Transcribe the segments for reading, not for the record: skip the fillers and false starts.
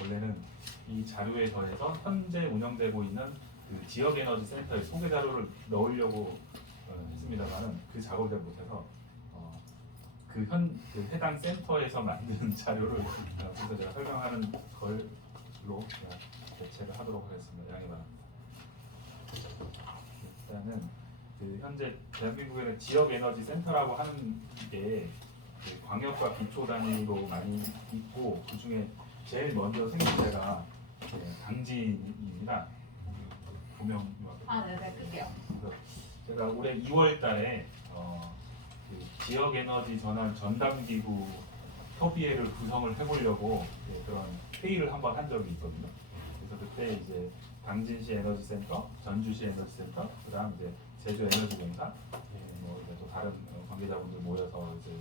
원래는 이 자료에 더해서 현재 운영되고 있는 그 지역에너지 센터의 소개 자료를 넣으려고 했습니다만은 그 작업을 잘 못해서 그 해당 센터에서 만든 자료를 그래서 제가 설명하는 걸로 제가 대체를 하도록 하겠습니다. 양해 바랍니다. 일단은 그 현재 대한민국에는 지역 에너지 센터라고 하는 게 그 광역과 기초 단위로 많이 있고 그 중에 제일 먼저 생긴 데가 당진입니다. 조명 네네, 끌게요. 제가 올해 2월달에 그 지역 에너지 전환 전담기구 협의회를 구성을 해보려고 그런 회의를 한번 한 적이 있거든요. 그래서 그때 이제 당진시 에너지센터, 전주시 에너지센터, 그다음 이제 제주 에너지공사, 뭐 또 다른 관계자분들 모여서 이제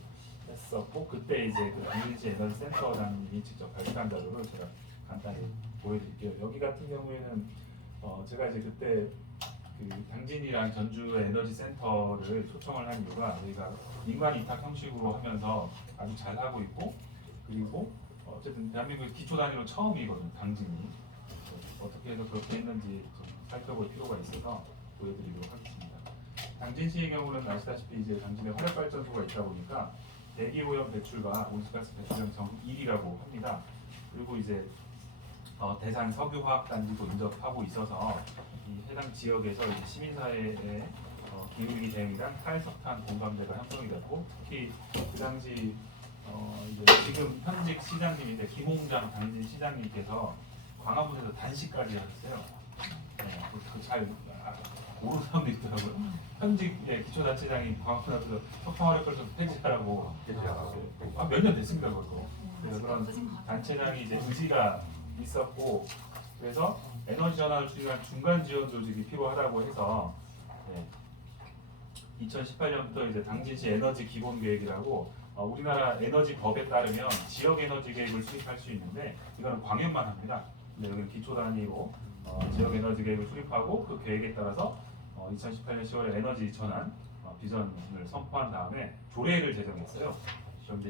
했었고 그때 이제 그 당진시 에너지센터장님이 직접 발표한 자료를 제가 간단히 보여드릴게요. 여기 같은 경우에는 제가 이제 그때 그 당진이랑 전주 에너지 센터를 초청을 한 이유가 저희가 민관 위탁 형식으로 하면서 아주 잘 하고 있고 그리고 어쨌든 대한민국 기초 단위로 처음이거든요. 당진이 어떻게 해서 그렇게 했는지 좀 살펴볼 필요가 있어서 보여드리도록 하겠습니다. 당진시의 경우는 아시다시피 이제 당진에 화력발전소가 있다 보니까 대기오염 배출과 온실가스 배출량 정 1위라고 합니다. 그리고 이제 대산 석유화학단지도 인접하고 있어서 이 해당 지역에서 이제 시민사회의 기후위기 대응이랑 탈석탄 공감대가 형성이 됐고 특히 그 당시 이제 지금 현직 시장님이 김홍장 당진 시장님께서 광화문에서 단식까지 하셨어요. 잘 모르는 사람도 있더라고요. 현직 기초단체장이 광화문에서 석탄화력발전소 폐지하라고 몇 년 됐습니다 벌써. 그래서 그런 단체장이 이제 의지가 있었고 그래서 에너지 전환을 추진한 중간 지원 조직이 필요하다고 해서 2018년부터 이제 당진시 에너지 기본 계획이라고 우리나라 에너지 법에 따르면 지역 에너지 계획을 수립할 수 있는데 이거는 광역만 합니다. 근데 여기는 기초 단위로 지역 에너지 계획을 수립하고 그 계획에 따라서 2018년 10월에 에너지 전환 비전을 선포한 다음에 조례를 제정했어요. 그런데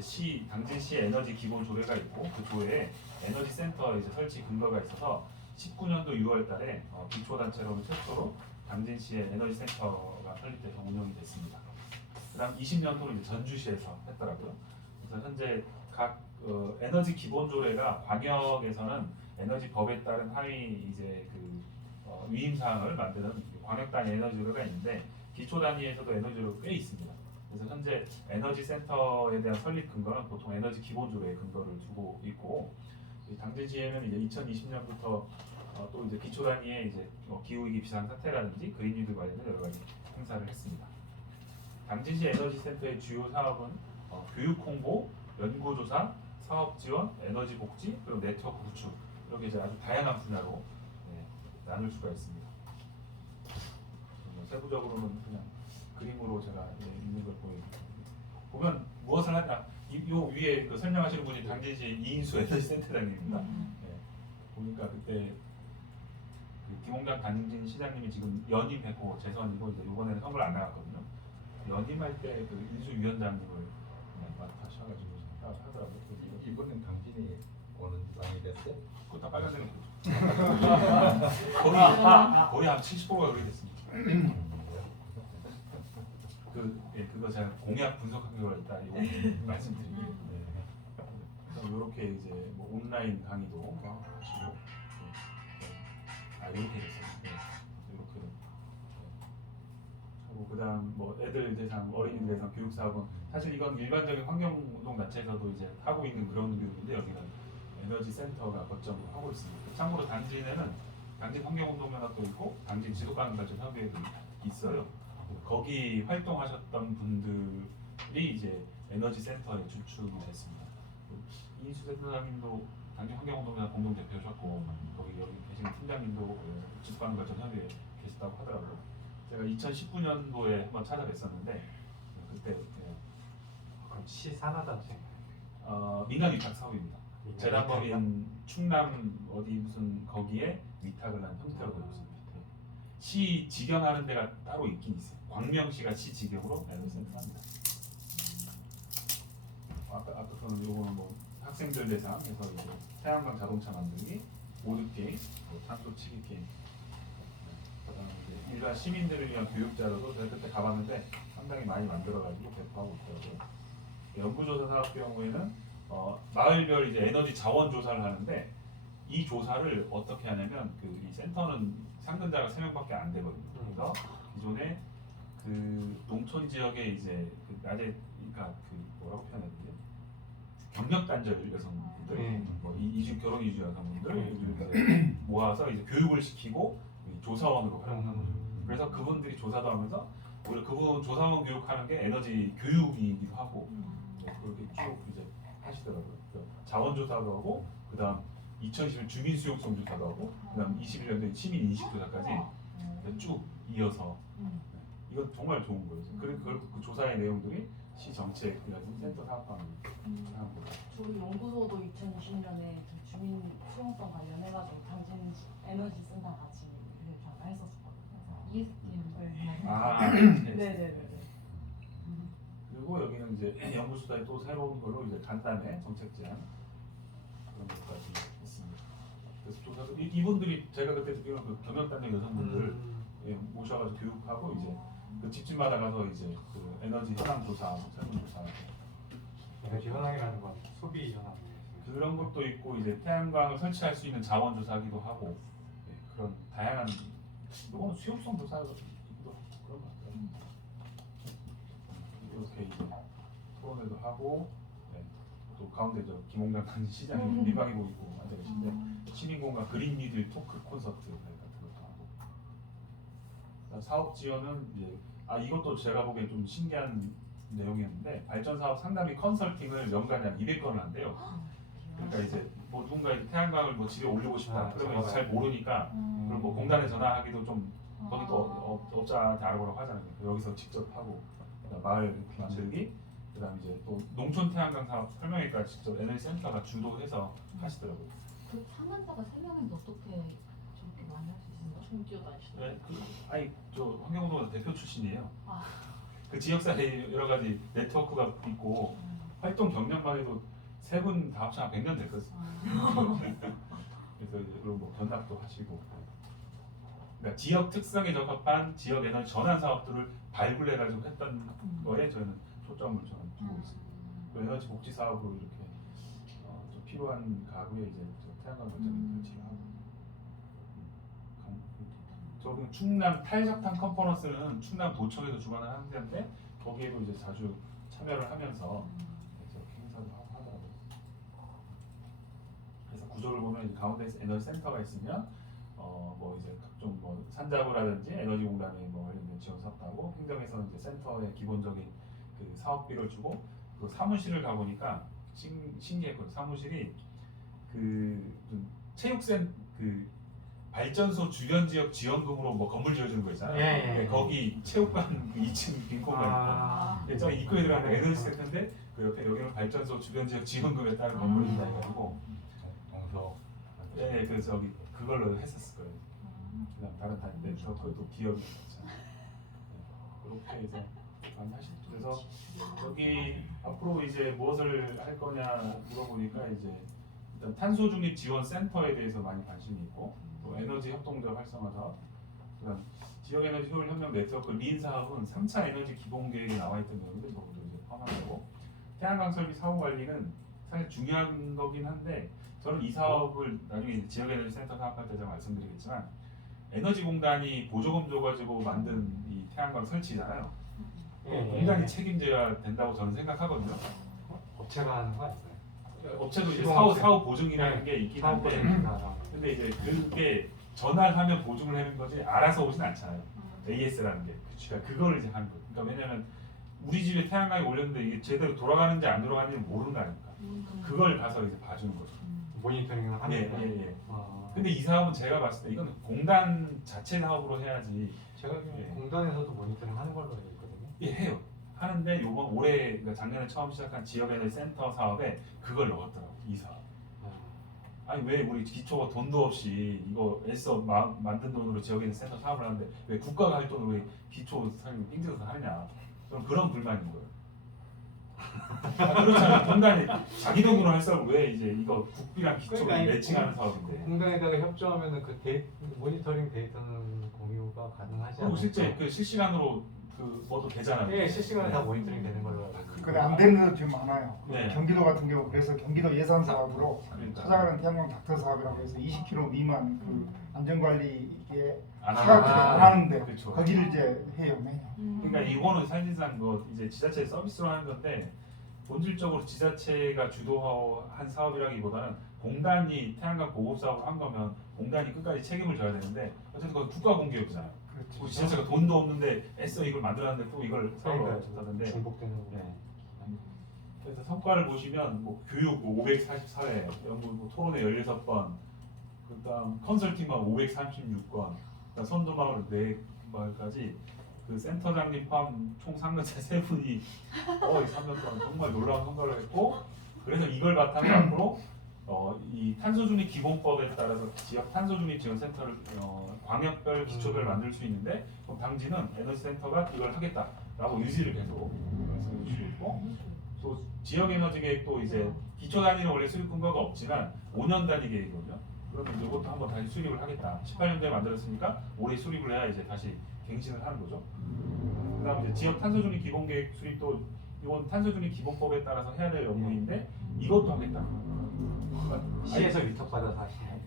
당진시 에너지 기본 조례가 있고 그 조례에 에너지 센터 이제 설치 근거가 있어서 19년도 6월달에 기초단체로는 최초로 당진시의 에너지 센터가 설립돼서 운영이 됐습니다. 그다음 20년도는 이제 전주시에서 했더라고요. 그래서 현재 각 에너지 기본 조례가 광역에서는 에너지 법에 따른 하위 이제 그 위임 사항을 만드는 광역 단위 에너지 조례가 있는데 기초 단위에서도 에너지 조례가 꽤 있습니다. 그래서 현재 에너지 센터에 대한 설립 근거는 보통 에너지 기본 조례에 근거를 두고 있고 당진시에는 이제 2020년부터 또 이제 기초 단위의 이제 기후위기 비상 사태라든지 그린뉴딜 관련된 여러 가지 행사를 했습니다. 당진시 에너지 센터의 주요 사업은 교육 홍보, 연구조사, 사업 지원, 에너지 복지, 그리고 네트워크 구축 이렇게 이제 아주 다양한 분야로 나눌 수가 있습니다. 세부적으로는 그냥 그림으로 제가 있는 걸 보면 무엇을 하냐 요 위에 그 설명하시는 분이 당진시 이인수 에너지 센터장님입니다. 보니까 그때 그 김홍장 당진 시장님이 지금 연임했고 재선이고 이제 이번에는 선거를 안 나갔거든요. 연임할 때 그 인수위원장님을 맡으셔가지고 하더라고요. 이번엔 당진이 오는 상이 됐어요? 그거 다 빨간색으로 거의 한 70%가 그렇게 됐습니다. 그거 제가 공약 분석한 결과 있다 이거 말씀드리고 이렇게 이제 뭐 온라인 강의도 하시고 이렇게 됐어요. 이렇게 하고 그다음 뭐 애들 대상, 어린이 대상 교육 사업은 사실 이건 일반적인 환경운동 단체에서도 이제 하고 있는 그런 교육인데 여기는 에너지 센터가 거점으로 하고 있습니다. 참고로 당진에는 당진 환경운동연합도 있고 당진 지속가능발전 협의회도 있어요. 거기 활동하셨던 분들이 이제 에너지 센터에 주축이 됐습니다. 이인수 센터장님도 당진 환경운동연합 공동대표셨고 거기 여기 계신 팀장님도 지속가능발전 협의회에 계시다고 하더라고요. 제가 2019년도에 한번 찾아뵀었는데 그때 그럼 시 산하단체? 민간 위탁 사업입니다. 재단법인 충남 어디 무슨 거기에 위탁을 한 형태로 되고 있습니다. 시 직영하는 데가 따로 있긴 있어요. 광명시가 시 직영으로 에너지 센터 합니다. 아까 그거는 요거는 뭐 학생들 대상에서 이제 태양광 자동차 만들기, 보드 게임, 뭐 탄소치기 게임. 그다음에 이제 일반 시민들을 위한 교육 자료도 제가 그때 가봤는데 상당히 많이 만들어가지고 배포하고 있더라고요. 연구조사 사업 경우에는 마을별 이제 에너지 자원 조사를 하는데 이 조사를 어떻게 하냐면 이 센터는 상근자가 3명밖에 안 되거든요. 그래서 기존에 그 농촌 지역에 이제 그 낮에 그러니까 그 뭐라고 표현해야 되지? 경력 단절 여성분들, 뭐 이주 결혼 이주 여성분들 이제 모아서 이제 교육을 시키고 조사원으로 활용하는 거죠. 그래서 그분들이 조사도 하면서 오히려 그분 조사원 교육하는 게 에너지 교육이기도 하고 그렇게 쭉 이제 하시더라고요. 자원 조사도 하고 그다음 2020년 주민 수용성 조사도 하고 그다음 21년도에 시민 인식 조사까지 쭉 이어서 이건 정말 좋은 거예요. 그리고 그 조사의 내용들이 시 정책이라든지 센터 사업방을 하는 거예요. 저희 연구소도 2020년에 주민 수용성 관련해가지고 당진 에너지 센터 같이 이렇게 잠깐 했었거든요. ESPM. 아, 네네네. 그리고 여기는 이제 연구수다에 또 새로운 걸로 이제 간단해 정책 제안 그런 것까지 있습니다. 그래서 조사도 이분들이 제가 그때 듣기로는 그 경력단계 여성분들 모셔가지고 교육하고 이제 그 집집마다 가서 이제 그 에너지 현황 조사, 설문 조사 에너지 현황이라는 건 소비 현황. 그런 것도 있고 이제 태양광을 설치할 수 있는 자원 조사기도 하고 그런 다양한 이거는 수용성 조사기도 그런 것 같아요. 이렇게 이제 토론회도 하고 또 가운데 저 김홍장 시장님 미방이 보이고 앉아 계신데 시민공간 그린 미들 토크 콘서트 같은 것도 하고 사업 지원은 이제 이것도 제가 보기엔 좀 신기한 내용이었는데 발전 사업 상담이 컨설팅을 연간에 한 200건을 한대요. 그러니까 이제 뭐 누군가 태양광을 뭐 집에 올리고 싶다 그러면 이제 잘 모르니까 그럼 뭐 공단에 전화하기도 좀 거기 또 업자한테 알아보라고 하잖아요. 여기서 직접 하고 마을 만들기 그다음 이제 또 농촌 태양광 사업 설명회까지 직접 에너지 센터가 주도해서 하시더라고요. 그 상관자가 3명인데 어떻게 저렇게 많이 할 수 있어요? 좀 뛰어다니시나요? 네, 저 환경운동가 대표 출신이에요. 아. 그 지역사회에 여러 가지 네트워크가 있고 활동 경력만 해도 세 분 다 합치면 100년 될 거예요. 그래서 이제 그리고 뭐 견납도 하시고. 그러니까 지역 특성에 적합한 지역 에너지 전환 사업들을 발굴해가지고 했던 거에 저는 초점을 저는 두고 있습니다. 그 에너지 복지 사업으로 이렇게 좀 필요한 가구에 이제 태양광 발전기 설치를 하고. 저기 충남 탈석탄 컨퍼런스는 충남 도청에서 주관하는 행사인데 거기에도 이제 자주 참여를 하면서 저렇게 행사도 하고 하더라고요. 그래서 구조를 보면 이제 가운데에서 에너지 센터가 있으면 뭐 이제 각종 뭐 산자부라든지 에너지공단에 뭐 관련된 지원 사업도 하고 행정에서는 이제 센터의 기본적인 그 사업비를 주고 그 사무실을 가보니까 신기했거든요. 사무실이 좀 체육센 발전소 주변 지역 지원금으로 뭐 건물 지어주는 거 있잖아요. 예. 거기 체육관 그 2층 빈 공간 있고 저 입구에 들어가는 에너지 센터인데 그 옆에 여기는 발전소 주변 지역 지원금에 따른 건물이다 해가지고 동서. 그래서 저기 그걸로 했었을 거예요. 그다음 다른 단데 그것도 기억이 나잖아요. 그렇게 해서 많이 하시죠. 그래서 여기 앞으로 이제 무엇을 할 거냐 물어보니까 이제 일단 탄소 중립 지원 센터에 대해서 많이 관심이 있고 또 에너지 협동조합 활성화 사업, 그다음 지역 에너지 효율 협력 네트워크 린 사업은 3차 에너지 기본 계획에 나와 있던 내용인데 저것도 이제 포함하고 태양광 설비 사후 관리는 사실 중요한 거긴 한데 저는 이 사업을 나중에 지역 에너지 센터 사업할 때 제가 말씀드리겠지만 에너지공단이 보조금 줘가지고 만든 이 태양광 설치잖아요. 공단이 책임져야 된다고 저는 생각하거든요. 업체가 하는 거 아니에요? 업체도 이제 시공업체. 사후 보증이라는 게 있긴 한데 근데 이제 그게 전화하면 보증을 해는 거지 알아서 오진 않잖아요. AS라는 게. 그러니까 그걸 이제 하는 거예요. 그러니까 왜냐면 우리 집에 태양광이 올렸는데 이게 제대로 돌아가는지 안 돌아가는지 모르는 거 아닙니까? 그걸 가서 이제 봐주는 거죠. 모니터링을 하는 거예요. 예. 근데 이 사업은 제가 봤을 때 이건 공단 자체 사업으로 해야지. 제가 공단에서도 모니터링 하는 걸로 알고 있거든요. 예, 해요. 하는데 요번 올해 그러니까 작년에 처음 시작한 지역에너지 센터 사업에 그걸 넣었더라고 이 사업. 아니 왜 우리 기초가 돈도 없이 이거 애써 만든 돈으로 지역에너지 센터 사업을 하는데 왜 국가가 할 돈으로 왜 기초 사업을 삥뜯어서 하느냐. 저는 그런 불만인 거예요. 그렇잖아요. 공단이 자기 돈으로 할 사업을 왜 이제 이거 국비랑 기초를 그러니까 매칭하는 사업인데. 공단에다가 협조하면은 그 모니터링 데이터는 공유가 가능하지 그리고 않나요? 실제 그 실시간으로 그 뭐도 되잖아요. 예, 실시간에 다 모니터링 되는 걸로 알고 있어요. 근데 안 되는 데도 지금 많아요. 네. 경기도 같은 경우 그래서 경기도 예산 사업으로 그러니까 찾아가는 태양광 닥터 사업이라고 해서 20km 미만 그 안전관리 이게 안 시각들이 하는 안 하는데 그렇죠. 거기를 이제 해요 매년. 그러니까 이거는 사실상 뭐 이제 지자체 서비스로 하는 건데 본질적으로 지자체가 주도한 사업이라기보다는 공단이 태양광 보급 사업을 한 거면 공단이 끝까지 책임을 져야 되는데 어쨌든 그건 국가 공기업이잖아요. 그렇죠. 우리 지자체가 돈도 없는데 애써 이걸 만들었는데 또 이걸 사업을 그러니까 못하던데. 중복되는 거. 네. 그래서 성과를 보시면 뭐 교육 544회, 연구 뭐 토론회 16번, 그다음 컨설팅만 536건, 그다음 선도마을 4마을까지 그 센터장님 포함 총 상근자 3분이 이 3년 동안 정말 놀라운 성과를 했고, 그래서 이걸 바탕으로 앞으로 이 탄소중립 기본법에 따라서 지역 탄소중립 지원센터를 광역별 기초별 만들 수 있는데, 그럼 당지는 에너지센터가 이걸 하겠다라고 의지를 계속 말씀해 주시고 있고, 또 지역 에너지 계획도 이제 기초 단위는 원래 수립 근거가 없지만 5년 단위 계획이거든요. 그러면 이것도 한번 다시 수립을 하겠다. 18년도에 만들었으니까 올해 수립을 해야 이제 다시 갱신을 하는 거죠. 그다음 이제 지역 탄소중립 기본 계획 수립도 이건 탄소중립 기본법에 따라서 해야 될 업무인데 이것도 하겠다. 그러니까 시에서 위탁받아서 하시는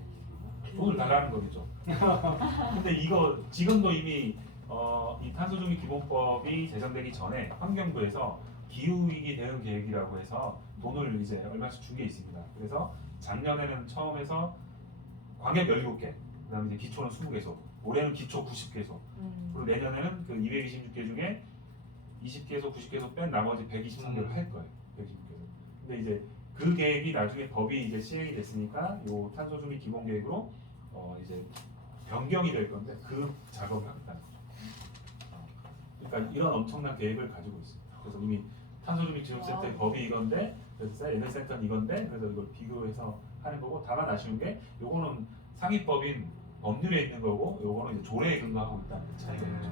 돈을 달라는 거겠죠. 근데 이거 지금도 이미 이 탄소중립 기본법이 제정되기 전에 환경부에서 기후위기 대응 계획이라고 해서 돈을 이제 얼마씩 준 게 있습니다. 그래서 작년에는 처음에서 광역 17개, 그다음에 이제 기초는 20개소, 올해는 기초 90개소, 그리고 내년에는 그 226개 중에 20개소, 90개소 뺀 나머지 123개를 할 거예요. 126개소. 근데 이제 그 계획이 나중에 법이 이제 시행이 됐으니까 요 탄소중립 기본 계획으로 이제 변경이 될 건데 그 작업을 하겠다는 거죠. 그러니까 이런 엄청난 계획을 가지고 있습니다. 그래서 이미 탄소중립 지원센터의 법이 이건데, 그래서 에너지센터는 이건데, 그래서 이걸 비교해서 하는 거고, 다만 아쉬운 게 요거는 상위법인 법률에 있는 거고, 요거는 이제 조례에 근거하고 있다는 그 차이가 있죠.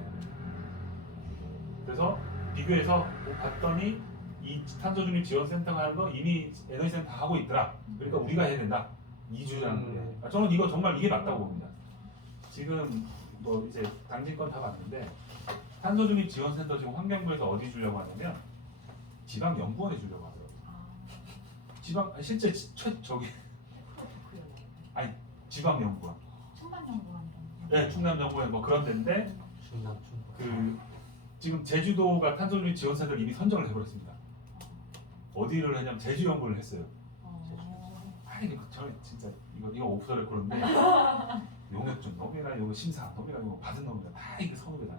그래서 비교해서 봤더니 이 탄소중립 지원센터가 하는 거 이미 에너지센터 다 하고 있더라. 그러니까 우리가 해야 된다. 2주장. 저는 이거 정말 이게 맞다고 봅니다. 지금 뭐 이제 당진권 다 봤는데 탄소중립 지원센터 지금 환경부에서 어디 주려고 하냐면 지방 연구원에 주려고 하더라고요. 지방 실제 저기 지방 연구원. 충남연구원 네, 충남 연구원 뭐 그런 데인데 충남 그 지금 제주도가 탄소중립 지원센터를 이미 선정을 해버렸습니다. 어디를 하냐면 제주 연구를 했어요. 아니 저는 진짜 이거 오프 더 레코드인데 용역 좀 놈이나 요거 심사 놈이나 요거 받은 놈이나 다 이게 선후배다.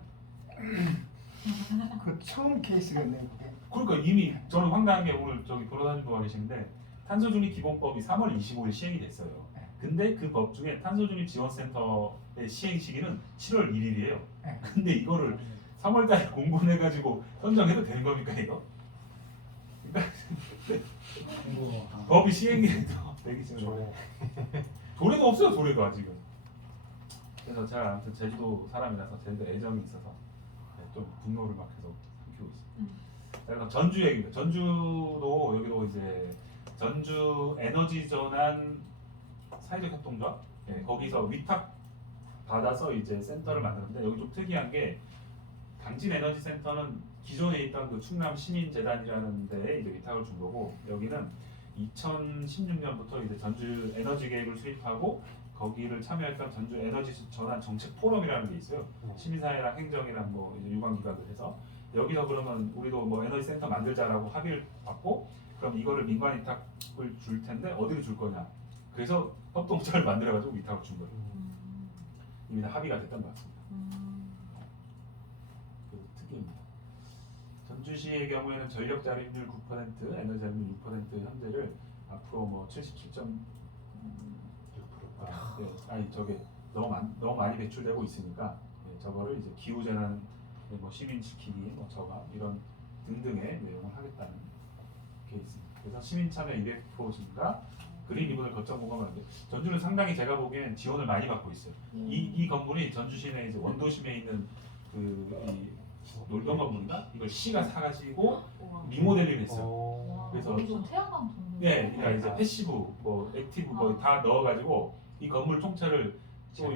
그 처음 케이스였네요. 그게. 그러니까 이미 저는 황당한 게 오늘 저기 변호사님도 와 계시는데 탄소중립 기본법이 3월 25일 시행이 됐어요. 근데 그 법 중에 탄소중립 지원센터의 시행 시기는 7월 1일이에요. 근데 이거를 3월달에 공고내가지고 선정해도 되는 겁니까 이거? 그러니까 법이 시행돼도 되기 전에 조례도 없어요. 조례도 아직은. 그래서 제가 아무튼 제주도 사람이라서 제주도 애정이 있어서 좀 분노를 막 계속 삼키고 있습니다. 자, 그럼 전주 얘기입니다. 전주도 여기도 이제 전주 에너지 전환 사회적 협동조합 거기서 위탁 받아서 이제 센터를 만드는데 여기 좀 특이한 게 당진 에너지 센터는 기존에 있던 그 충남 시민재단이라는 데에 이제 위탁을 준 거고 여기는 2016년부터 이제 전주 에너지 계획을 수립하고 거기를 참여했던 전주 에너지 전환 정책 포럼이라는 게 있어요. 시민사회랑 행정이랑 뭐 이제 유관기관들 해서 여기서 그러면 우리도 뭐 에너지 센터 만들자라고 합의를 받고 그럼 이거를 민관 위탁을 줄 텐데 어디를 줄 거냐. 그래서 협동조합을 만들어가지고 위탁을 준 거예요. 이미 다 합의가 됐던 것 같습니다. 그 특이입니다. 전주시의 경우에는 전력 자립률 9%, 에너지 자립률 6% 현재를 앞으로 뭐 77.6%. 네, 아니 저게 너무 많이 배출되고 있으니까 저거를 이제 기후 재난, 뭐 시민 지키기, 뭐 저감 이런 등등의 내용을 하겠다는 게 있습니다. 그래서 시민 참여 200% 증가, 그린 리본을 거점 공감하는데 전주는 상당히 제가 보기엔 지원을 많이 받고 있어요. 이 건물이 전주 시내 이제 원도심에 있는 그 이 놀던 건물인가 이걸 시가 사가지고 우와. 리모델링 했어요. 어. 그래서- 거기서 태양광 돕는 네, 그러니까 이제 패시브, 뭐 액티브 뭐 다 넣어가지고 이 건물 통째를 또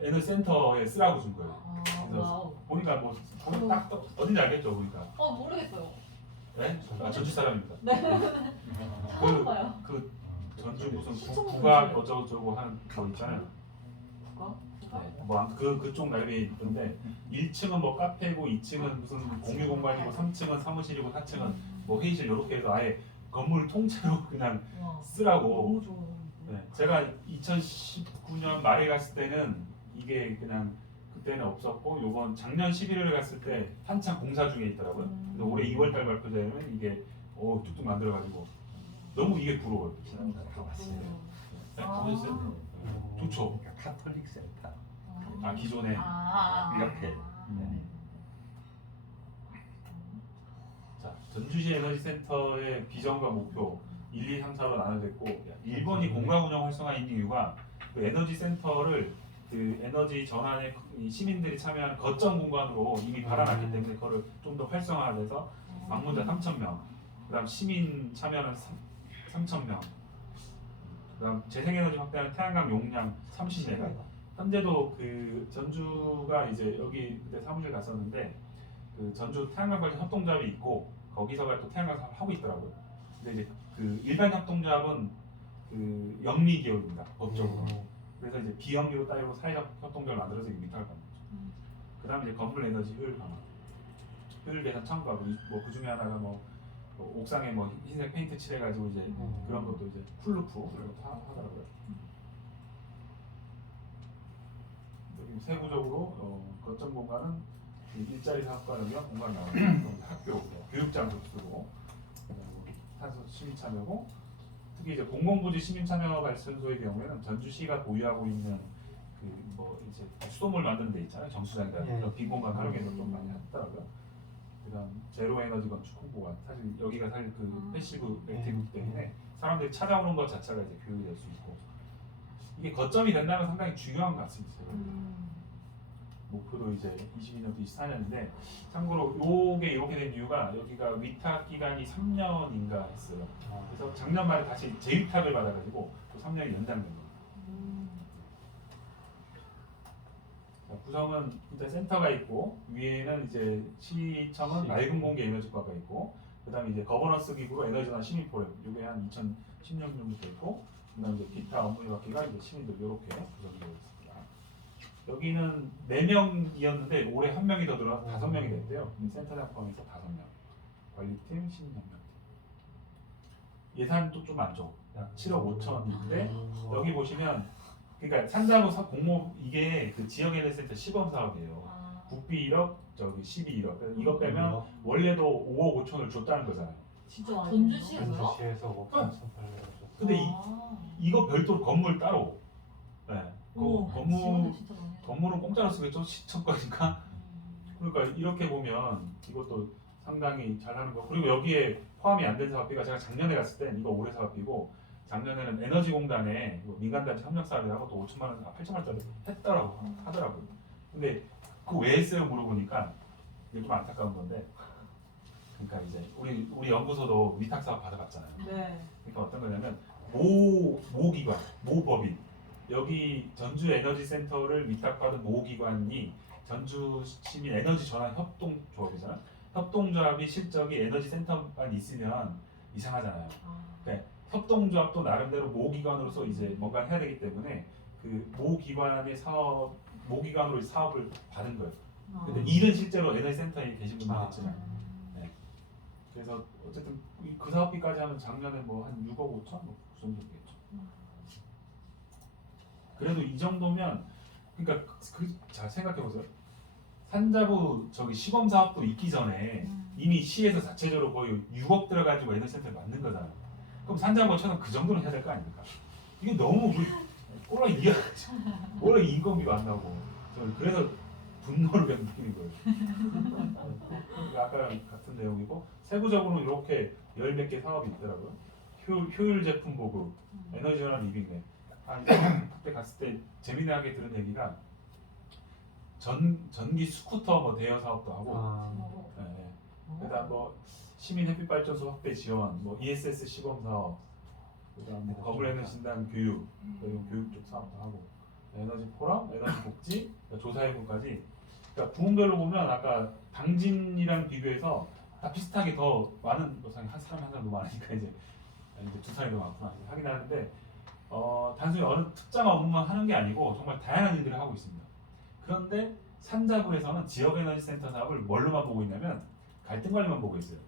에너지 센터에 쓰라고 준 거예요. 그래서 와우. 보니까 뭐 보면 딱 어딘지 알겠죠, 보니까. 모르겠어요. 네? 아, 전주 사람입니다. 처음 봐요. 그 전주 무슨 시청 국악 전주예요. 어쩌고저쩌고 하는 거 있잖아요. 국가? 네, 뭐그 그쪽 라인에 있던데 1층은 뭐 카페고 2층은 무슨 공유 공간이고 3층은 사무실이고 4층은 뭐 회의실 이렇게 해서 아예 건물 통째로 그냥 와. 쓰라고. 너무 좋은. 네, 제가 2019년 말에 갔을 때는 이게 그냥 그때는 없었고 요번 작년 11월에 갔을 때 한창 공사 중에 있더라고요. 그래서 올해 2월달 발표되면 이게 뚝뚝 만들어가지고 너무 이게 부러워요. 다 봤어요. 네, 가보셨어요? 좋죠. 그러니까 카톨릭 센터 아 기존에 옆에. 네. 자, 전주시 에너지센터의 비전과 목표 1, 2, 3, 4로 나눠졌고 1번이 공간 운영 활성화 있는 이유가 그 에너지 센터를 그 에너지 전환에 이 시민들이 참여하는 거점 공간으로 이미 발아놨기 때문에 그거를 좀 더 활성화돼서 방문자 3,000명, 그다음 시민 참여는 3,000명, 그다음 재생에너지 확대하는 태양광 용량 30메가. 현재도 그 전주가 이제 여기 그때 사무실 갔었는데 그 전주 태양광 관련 협동조합이 있고 거기서가 또 태양광 사업을 하고 있더라고요. 근데 이제 그 일반 협동조합은 그 영리 기업입니다 법적으로. 그래서 이제 비영리로 따지고 사회적 협동조합을 만들어서 이게 위탁을 받는 거죠. 그다음 이제 건물 에너지 효율 강화, 효율 개선 첨가하고 뭐그 중에 하나가 뭐 옥상에 뭐 흰색 페인트 칠해가지고 이제 그런 것도 이제 쿨루프 그런 것도 하더라고요. 여기 세부적으로 거점 공간은 일자리 사업과 영역 공간 나오고 학교, 교육장소 쓰고 탄소 시민 참여고 특히 이제 공공부지 시민 참여 발전소의 경우에는 전주시가 보유하고 있는 그 뭐 이제 수돗물 만드는 데 있잖아요 정수장이나 그런 빈 공간 활용해서 좀 많이 하더라고요. 그다음 제로 에너지 건축 홍보가 사실 여기가 사실 그 패시브 액티브이기 때문에 사람들이 찾아오는 것 자체가 이제 교육이 될 수 있고 이게 거점이 된다는 건 상당히 중요한 것 같습니다. 목표도 이제 22년도 24년인데 참고로 요게 이렇게 된 이유가 여기가 위탁 기간이 3년인가 했어요. 그래서 작년 말에 다시 재위탁을 받아가지고 또 3년이 연장된 거예요. 자, 구성은 일단 센터가 있고 위에는 이제 시청은 맑은 공기 에너지과가 있고 그다음에 이제 거버넌스 기구로 에너지나 시민 포럼 이게 한 2016년부터 있고 그다음에 이제 기타 업무 맡기가 이제 시민들 이렇게 구성이 되어 있습니다. 여기는 4명이었는데 올해 1명이 더 들어와서 5명이 됐대요. 센터장 포함해서 5명. 관리팀, 시민협력팀. 예산도 좀 안 줘. 약 7억 5천인데 여기 보시면 그러니까 산자부 공모 이게 그 지역 에너지센터 시범 사업이에요. 국비 1억, 저기 12억. 이거 빼면 원래도 5억 5천을 줬다는 거잖아요. 진짜 전주시에서요? 전주시에서 5천 근데 이거 별도로 건물 따로. 네. 지원을 진짜 많이 해요. 건물은 공짜로 쓰겠죠 시청 거니까. 그러니까 이렇게 보면 이것도 상당히 잘하는 거. 그리고 여기에 포함이 안 된 사업비가 제가 작년에 갔을 땐 이거 올해 사업비고 작년에는 에너지공단에 민간단체 협력 사업이라고 또 5천만 원, 8천만 원짜리 했더라고 하더라고요. 근데 그 왜 했어요 물어보니까 이게 좀 안타까운 건데. 그러니까 이제 우리 연구소도 위탁 사업 받아봤잖아요. 네. 그러니까 어떤 거냐면 모 기관, 모 법인 여기 전주 에너지 센터를 위탁받은 모 기관이 전주 시민 에너지 전환 협동조합이잖아. 협동조합이 실적이 에너지 센터만 있으면 이상하잖아요. 그러니까 협동조합도 나름대로 모 기관으로서 이제 뭔가 해야 되기 때문에 그 모 기관의 모 기관으로 사업을 받은 거예요. 근데 일은 실제로 에너지 센터에 계신 분들 했잖아요. 네. 그래서 어쨌든 그 사업비까지 하면 작년에 뭐 한 6억 5천 뭐그 정도 됐겠죠. 그래도 이 정도면 그러니까 자 생각해 보세요. 산자부 저기 시범 사업도 있기 전에 이미 시에서 자체적으로 거의 6억 들어가지고 에너지 센터를 만든 거잖아요. 그럼 산자부처럼 그 정도는 해야 될 거 아닙니까? 이게 너무 꼴랑 이해하지. 원래 인건비가 안 나오고 저는 그래서 분노를 그냥 느끼는 거예요. 그러니까 아까랑 같은 내용이고 세부적으로 이렇게 열 몇 개 사업이 있더라고요. 효율 제품 보급, 에너지 전환 리빙 앱. 그때 갔을 때 재미나게 들은 얘기가 전기 스쿠터 뭐 대여 사업도 하고, 아, 예, 예. 그다음 뭐 시민 햇빛 발전소 확대 지원, 뭐 ESS 시범 사업, 그다음 뭐 건물 에너지 진단 교육, 이런 교육 쪽 사업도 하고, 에너지 포럼, 에너지 복지, 조사회부까지. 그러니까 부문별로 보면 아까 당진이랑 비교해서 다 비슷하게 더 많은, 뭐 한 사람이 한 사람도 많으니까 이제 두 사람이 더 많구나 하긴 하는데, 단순히 어느 특정 업무만 하는 게 아니고 정말 다양한 일들을 하고 있습니다. 그런데 산자부에서는 지역에너지센터 사업을 뭘로만 보고 있냐면 갈등관리만 보고 있어요.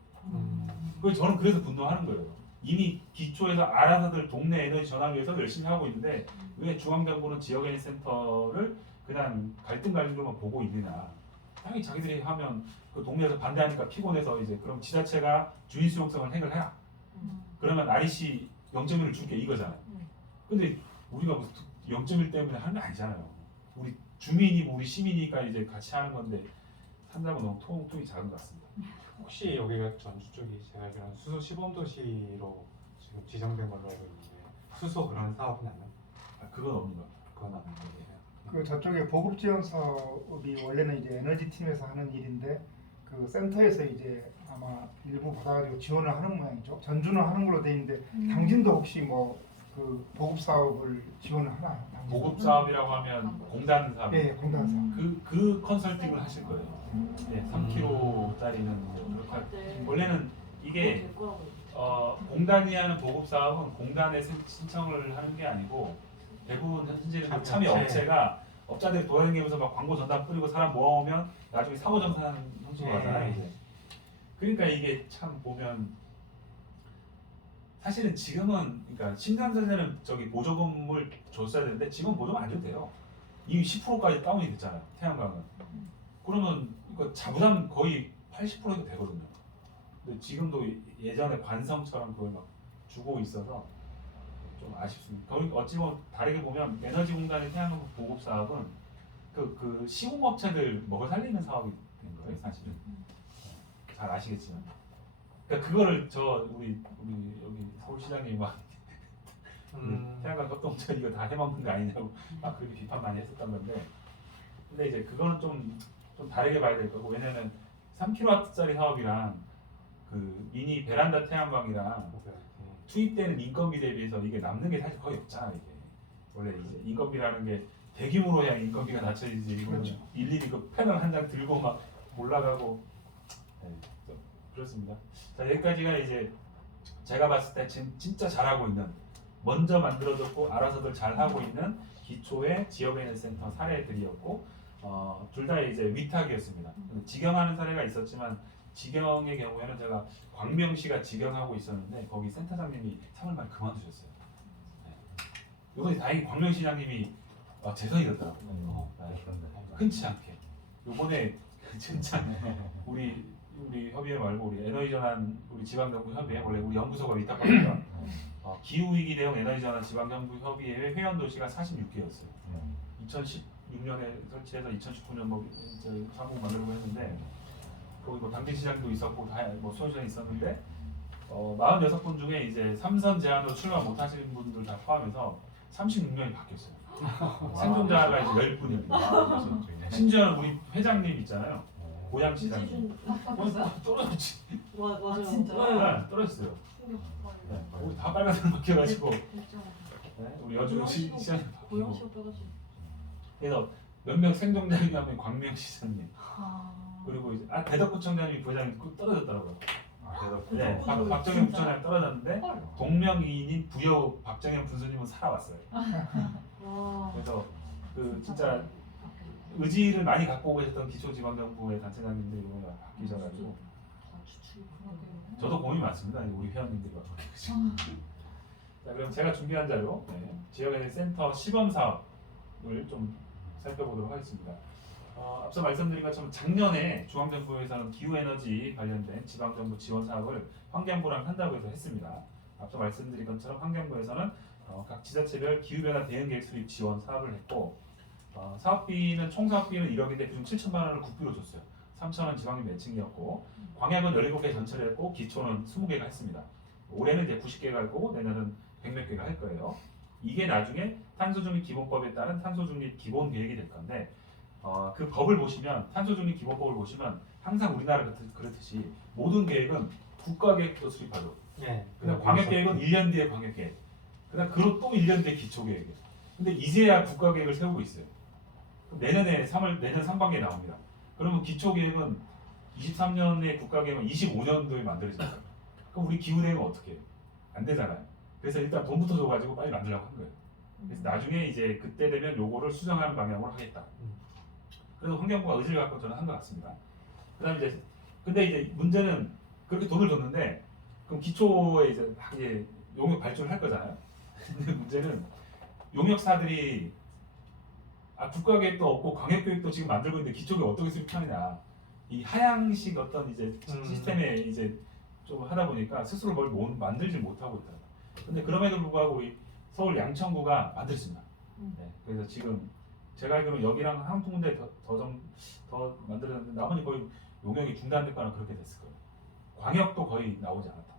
그래서 저는 그래서 분노하는 거예요. 이미 기초에서 알아서들 동네 에너지 전환 위해서 열심히 하고 있는데 왜 중앙정부는 지역에너지센터를 그냥 갈등관리로만 보고 있느냐. 당연히 자기들이 하면 그 동네에서 반대하니까 피곤해서 이제 그럼 지자체가 주인 수용성을 해결해라. 그러면 REC 0.1을 줄게 이거잖아요. 근데 우리가 무슨 0.1 때문에 하는 게 아니잖아요. 우리 주민이고 우리 시민이니까 이제 같이 하는 건데 산자부 너무 통이 작은 것 같습니다. 혹시 여기가 전주 쪽이 제가 알기로는 수소 시범 도시로 지금 지정된 걸로 알고 있는데 수소 그런 사업은 안 나요? 그건 없는 것 같아요. 그건 안 나요. 그 저쪽에 보급 지원 사업이 원래는 이제 에너지 팀에서 하는 일인데 그 센터에서 이제 아마 일부 받아가지고 지원을 하는 모양이죠. 전주는 하는 걸로 돼 있는데 당진도 혹시 뭐 그 보급 사업을 지원을 하나요? 당진? 보급 사업이라고 하면 공단 사업. 네, 공단 사업. 그 컨설팅을 하실 거예요. 네, 3kg짜리는 그렇게 원래는 이게 공단이 하는 보급 사업은 공단에 신청을 하는 게 아니고 대부분 현재는 그 참여 업체가 업자들이 돌아다니면서 막 광고 전단 뿌리고 사람 모아오면 나중에 상호정산 형식으로 하잖아요. 이제. 그러니까 이게 참 보면 사실은 지금은 그러니까 신산전자는 저기 보조금을 줬어야 되는데 지금 보조금 안 줘도 돼요. 이미 10%까지 다운이 됐잖아요. 태양광은. 그러면 이거 자부담 거의 80%도 되거든요. 근데 지금도 예전에 관성처럼 그걸 막 주고 있어서 좀 아쉽습니다. 거의 어찌 보면 다르게 보면 에너지공단의 태양광 보급 사업은 그 시공업체들 먹여 살리는 사업이 된 거예요, 사실은. 잘 아시겠지만. 그러니까 그거를 우리 여기 서울시장님 막 태양광 협동조 이거 다 해먹는 거 아니냐고 막 그렇게 비판 많이 했었던 건데, 근데 이제 그거는 좀 다르게 봐야 될 거고, 왜냐면 3kW짜리 사업이랑 그 미니 베란다 태양광이랑 투입되는 인건비 대비해서 이게 남는 게 사실 거의 없잖아. 이게 원래 이제 인건비라는 게 대규모로 그냥 인건비가 낮춰지지, 이거는 그렇죠. 일일이 그 패널 한 장 들고 막 올라가고. 네, 그렇습니다. 자, 여기까지가 이제 제가 봤을 때 진짜 잘하고 있는, 먼저 만들어졌고 알아서들 잘하고 있는 기초의 지역에너지센터 사례들이었고, 둘 다 이제 위탁이었습니다. 직영하는 사례가 있었지만 직영의 경우에는 제가 광명시가 직영하고 있었는데 거기 센터장님이 3월 말에 그만두셨어요. 네. 이번에 다행히 광명시장님이 재선이 됐더라고요. 흔치 않게. 이번에 진짜 우리 협의회 말고 우리 에너지전환 우리 지방정부 협의회, 원래 우리 연구소가 위탁받으면 기후위기 대응 에너지전환 지방정부 협의회 회원 도시가 46개였어요. 2016년에 설치해서 2019년 뭐 상공 만들고 했는데 거기 뭐 당진시장도 있었고 뭐 수원시장이 있었는데 46분 중에 이제 삼선 제한으로 출마 못하시는 분들 다 포함해서 36명이 바뀌었어요. 생존자가 이제 10분입니다. 심지어 우리 회장님 있잖아요. 고양시장 떨어졌지. 맞아요. 진짜요? 네, 떨어졌어요. 네, 우리 다 빨간색 바뀌어가지고 네, 우리 여주 시장이 바뀌고. 고영시가 빼가지고. 그래서 몇 명 생존자님이 하면 광명시장님, 아. 그리고 이제 대덕구청장님이 부회장님 떨어졌더라고요. 대덕구. 네, 박정현 부청장 떨어졌는데 동명이인인 부여 박정현 군수님은 살아왔어요. 와. 그래서 그 진짜 의지를 많이 갖고 계셨던 기초지방정부의 단체장님들이 이번에 바뀌셔가지고 저도 고민이 많습니다. 우리 회원님들이 어떻게 그죠? 자, 그럼 제가 준비한 자료, 지역에너지센터 시범 사업을 좀 살펴보도록 하겠습니다. 앞서 말씀드린 것처럼 작년에 중앙정부에서는 기후에너지 관련된 지방정부 지원 사업을 환경부랑 산자부에서 했습니다. 앞서 말씀드린 것처럼 환경부에서는 각 지자체별 기후변화 대응계획 수립 지원 사업을 했고, 사업비는 총 사업비는 1억인데 그중 7천만 원을 국비로 줬어요. 3천 원 지방비 매칭이었고, 광약은 17개 전체를 했고 기초는 20개가 했습니다. 올해는 이제 90개가 하고 내년은 100몇 개가 할 거예요. 이게 나중에 탄소중립 기본법에 따른 탄소중립 기본 계획이 될 건데, 그 법을 보시면 탄소중립 기본법을 보시면 항상 우리나라 그렇듯이 모든 계획은 국가계획도 수립하죠. 네. 그다음 광역계획은 1년 뒤에 광역계획. 그다음 그로 또 1년 뒤에 기초계획. 근데 이제야 국가계획을 세우고 있어요. 그럼 내년 상반기에 나옵니다. 그러면 기초계획은 23년에 국가계획은 25년도에 만들어집니다. 그럼 우리 기후대응은 어떻게 해요? 안 되잖아요. 그래서 일단 돈부터 줘가지고 빨리 만들려고 한 거예요. 그래서 나중에 이제 그때 되면 요거를 수정하는 방향으로 하겠다. 그래서 환경부가 의지를 갖고 저는 한 것 같습니다. 그다음 이제 근데 이제 문제는 그렇게 돈을 줬는데 그럼 기초에 이제 막 이제 용역 발주를 할 거잖아요. 근데 문제는 용역사들이 국가계획도 없고 광역계획도 지금 만들고 있는데 기초계획 어떻게 수립하느냐. 이 하향식 어떤 이제 시스템에 이제 좀 하다 보니까 스스로 뭘 만들지 못하고 있다. 근데 그럼에도 불구하고 우리 서울 양천구가 만들었습니다. 네, 그래서 지금 제가 알기로는 여기랑 한 군데 더 만들었는데 나머지 거의 용역이 중단됐거나 그렇게 됐을 거예요. 광역도 거의 나오지 않았다.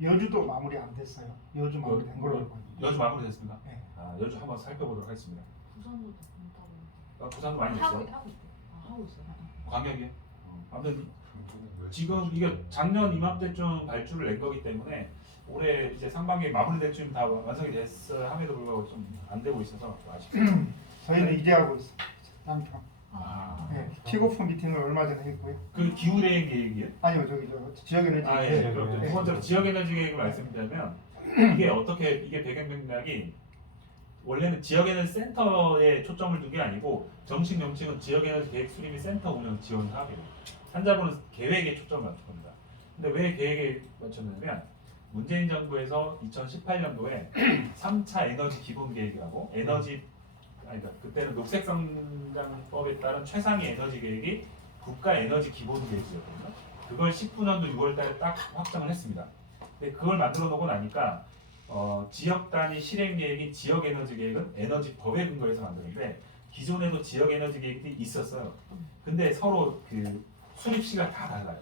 여주도 마무리 안 됐어요. 여주 마무리된 걸로 알고 있는데. 여주 마무리됐습니까? 네. 여주 한번 살펴보도록 하겠습니다. 부산도 됐다고. 부산도 많이 하고 됐어요. 하고 있대. 하고 있어요. 광역이요? 아무튼 지금 이게 작년 이맘때쯤 발주를 낸 거기 때문에 올해 이제 상반기에 마무리될 쯤 다 완성이 됐어 함에도 불구하고 좀 안 되고 있어서 아쉽습니다. 저희는 이제 하고 있어요. 양평. 아, 네. 킥오프 미팅을 얼마 전에 했고요. 그 기후대행 계획이요? 아니요, 저기 저 지역에너지. 예. 네, 그럼 네. 두 번째로 지역에너지 계획을 말씀드리면 이게 배경 맥락이 원래는 지역에너지 센터에 초점을 둔 게 아니고 정식 명칭은 지역에너지 계획 수립 센터 운영 지원 사업이에요. 산자부는 계획에 초점을 맞춘 겁니다. 근데 왜 계획에 맞췄냐면 문재인 정부에서 2018년도에 3차 에너지 기본 계획이라고 그러니까 그때는 녹색성장법에 따른 최상위 에너지 계획이 국가 에너지 기본 계획이었거든요. 그걸 19년도 6월달에 딱 확정을 했습니다. 근데 그걸 만들어 놓고 나니까 지역 단위 실행 계획인 지역 에너지 계획은 에너지 법에 근거해서 만드는데 기존에도 지역 에너지 계획이 있었어요. 근데 서로 그 수립 시가 다 달라요.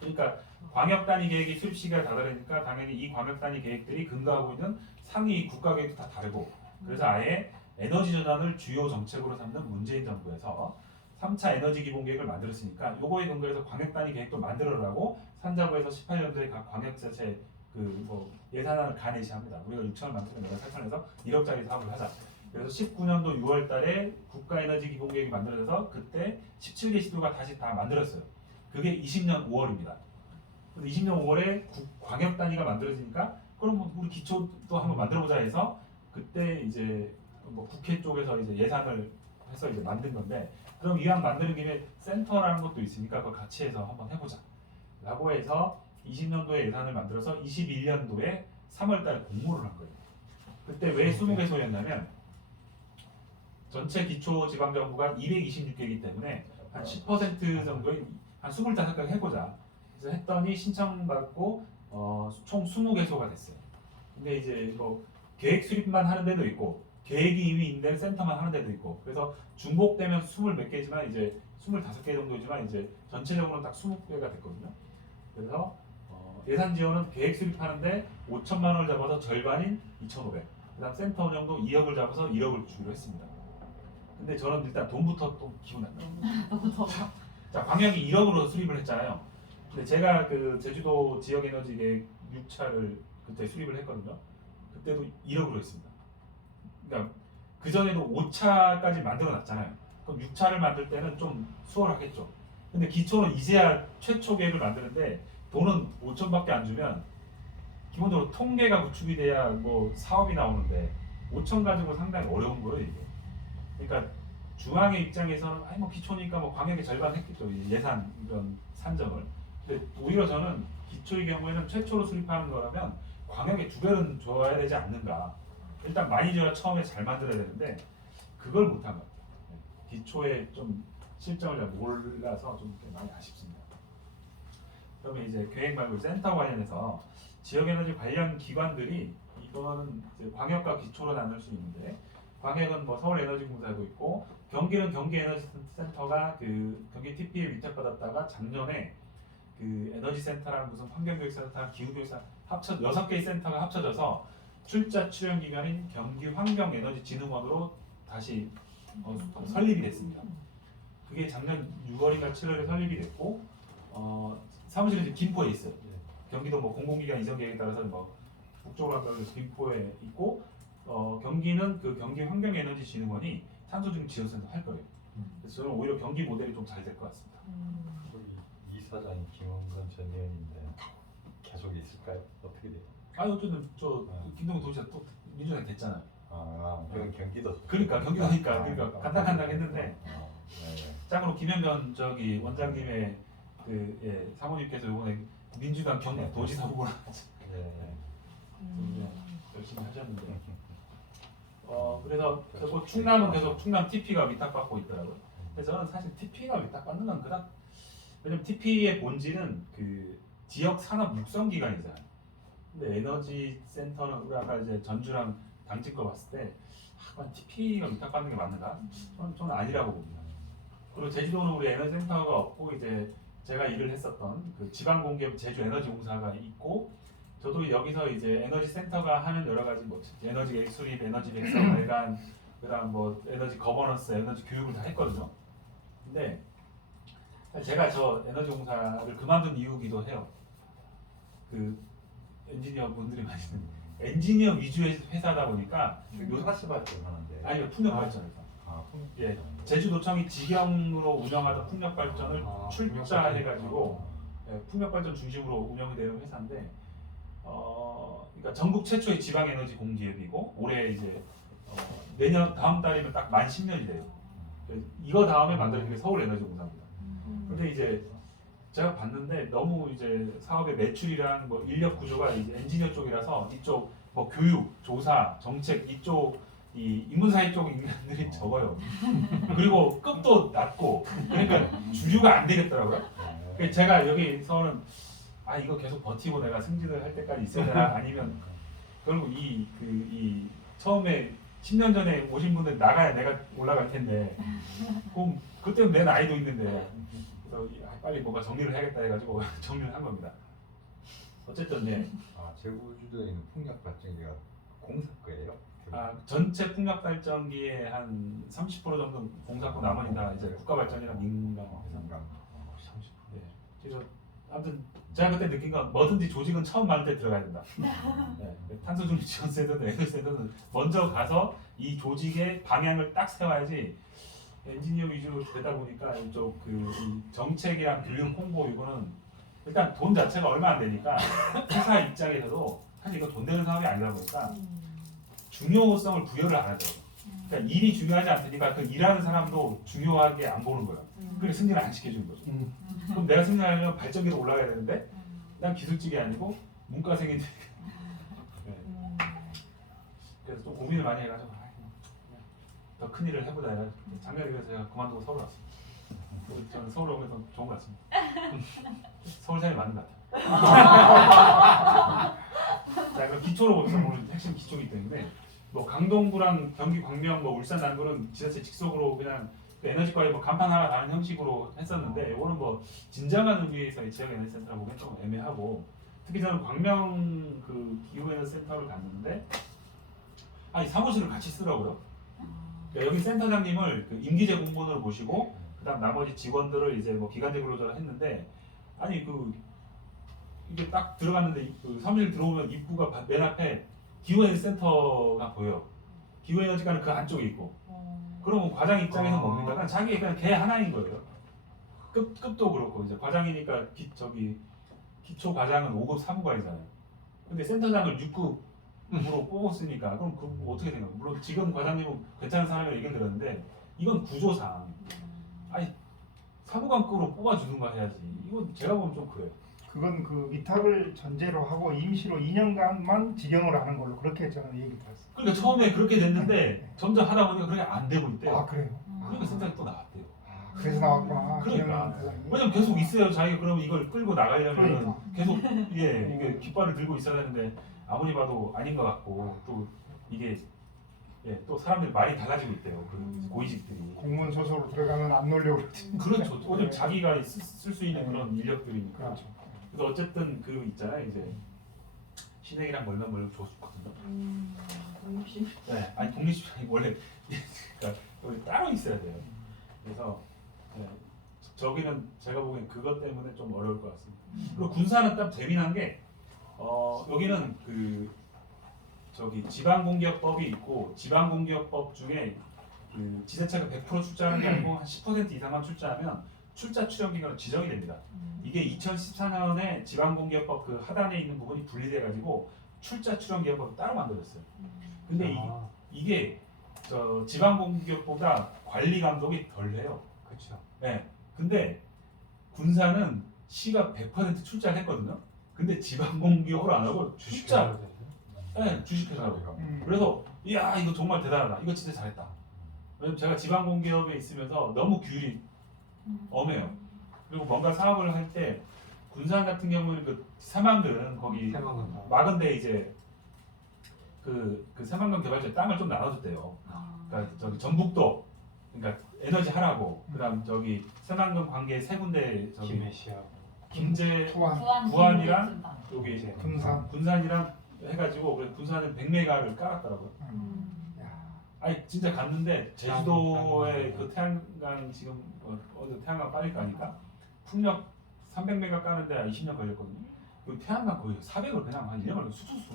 그러니까 광역 단위 계획이 수립 시가 다 다르니까 당연히 이 광역 단위 계획들이 근거하고 있는 상위 국가 계획도 다 다르고 그래서 아예 에너지 전환을 주요 정책으로 삼는 문재인 정부에서 3차 에너지 기본 계획을 만들었으니까 요거에 근거해서 광역 단위 계획도 만들어라고 산자부에서 18년도에 각 광역자체 예산안을 가내시합니다. 우리가 6천을 만들면 내가 8천에서 1억짜리 사업을 하자. 그래서 19년도 6월달에 국가 에너지 기본 계획이 만들어져서 그때 17개 시도가 다시 다 만들었어요. 그게 20년 5월입니다. 20년 5월에 광역 단위가 만들어지니까 그럼 뭐 우리 기초도 한번 만들어보자 해서 그때 이제 국회 쪽에서 이제 예산을 해서 이제 만든 건데 그럼 이왕 만드는 김에 센터라는 것도 있으니까 그걸 같이 해서 한번 해보자 라고 해서 20년도에 예산을 만들어서 21년도에 3월달에 공모를 한 거예요. 그때 왜 20개소였냐면 전체 기초지방정부가 226개이기 때문에 한 10% 정도인 한 25개를 해보자. 그래서 했더니 신청받고 총 20개소가 됐어요. 근데 이제 계획 수립만 하는 데도 있고 계획이 이미 있는 데는 센터만 하는 데도 있고 그래서 중복되면 20몇 개지만 이제 25개 정도지만 이제 전체적으로는 딱 20개가 됐거든요. 그래서 예산 지원은 계획 수립하는데 5천만 원을 잡아서 절반인 2,500. 그다음 센터 운영도 2억을 잡아서 1억을 주기로 했습니다. 근데 저는 일단 돈부터 또 기분 나요. 자, 광역이 1억으로 수립을 했잖아요. 근데 제가 그 제주도 지역 에너지 계획 6차를 그때 수립을 했거든요. 그때도 1억으로 했습니다. 그러니까 그 전에도 5차까지 만들어 놨잖아요. 그럼 6차를 만들 때는 좀 수월하겠죠. 근데 기초는 이제야 최초 계획을 만드는데 돈은 5천밖에 안 주면 기본적으로 통계가 구축이 돼야 사업이 나오는데 5천 가지고 상당히 어려운 거예요 이게. 그러니까 중앙의 입장에서는 기초니까 광역의 절반 했겠죠 예산 이런 산정을. 근데 오히려 저는 기초의 경우에는 최초로 수립하는 거라면 광역에 2배는 줘야 되지 않는가. 일단 많이 줘야 처음에 잘 만들어야 되는데 그걸 못한 것 같아요. 기초에 좀 실정을 잘 몰라서 좀 많이 아쉽습니다. 그러면 이제 계획 말고 센터 관련해서 지역에너지 관련 기관들이 이거는 이제 광역과 기초로 나눌 수 있는데 광역은 서울에너지공사도 있고 경기는 경기에너지센터가 그 경기 TP에 위탁받았다가 작년에 그 에너지센터랑 무슨 환경교육센터랑 기후교육센터 6개의 센터가 합쳐져서 출자 출연 기관인 경기 환경에너지진흥원으로 다시 설립이 됐습니다. 그게 작년 6월인가 7월에 설립이 됐고 사무실은 이제 김포에 있어요. 경기도 뭐 공공기관 이전 계획에 따라서 뭐 북쪽으로 한다고 해서 김포에 있고 경기는 그 경기 환경에너지진흥원이 탄소중립 지원센터 할 거예요. 그래서 저는 오히려 경기 모델이 좀 잘 될 것 같습니다. 우리 이사장이 김원건 전 의원인데 계속 있을까요? 어떻게 돼요? 어쨌든 저 김동훈 도지사 또 민주당 됐잖아요. 그건 경기도. 그러니까 경기도니까 그러니까 간당간당 했는데 네. 짱으로 김현변 저기 원장님의 그 사모님께서 이번에 민주당 경기도지사 후보를 네. 열심히 하셨는데 그래서 결국 충남은 계속 충남 TP가 위탁받고 있더라고요. 근데 저는 사실 TP가 위탁받는 건 그닥 왜냐면 TP의 본질은 그 지역 산업 육성 기관이잖아요. 근데 에너지 센터는 우리 아까 이제 전주랑 당진 거 봤을 때 TP가 위탁받는 게 맞는가? 저는 아니라고 봅니다. 그리고 제주도는 우리 에너지 센터가 없고 이제 제가 일을 했었던 그 지방공기업 제주에너지공사가 있고 저도 여기서 이제 에너지 센터가 하는 여러 가지 뭐 에너지 계획 수립, 에너지 백성 발간, 그다음 뭐 에너지 거버넌스, 에너지 교육을 다 했거든요. 근데 제가 저 에너지 공사를 그만둔 이유기도 해요. 그 엔지니어 분들이 많이 쓰는 엔지니어 위주의 회사다 보니까 가스 발전하는데. 아니요 풍력 발전에서 예 제주도청이 직영으로 운영하던 풍력 발전을 출자해가지고 풍력 발전 중심으로 운영이 되는 회사인데 그러니까 전국 최초의 지방 에너지 공기업이고 올해 이제 내년 다음 달이면 딱 만 10년이 돼요. 이거 다음에 만들어진 게 서울에너지공사입니다. 근데 이제 제가 봤는데 너무 이제 사업의 매출이랑 뭐 인력 구조가 이제 엔지니어 쪽이라서 이쪽 뭐 교육, 조사, 정책 이쪽 이 인문사회 쪽 인간들이 적어요. 그리고 급도 낮고 그러니까 주류가 안 되겠더라고요. 그래서 제가 여기서는 이거 계속 버티고 내가 승진을 할 때까지 있어야 되나 아니면 결국 이 처음에 10년 전에 오신 분들 나가야 내가 올라갈 텐데 그럼 그때는 내 나이도 있는데 그래서 빨리 뭔가 정리를 해야겠다 해가지고 정리를 한 겁니다. 어쨌든 네. 제주도에 있는 풍력 발전기가 공사 거예요? 전체 풍력 발전기의 한 30% 정도 공사고 나머지는 다 이제 국가 발전이랑 민간에서. 네. 그래서 아무튼 제가 그때 느낀 건 뭐든지 조직은 처음 만들 때 들어가야 된다. 네. 탄소중립 지원센터든 에너지센터든 먼저 가서 이 조직의 방향을 딱 세워야지 엔지니어 위주로 되다 보니까 이쪽 이 정책이랑 교육 홍보 이거는 일단 돈 자체가 얼마 안 되니까 회사 입장에서도 사실 이거 돈 되는 사업이 아니다 보니까 중요성을 부여를 안 하더라고요. 그러니까 일이 중요하지 않으니까 그 일하는 사람도 중요하게 안 보는 거예요. 그래서 승진을 안 시켜주는 거죠. 그럼 내가 승진하려면 발전기로 올라가야 되는데 난 기술직이 아니고 문과생인데 네. 그래서 좀 고민을 많이 해가지고 더 큰 일을 해보자 해가지고 작년에 그래서 제가 그만두고 서울 왔습니다. 저는 서울 오면서 좋은 것 같습니다. 서울 사람이 맞는 것 같아요. 자, 그럼 기초로 보면 오늘 핵심 기초이기 때문에 뭐 강동구랑 경기 광명, 뭐 울산 남구는 지자체 직속으로 그냥 그 에너지과에 뭐 간판 하나 다는 형식으로 했었는데 이거는 뭐 진정한 의미에서의 지역 에너지 센터라고 보기엔 좀 애매하고 특히 저는 광명 그 기후 에너지 센터를 갔는데 이 사무실을 같이 쓰더라고요. 그러니까 여기 센터장님을 그 임기제 공무원으로 모시고 그다음 나머지 직원들을 이제 뭐 기간제 근로자로 했는데 이게 딱 들어갔는데 그 사무실 들어오면 입구가 맨 앞에 기후에너지 센터가 보여. 기후에너지과는 그 안쪽에 있고. 그러면 과장 입장에서 뭡니까? 그냥 자기 그냥 개 하나인 거예요. 급도 그렇고 이제 과장이니까 기초 과장은 5급 사무관이잖아요. 근데 센터장을 6급으로 뽑았으니까 그럼 어떻게 되나? 물론 지금 과장님은 괜찮은 사람이라고 얘기를 들었는데 이건 구조상 사무관급으로 뽑아주는가 해야지. 이건 제가 보면 좀 그래요. 그건 그 위탁을 전제로 하고 임시로 2년간만 직영을 하는 걸로 그렇게 저는 얘기를 들었어요. 그러니까 처음에 그렇게 됐는데 점점 하다 보니까 그게 안 되고 있대요. 그래요? 그러니까 생각이 또 나왔대요. 그래서 나왔구나. 그러니까. 기영이. 왜냐면 계속 있어요. 자기가 그러면 이걸 끌고 나가려면 그러니까. 계속 이게 깃발을 들고 있어야 되는데 아무리 봐도 아닌 것 같고 또 이게 또 사람들이 많이 달라지고 있대요. 그 고위직들이. 공무원 소속으로 들어가면 안 놀려고 그러지. 그렇죠. 오늘 자기가 쓸 수 있는 그런 인력들이니까. 그렇죠. 그래서 어쨌든 그 있잖아요. 이제 신행이랑 멀면 좋거든요. 독립심. 네, 아니 독립심이 원래 그러니까 따로 그래서 예, 저기는 제가 보기엔 그것 때문에 좀 어려울 것 같습니다. 그리고 군사는 딱 재미난 게 여기는 그 저기 지방공기업법이 있고 지방공기업법 중에 그 지자체가 100% 출자하는 게 아니고 한 10% 이상만 출자하면 출자 출연 기간은 지정이 됩니다. 이게 2014년에 지방공기업법 그 하단에 있는 부분이 분리돼 가지고 출자 출연 기업법을 따로 만들었어요. 근데 아, 이게 저 지방공기업보다 관리 감독이 덜해요. 그렇죠. 네. 근데 군사는 시가 100% 출자를 했거든요. 근데 지방공기업을 안 하고 출자, 네, 주식회사로. 그래서 이야 이거 정말 대단하다. 이거 진짜 잘했다. 왜냐면 제가 지방공기업에 있으면서 너무 규율이 엄해요. 그리고 뭔가 사업을 할 때 군산 같은 경우는 그 새만금 거기 새만금. 막은데 이제 그 새만금 개발자 땅을 좀 나눠줬대요. 아. 그러니까 저기 전북도 그러니까 에너지 하라고 그다음 저기 새만금 관계 세 군데 저기 김해시야. 김제 부안, 부안이랑 여기 이제 군산. 군산이랑 해가지고 그래서 군산은 100메가를 깔았더라고요. 야, 아니 진짜 갔는데 제주도에 그 태양광 지금 어제 태양광 빨리 까니까 풍력 300메가 까는데 20년 걸렸거든요. 그 태양광 거의 400을 그냥 한 1년 걸려 수수수.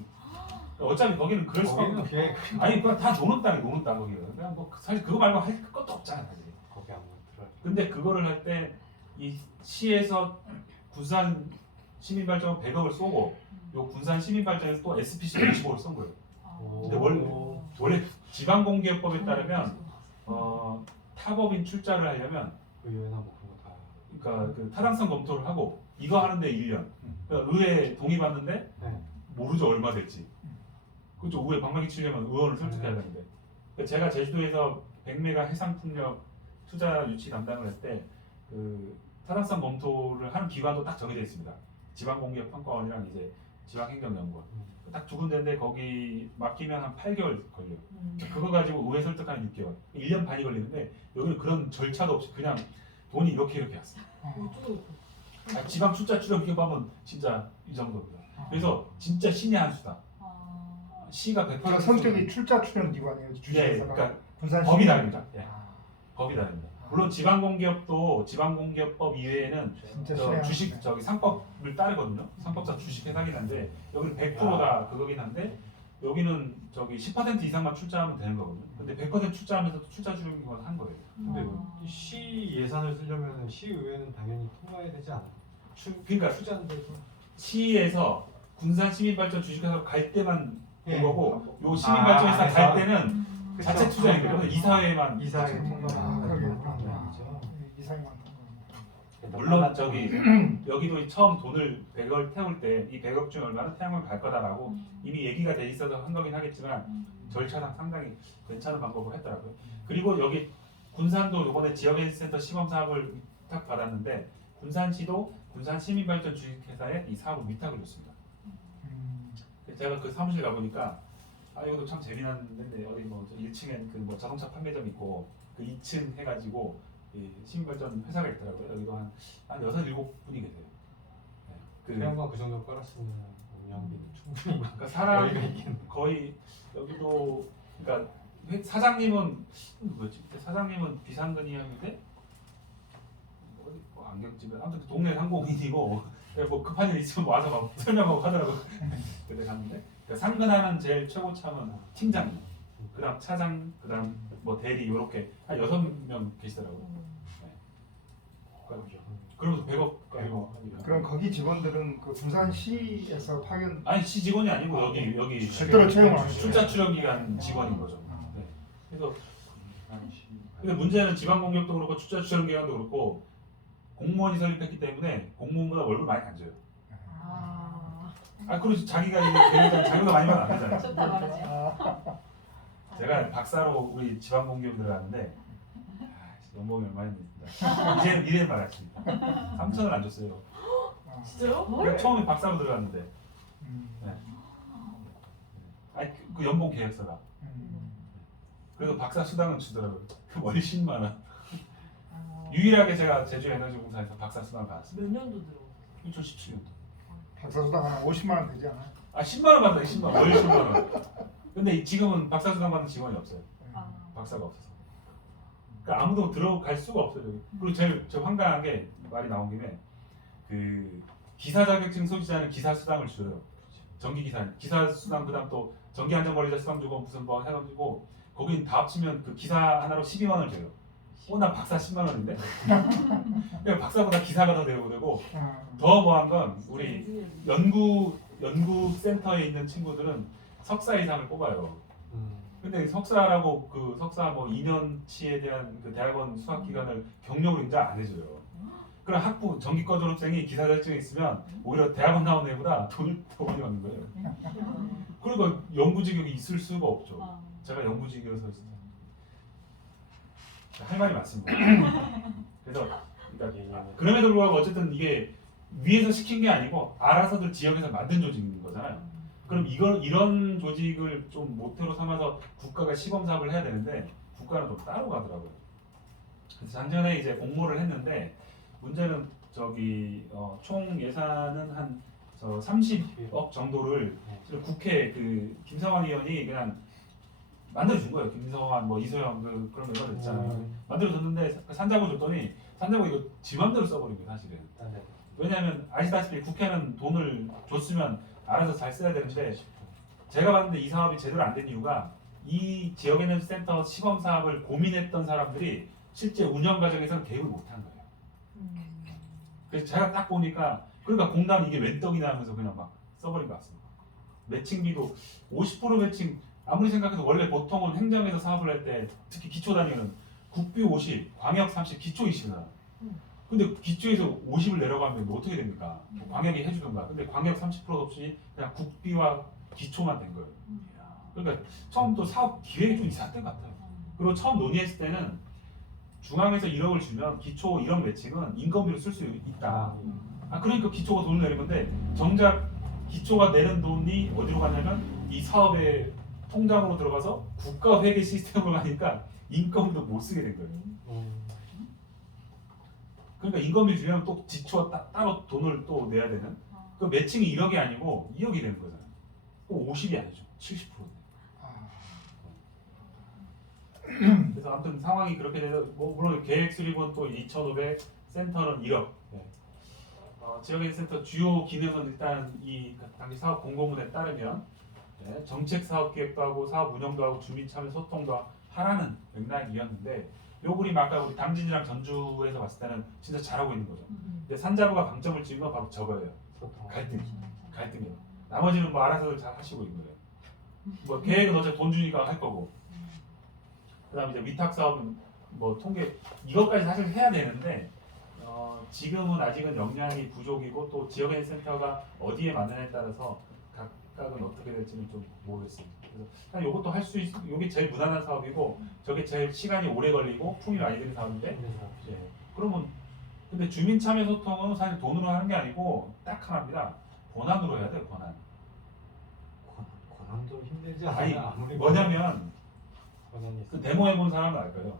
어차피 거기는 그럴 수밖에 거기는 없어. 계획 아니 그건 다 노는 땅 거기는. 그냥 뭐 사실 그거 말고 할 것도 없잖아 사실. 거기 안 들어. 근데 그거를 할 때 이 시에서 군산 시민발전 100억을 쏘고 요 군산 시민발전에서 또 SPC 50억을 쏜 거예요. 근데 원래 지방공기업법에 따르면 타법인 출자를 하려면 의회나 뭐 그런 거 다. 그러니까 그 타당성 검토를 하고 이거 하는데 1년. 그러니까 의회 동의받는데 네. 모르죠 얼마 될지. 그쪽 의회 방망이 치려면 의원을 설득해야 되는데. 그러니까 제가 제주도에서 100메가 해상풍력 투자 유치 담당을 할 때 그 타당성 검토를 하는 기관도 딱 정해져 있습니다. 지방공기업 평가원이랑 이제 지방행정연구원 딱 두 군데인데 거기 맡기면 한 8개월 걸려요. 그거 가지고 의회 설득하는 6개월, 1년 반이 걸리는데 여기는 그런 절차도 없이 그냥 돈이 이렇게 왔어. 지방 출자 출연 기업하면 진짜 이 정도입니다. 그래서 진짜 신의 한 수다. 시가 100% 그러니까 성격이 출자 출연 기관이에요. 네, 주식회사가. 그러니까 군산 법이 시민. 다릅니다. 예, 법이 다릅니다. 물론 지방공기업도 지방공기업법 이외에는 진짜 저 신의 주식 한 저기 상법을 따르거든요. 상법상 주식회사긴 한데 여기는 100%다 그거긴 한데 여기는 저기 10% 이상만 출자하면 되는 거거든요. 근데 100% 출자하면서 출자 줄이는 건 한 거예요. 근데 시 예산을 쓰려면 시의회는 당연히 통과해야 되지 않아요? 그러니까 투자인데도 시에서 군산 시민발전 주식회사로 갈 때만 예. 된 거고 요 시민발전회사 안에서? 갈 때는 자체 투자인 거예요. 이사회만 이사회 아, 통과하는 그러겠구나. 그런 아니죠. 이상이 많다. 물론 저기 여기도 처음 돈을 100을 태울 때 이 100억 중 얼마는 태양광 갈 거다라고 이미 얘기가 돼 있어서 한 거긴 하겠지만 절차상 상당히 괜찮은 방법을 했더라고요. 그리고 여기 군산도 이번에 지역에너지센터 시범 사업을 위탁 받았는데 군산시도 군산 시민발전 주식회사에 이 사업을 위탁을 줬습니다. 제가 그 사무실 가보니까 이것도 참 재미난 데인데 어디 뭐 1층엔 그 뭐 자동차 판매점 있고 그 2층 해가지고 이 시민발전 회사가 있더라고요. 여기도 한 6, 7분이 계세요. 네. 태양광 그 정도 깔았으면 운영비는 충분히 그러니까 사람 여유가 있겠네. 거의 여기도 그러니까 사장님은 뭐였지? 사장님은 비상근이었는데 어디 뭐 안경집에 아무튼 동네 상공인이고 뭐 급한 일 있으면 와서 막 설명하고 하더라고. 그때 갔는데 그러니까 상근하는 제일 최고 참은 팀장님, 그다음 차장, 그다음 뭐 대리 이렇게 한 6명 계시더라고요. 그러면서 100억 가지고 그럼 거기 직원들은 그 군산시에서 파견 아니 시 직원이 아니고 여기 별도로 채용을 하는 거예요? 출자 출연 기간 직원인 거죠. 네. 그래서 근데 문제는 지방공기업도 그렇고 출자 출연 기간도 그렇고 공무원이 설립했기 때문에 공무원보다 월급 많이 안 줘요. 그리고 자기가 이제 배우자 자기가 많이 받으면 안 되잖아요. 좋다 말이지. 제가 박사로 우리 지방공기업 들어갔는데 연봉이 얼마였는지 이제는 말했습니다. 3천을 안 줬어요. 진짜요? 그러니까 처음에 박사로 들어갔는데 그 연봉 계획서가 그래서 박사 수당은 주더라고요. 월 10만 원. 유일하게 제가 제주에너지공사에서 박사 수당 받았어요. 몇 년도 들어오셨어요? 2017년도. 박사수당 한 50만 원 되지 않아요? 10만 원 받아요. 10만 원. 월 10만 원. 근데 지금은 박사 수당 받는 직원이 없어요. 박사가 없어서. 그러니까 아무도 들어갈 수가 없어요. 저기. 그리고 제일 저 황당한 게 말이 나온 김에 그 기사 자격증 소지자는 기사 수당을 줘요. 전기 기사 수당 그다음 또 전기 안전관리자 수당 주고 무슨 뭐 해가지고 거긴 다 합치면 그 기사 하나로 12만 원 줘요. 나 박사 10만 원인데? 그냥 박사보다 기사가 더 되고 더 뭐한 건 우리 연구 센터에 있는 친구들은 석사 이상을 뽑아요. 근데 석사라고 그 석사 뭐 2년치에 대한 그 대학원 수학 기간을 경력으로 인정 안 해줘요. 그럼 학부 전기 과졸업생이 기사 자격증이 있으면 오히려 대학원 나온 애보다 돈을 더 많이 받는 거예요. 그러니까 연구직역이 있을 수가 없죠. 제가 연구직이어서 진짜 할 말이 많습니다. 그래서 그러니까 그럼에도 불구하고 어쨌든 이게 위에서 시킨 게 아니고 알아서들 지역에서 만든 조직인 거잖아요. 그럼 이런 조직을 좀 모태로 삼아서 국가가 시범 사업을 해야 되는데 국가는 좀 따로 가더라고요. 그래서 작년에 이제 공모를 했는데 문제는 총 예산은 한 30억 정도를 국회 그 김성환 의원이 그냥 만들어준 거예요. 김성환, 뭐 이소영 그런 멤버들 있잖아요. 만들어줬는데 산자고 줬더니 산자고 이거 지 맘대로 써버린 거예요, 사실은. 왜냐하면 아시다시피 국회는 돈을 줬으면 알아서 잘 써야 되는데 제가 봤는데 이 사업이 제대로 안 된 이유가 이 지역에너지 센터 시범 사업을 고민했던 사람들이 실제 운영 과정에서는 개입을 못한 거예요. 그래서 제가 딱 보니까 그러니까 공단 이게 웬 떡이냐 하면서 그냥 막 써버린 것 같습니다. 매칭비도 50% 매칭 아무리 생각해도 원래 보통은 행정에서 사업을 할 때 특히 기초 단위는 국비 50, 광역 30, 기초 20이잖아. 근데 기초에서 50을 내려가면 뭐 어떻게 됩니까? 뭐 광역이 해주던가. 근데 광역 30% 없이 그냥 국비와 기초만 된 거예요. 그러니까 처음 또 사업 기획이 좀 이상했던 것 같아요. 그리고 처음 논의했을 때는 중앙에서 1억을 주면 기초 1억 매칭은 인건비로 쓸 수 있다. 그러니까 기초가 돈을 내는 건데 정작 기초가 내는 돈이 어디로 가냐면 이 사업의 통장으로 들어가서 국가 회계 시스템으로 가니까 인건비도 못 쓰게 된 거예요. 그러니까 인건비 주려면 또 지초 따로 돈을 또 내야 되는. 그 매칭이 1억이 아니고 2억이 되는 거잖아요. 50이 아니죠. 70%. 그래서 아무튼 상황이 그렇게 돼서 뭐 물론 계획 수립은 또 2,500, 센터는 1억. 네. 지역의 센터 주요 기능은 일단 이 당시 사업 공고문에 따르면 네, 정책 사업 기획도 하고 사업 운영도 하고 주민 참여 소통도 하라는 맥락이었는데 요 그림 아까 우리 당진이랑 전주에서 봤을 때는 진짜 잘하고 있는 거죠. 근데 산자부가 방점을 찍은 건 바로 저거예요. 갈등이요. 나머지는 뭐 알아서 잘 하시고 있는 거예요. 뭐 계획은 어차피 돈 주니까 할 거고. 그다음 이제 위탁 사업은 뭐 통계 이것까지 사실 해야 되는데 지금은 아직은 역량이 부족이고 또 지역의 센터가 어디에 맞느냐에 따라서 각각은 어떻게 될지는 좀 모르겠습니다. 그래서 이것도 할 수 있. 이게 제일 무난한 사업이고 저게 제일 시간이 오래 걸리고 품이 많이 드는 사업인데. 예. 그러면 근데 주민 참여 소통은 사실 돈으로 하는 게 아니고 딱 하나입니다. 권한으로 해야 돼요. 권한. 권한도 힘들지 아니 않아요. 아무리 뭐냐면 권한이 그 데모 해본 사람은 알 거예요.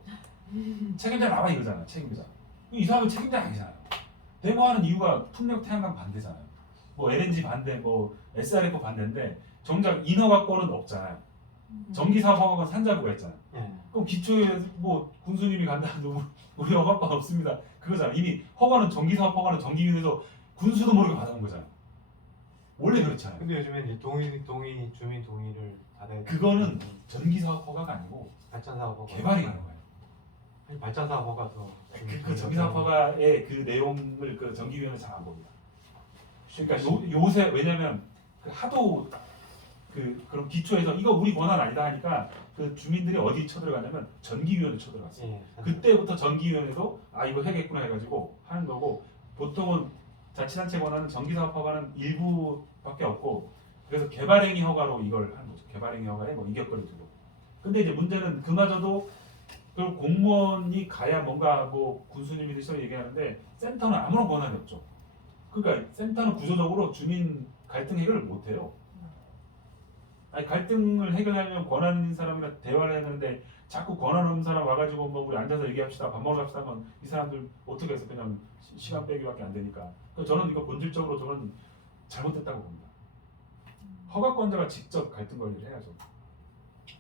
책임자 나와 이거잖아요. 책임자. 이 사람은 책임자 아니잖아요. 데모하는 이유가 풍력 태양광 반대잖아요. 뭐 LNG 반대, 뭐 SRF 반대인데 정작 인허가권은 없잖아요. 전기사업 허가권 산자부가 있잖아요. 그럼 기초에 뭐 군수님이 간다도 우리 허가권 없습니다. 그거잖아요. 이미 허가는 전기사업 허가는 전기위원회에서 군수도 모르게 받아온 거잖아요. 원래 그렇잖아요. 근데 요즘에 이제 동의 주민 동의를 받아야 그거는 전기사업 허가가 아니고 발전사업 허가 개발이 가는 거예요. 발전사업 허가도 그 전기사업 허가의 그 내용을 그 전기위원회 잘 안 봅니다. 그러니까 요새 왜냐면 그 하도 그럼 기초에서 이거 우리 권한 아니다 하니까 그 주민들이 어디 쳐들어가냐면 전기위원회 쳐들어갔어요. 그때부터 전기위원회도 이거 해야겠구나 해가지고 하는 거고 보통은 자치단체 권한은 전기사업 허가는 일부밖에 없고 그래서 개발행위 허가로 이걸 하는 거죠. 개발행위 허가에 뭐 이격거리 두고. 근데 이제 문제는 그마저도 그 공무원이 가야 뭔가 뭐 군수님이 시험 얘기하는데 센터는 아무런 권한이 없죠. 그러니까 센터는 구조적으로 주민 갈등 해결을 못 해요. 아니 갈등을 해결하려면 권한 있는 사람이랑 대화를 해야 되는데 자꾸 권한 없는 사람 와가지고 뭐 우리 앉아서 얘기합시다 밥 먹으러 갑시다 하면 이 사람들 어떻게 해서 그냥 시간 빼기밖에 안 되니까. 그래서 저는 이거 본질적으로 저는 잘못됐다고 봅니다. 허가권자가 직접 갈등 관리를 해야죠.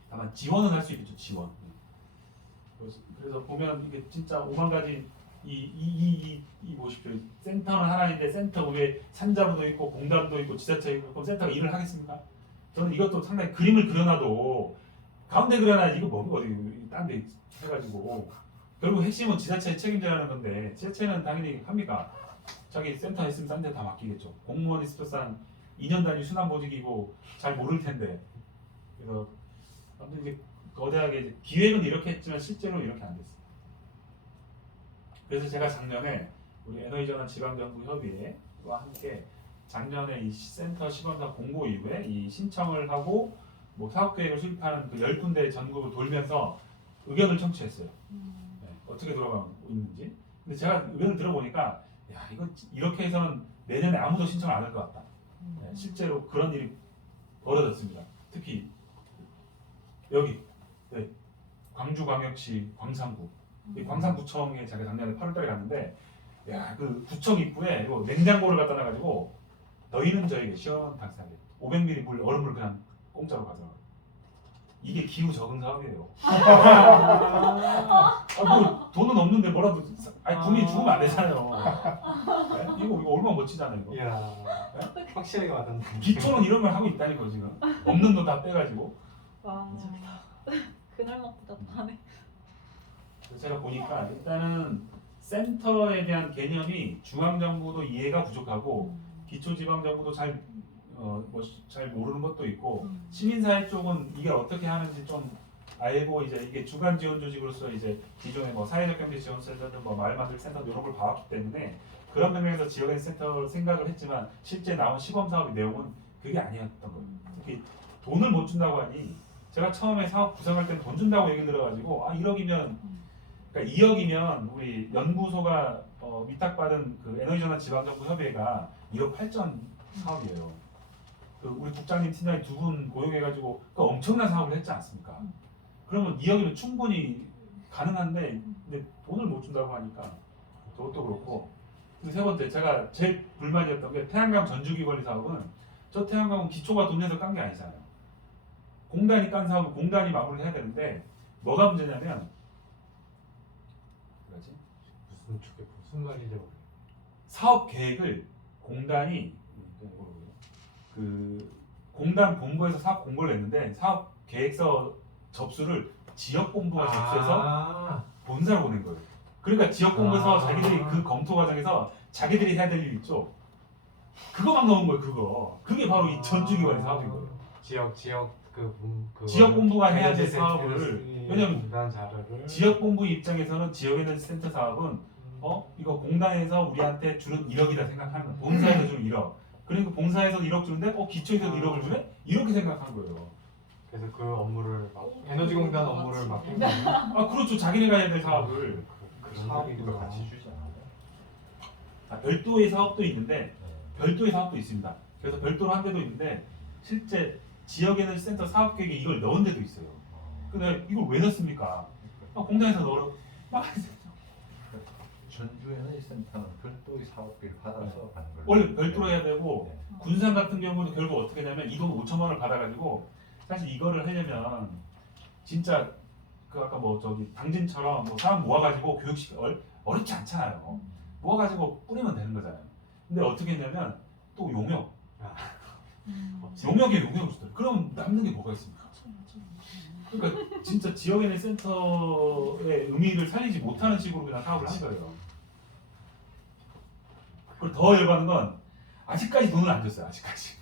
다만 지원은 할 수 있겠죠. 지원. 그래서 보면 이게 진짜 5만 가지 이 보십시오. 센터는 하나인데 센터 위에 산자부도 있고 공단도 있고 지자체 있고 그럼 센터가 일을 하겠습니까? 저는 이것도 상당히 그림을 그려놔도 가운데 그려놔야지 이거 뭐 어디 딴 데 해가지고 결국 핵심은 지자체의 책임져야 하는 건데 지자체는 당연히 합니까? 자기 센터 있으면 딴 데 다 맡기겠죠. 공무원이 스토상 2년 단위 순환보직이고 잘 모를 텐데 그래서 아무튼 이제 거대하게 이제 기획은 이렇게 했지만 실제로 이렇게 안 됐어요. 그래서 제가 작년에 우리 에너지전환 지방정부협의회와 함께 작년에 이 센터 시범사 공고 이후에 이 신청을 하고 뭐 사업계획을 수립하는 그 10군데 전국을 돌면서 의견을 청취했어요. 네, 어떻게 돌아가고 있는지. 근데 제가 의견을 들어보니까 야 이거 이렇게 해서는 내년에 아무도 신청 안 할 것 같다. 네, 실제로 그런 일이 벌어졌습니다. 특히 여기 네, 광주광역시 광산구 이 광산구청에 제가 작년에 8월달에 갔는데 야 그 구청 입구에 이거 냉장고를 갖다 놔가지고 너희는 저에게 시원하게 500ml 물 얼음물 그냥 공짜로 가져가. 이게 기후 적응 사업이에요. 뭐 돈은 없는데 뭐라도 아니 국민이 죽으면 안 되잖아요. 네? 이거 얼마나 멋지잖아요. 이거. 이야, 확실하게 와닿는. 기초는 이런 걸 하고 있다니까 지금 없는 돈 다 빼가지고. 와 그날만보다 많네. 그래서 제가 보니까 일단은 센터에 대한 개념이 중앙정부도 이해가 부족하고 기초지방정부도 잘 모르는 것도 있고 시민사회 쪽은 이게 어떻게 하는지 좀 알고 이제 이게 주간 지원 조직으로서 이제 기존에 뭐 사회적 경제 지원센터든 뭐 마을 만들 센터 이런 걸 봐왔기 때문에 그런 방면에서 지역의 센터를 생각을 했지만 실제 나온 시범 사업의 내용은 그게 아니었던 거예요. 특히 돈을 못 준다고 하니 제가 처음에 사업 구성할 때 돈 준다고 얘기 들어가지고 1억이면 그러니까 2억이면 우리 연구소가 위탁받은 그 에너지전환 지방정부 협의회가 1억 8천 사업이에요. 그 우리 국장님 팀장님 두 분 고용해가지고 그 엄청난 사업을 했지 않습니까? 그러면 2억이면 충분히 가능한데 근데 돈을 못 준다고 하니까 그것도 그렇고 근데 세 번째 제가 제일 불만이었던 게 태양광 전주기 관리 사업은 저 태양광은 기초가 돈 내서 깐 게 아니잖아요. 공단이 깐 사업은 공단이 마무리를 해야 되는데 뭐가 문제냐면 뭐지? 무슨 쪽에 무슨 말인지 모르겠어요. 사업 계획을 공단이 그 공단 본부에서 사업 공고를 냈는데 사업 계획서 접수를 지역 본부가 접수해서 본사로 보낸 거예요. 그러니까 지역 본부에서 자기들이 그 검토 과정에서 자기들이 해야 될 일 있죠. 그거만 넣은 거예요. 그게 바로 이 전주기관의 사업인 거예요. 지역 지역 본부가 해야 될 사업을 왜냐면 공단 자료를 지역 본부 입장에서는 지역 에너지 센터 사업은 이거 공단에서 우리한테 주는 1억이다 생각하는 거예요. 본사에서 주는 1억. 그러니까 본사에서 1억 주는데 기초에서 1억을 주네? 이렇게 생각한 거예요. 그래서 그 업무를 에너지공단 업무를 맡긴 거예요. 그렇죠. 자기네가 해야 될 사업을 그런 사업비도 거구나. 같이 주지 않아요? 별도의 사업도 있는데 별도의 사업도 있습니다. 그래서 별도로 한 데도 있는데 실제 지역 에너지 센터 사업 계획에 이걸 넣은 데도 있어요. 근데 이걸 왜 넣습니까? 공단에서 넣으라고 막 전주 에너지 센터는 별도의 사업비를 받아서 하는 거예요. 원래 별도로 해야 되고 네. 군산 같은 경우는 결국 어떻게 되냐면 이 돈 5천만 원을 받아가지고 사실 이거를 하려면 진짜 그 아까 뭐 저기 당진처럼 뭐 사람 모아가지고 교육식 어렵지 않잖아요. 모아가지고 뿌리면 되는 거잖아요. 근데 어떻게 했냐면 또 용역 용역에 용역을 주더라고요. 그럼 남는 게 뭐가 있습니까? 그러니까 진짜 지역에는 센터의 의미를 살리지 못하는 식으로 그냥 사업을 한 거예요. 그리고 더 열받는 건 아직까지 돈을 안 줬어요. 아직까지.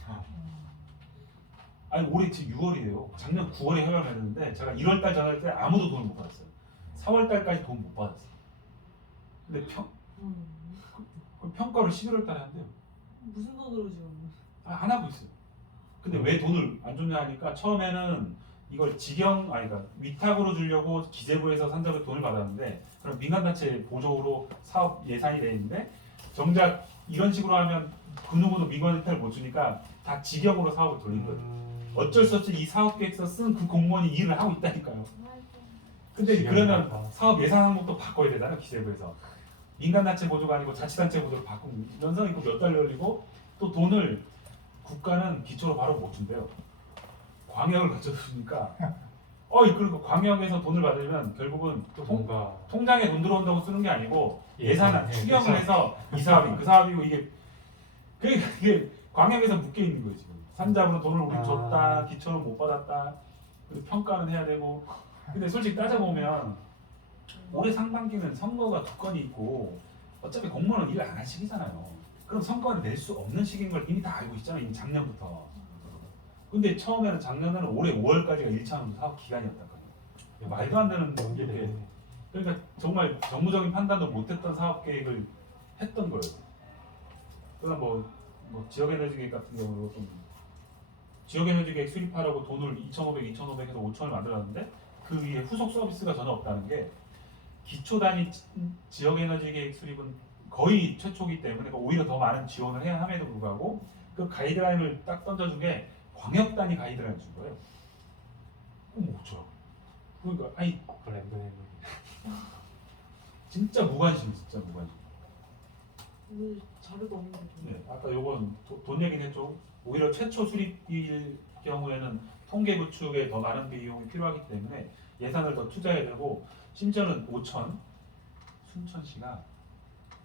아니 올해 지금 6월이에요. 작년 9월에 협약을 했는데 제가 1월달 전화할 때 아무도 돈을 못 받았어요. 4월달까지 돈 못 받았어요. 근데 평가를 11월달에 한대요. 무슨 돈으로 지금? 안 하고 있어요. 근데 왜 돈을 안 줬냐 하니까 처음에는 이걸 그러니까 위탁으로 주려고 기재부에서 산자부 돈을 받았는데 그럼 민간단체 보조로 사업 예산이 돼 있는데 정작 이런 식으로 하면 그 누구도 민간 혜택을 못 주니까 다 직영으로 사업을 돌린 거예요. 어쩔 수 없이 이 사업 계획서 쓴 그 공무원이 일을 하고 있다니까요. 근데 그러면 사업 예산 항목도 바꿔야 되잖아요. 기재부에서 민간단체 보조가 아니고 자치단체 보조로 바꾸면 연상이 몇 달 걸리고 또 돈을 국가는 기초로 바로 못 준대요. 광역을 갖춰주니까 그리고 광역에서 돈을 받으면 결국은 또 뭔가 통장에 돈 들어온다고 쓰는 게 아니고 예산안 추경을 그렇죠. 해서 이 사업이 그 사업이고 이게 광역에서 묶여 있는 거예요 지금. 산잡으로 돈을 우리 줬다, 기초는 못 받았다, 그리고 평가는 해야 되고. 근데 솔직히 따져보면 올해 상반기는 선거가 2건이 있고 어차피 공무원은 일 안 할 시기잖아요. 그럼 성과를 낼 수 없는 시기인 걸 이미 다 알고 있잖아요. 이미 작년부터. 근데 처음에는 작년에는 올해 5월까지가 1차 사업 기간이었다고요. 말도 안 되는 이렇게. 연기되네. 그러니까 정말 정무적인 판단도 못했던 사업 계획을 했던 거예요. 그다음 뭐 지역에너지 계획 같은 경우도 좀 지역에너지 계획 수립하라고 돈을 2,500, 2,500 해서 5,000을 만들었는데 그 위에 후속 서비스가 전혀 없다는 게 기초 단위 지역에너지 계획 수립은 거의 최초기 때문에 그러니까 오히려 더 많은 지원을 해야 함에도 불구하고 그 가이드라인을 딱 던져준 게 광역 단위 가이드라인을 준 거예요. 어쩌라고. 그러니까 아니 브랜드네임. 진짜 무관심, 진짜 무관심. 오늘 자료가 없는데 좀. 네, 아까 요건 돈 얘기는 했죠. 오히려 최초 수립일 경우에는 통계 구축에 더 많은 비용이 필요하기 때문에 예산을 더 투자해야 되고 심지어는 5천 순천시가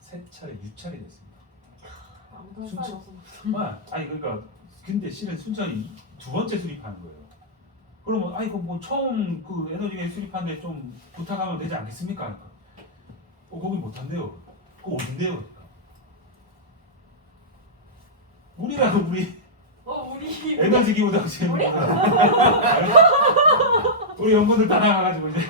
3차례 6차례 됐습니다. 아무튼 순천- 쌀이 없어. 아니 그러니까 근데 실은 순천이 2번째 수립하는 거예요. 그러면 아니 그뭐 처음 그 에너지계 수립하는데 좀 부탁하면 되지 않겠습니까? 그러니까 거기 못한대요. 그거 어딘데요? 그러니까 우리라도 우리 우리 에너지 기후 당시에 우리 연구들 다 나가가지고 이제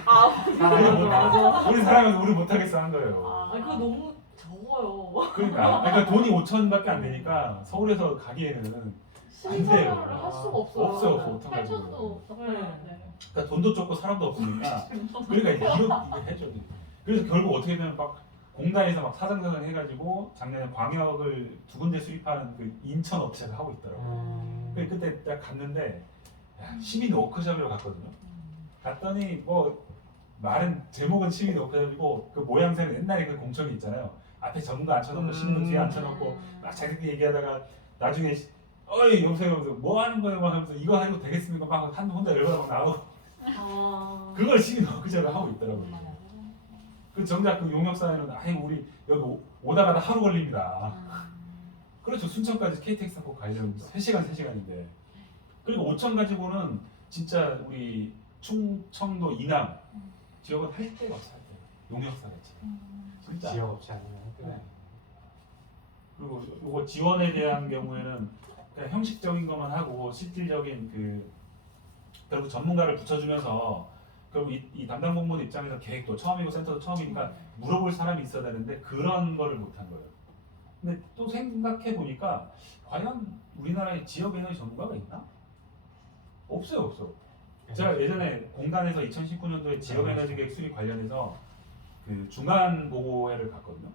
우리 사람은 우리 못하겠어 한 거예요. 그거 너무 적어요. 그러니까 돈이 5천밖에 안 되니까 서울에서 가기에는 시민 안 돼요. 참여를 할 수가 없어요. 없어요. 어떡하지? 8천도 네. 그러니까 돈도 적고 사람도 없으니까 그러니까 이제 이거 해줘야 돼. 그래서 결국 어떻게 되면 막 공단에서 막 사정사정 해가지고 작년에 광역을 2군데 수립하는 그 인천 업체가 하고 있더라고요. 그때 딱 갔는데 시민 워크숍이라고 갔거든요. 갔더니 뭐 말은 제목은 시민 워크숍이고 그 모양새는 옛날에 그 공청이 있잖아요. 앞에 전문가 앉혀놓고 시민도 뒤에 앉혀놓고 막 자기들끼리 얘기하다가 나중에 어이 여보세요 뭐 하는 거예요 막 하면서 이거 하고 되겠습니까 막 한 혼자 열받아 막 나오고 그걸 시민 워크숍을 하고 있더라고요. 그 정작 그 용역사에는 아이 우리 여기 오다가다 하루 걸립니다. 그렇죠. 순천까지 KTX 타고 가려면 3시간 3시간인데 그리고 5천 가지고는 진짜 우리 충청도 이남 지역은 할 데가 없어 할 데. 용역사 같이 진짜. 지역 없이 아니면 네. 그리고 요거 지원에 대한 경우에는 그냥 형식적인 것만 하고 실질적인 그 결국 전문가를 붙여주면서 결국 이 담당 공무원 입장에서 계획도 처음이고 센터도 처음이니까 물어볼 사람이 있어야 되는데 그런 거를 못한 거예요. 근데 또 생각해 보니까 과연 우리나라에 지역 에너지 전문가가 있나? 없어요. 제가 예전에 공단에서 2019년도에 지역 에너지 계획 수립 관련해서 그 중간 보고회를 갔거든요.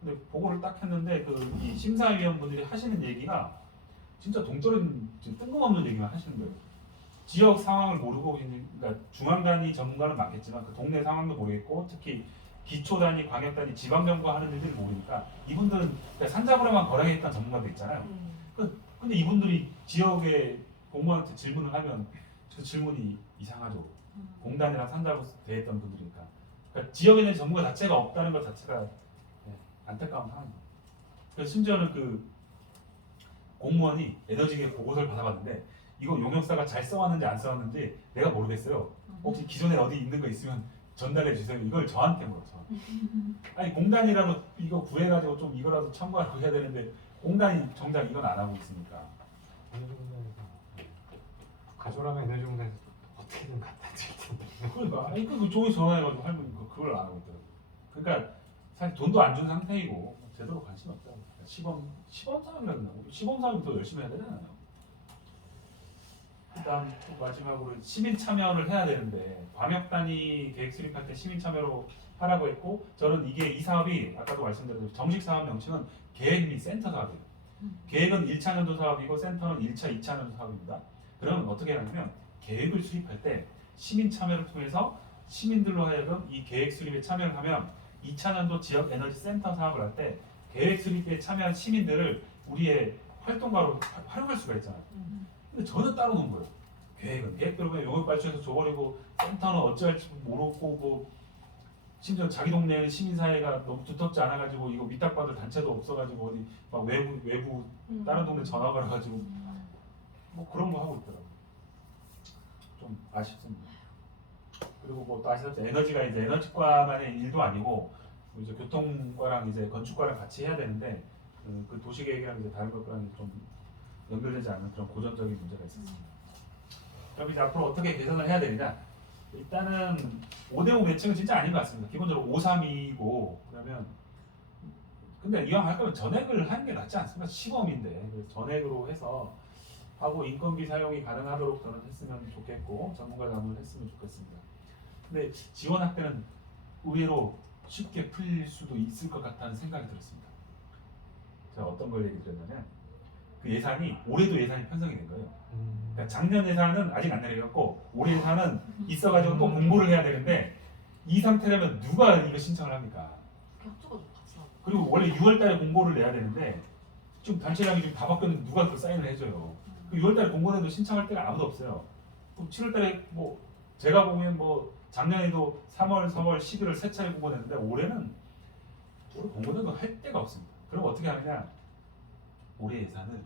근데 보고를 딱 했는데 그 이 심사위원분들이 하시는 얘기가 진짜 동떨어진 뜬금없는 얘기만 하시는 거예요. 지역 상황을 모르고 그러니까 중앙 단위 전문가는 많겠지만 그 동네 상황도 모르겠고 특히 기초 단위, 광역 단위, 지방 정부 하는 일들을 모르니까 이분들은 그러니까 산잡으로만 거래했던 전문가들 있잖아요. 근데 이분들이 지역의 공무원한테 질문을 하면 그 질문이 이상하죠. 공단이랑 산잡으로 대했던 분들이니까. 그러니까 지역에는 전문가 자체가 없다는 것 자체가 안타까운 상황이에요. 그래서 심지어는 그 공무원이 에너지계 보고서를 받아봤는데 이거 용역사가 잘 써왔는지 안 써왔는지 내가 모르겠어요. 혹시 기존에 어디 있는 거 있으면 전달해 주세요. 이걸 저한테 물어서. 아니 공단이라도 이거 구해가지고 좀 이거라도 참고하고 해야 되는데 공단이 정작 이건 안 하고 있으니까. 가져라면 에너지 공단에서 어떻게든 갖다 줄 텐데. 그러니까 아니 그 종이 전화해가지고 할머니 그걸 안 하고 있더라고. 그러니까 사실 돈도 안 준 상태이고 제대로 관심이 없다고. 시범 사업이라고 나고 시범 사업이 더 열심히 해야 되잖아요. 그다음 또 마지막으로 시민 참여를 해야 되는데 광역 단위 계획 수립할 때 시민 참여로 하라고 했고 저는 이 사업이 아까도 말씀드렸듯이 정식 사업 명칭은 계획 및 센터 사업이에요. 계획은 1차 년도 사업이고 센터는 1차, 2차 년도 사업입니다. 그러면 어떻게 하냐면 계획을 수립할 때 시민 참여를 통해서 시민들로 하여금 이 계획 수립에 참여를 하면 2차 년도 지역 에너지 센터 사업을 할 때 계획 수립에 참여한 시민들을 우리의 활동가로 활용할 수가 있잖아요. 근데 전혀 따로 놓은 거예요. 계획대로 그냥 용역 발주해서 줘버리고 센터는 어찌할지 모르고 뭐 심지어 자기 동네에 시민사회가 너무 두텁지 않아가지고 이거 위탁받을 단체도 없어가지고 어디 막 외부 다른 동네 전화 걸어가지고 뭐 그런 거 하고 있더라고요. 좀 아쉽습니다. 그리고 뭐 또 아시다시피 에너지가 이제 에너지과만의 일도 아니고 이제 교통과랑 이제 건축과랑 같이 해야 되는데 그 도시계획이랑 이제 다른 것과랑 좀 연결되지 않는 그런 고전적인 문제가 있었습니다. 그럼 이제 앞으로 어떻게 개선을 해야 되느냐? 일단은 5대5 매칭은 진짜 아닌 것 같습니다. 기본적으로 5-3이고 그러면 근데 이왕 할 거면 전액을 하는 게 낫지 않습니까? 시범인데 그래서 전액으로 해서 하고 인건비 사용이 가능하도록 저는 했으면 좋겠고 전문가 자문을 했으면 좋겠습니다. 근데 지원 학대는 의외로 쉽게 풀릴 수도 있을 것 같다는 생각이 들었습니다. 제가 어떤 걸 얘기 드렸냐면 그 예산이 올해도 예산이 편성이 된 거예요. 그러니까 작년 예산은 아직 안 내려졌고 올해 예산은 있어가지고 또 공부를 해야 되는데 이 상태라면 누가 이거 신청을 합니까? 격투가 좀 같이 나고. 그리고 원래 6월달에 공고를 내야 되는데 지금 단체장이 지금 다 바뀌었는데 누가 그 사인을 해줘요? 그 6월달에 공고내도 신청할 데가 아무도 없어요. 그럼 7월달에 뭐 제가 보면 뭐 작년에도 3월, 4월, 11월 세 차례 공고냈는데 올해는 공고내도 할 데가 없습니다. 그럼 어떻게 하느냐? 올해 예산을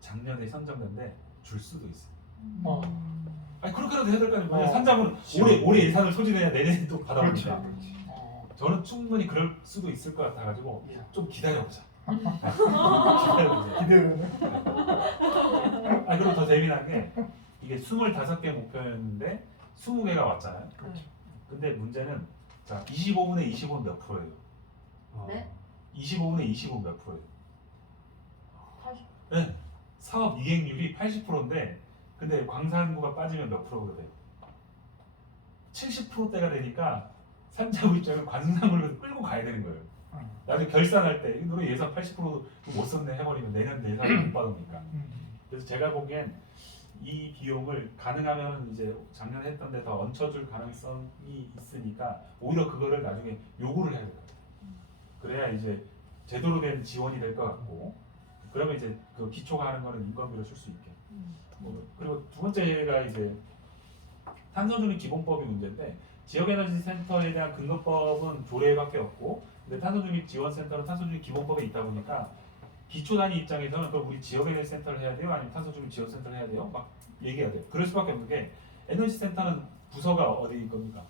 작년에 선정된데 줄 수도 있어요. 어. 아니 그렇게라도 해야 될 거 아니에요. 어. 산자분 올해 예산을 소진해야 내년에 또 그렇지. 받아옵니다. 그렇지. 어. 저는 충분히 그럴 수도 있을 것 같아가지고 예. 좀 기다려보자. 기다려보자. 기대되네. 아 그리고 더 재미난 게 이게 25개 목표였는데 20개가 왔잖아요. 그렇죠. 근데 문제는 자 25분의 25는 몇 프로예요? 네? 25분의 25는 몇 프로예요? 80. 네. 사업 이행률이 80%인데 근데 광산구가 빠지면 몇 프로가 돼요? 70%대가 되니까 산자부 입장은 광산구를 끌고 가야 되는 거예요. 나중에 결산할 때 너네 예산 80%못 썼네 해버리면 내년 예산을 못 받으니까. 그래서 제가 보기엔 이 비용을 가능하면 이제 작년에 했던 데 더 얹혀줄 가능성이 있으니까 오히려 그거를 나중에 요구를 해야 될 것 같아요. 그래야 이제 제대로 된 지원이 될 것 같고 그러면 이제 그 기초가 하는 거는 인건비로 쓸 수 있게. 그리고 두 번째가 이제 탄소중립 기본법이 문제인데 지역에너지 센터에 대한 근거법은 조례밖에 없고 근데 탄소중립 지원센터는 탄소중립 기본법에 있다 보니까 기초 단위 입장에서는 그럼 우리 지역에너지 센터를 해야 돼요? 아니면 탄소중립 지원센터를 해야 돼요? 막 얘기해야 돼요. 그럴 수밖에 없는 게 에너지 센터는 부서가 어디일 겁니까?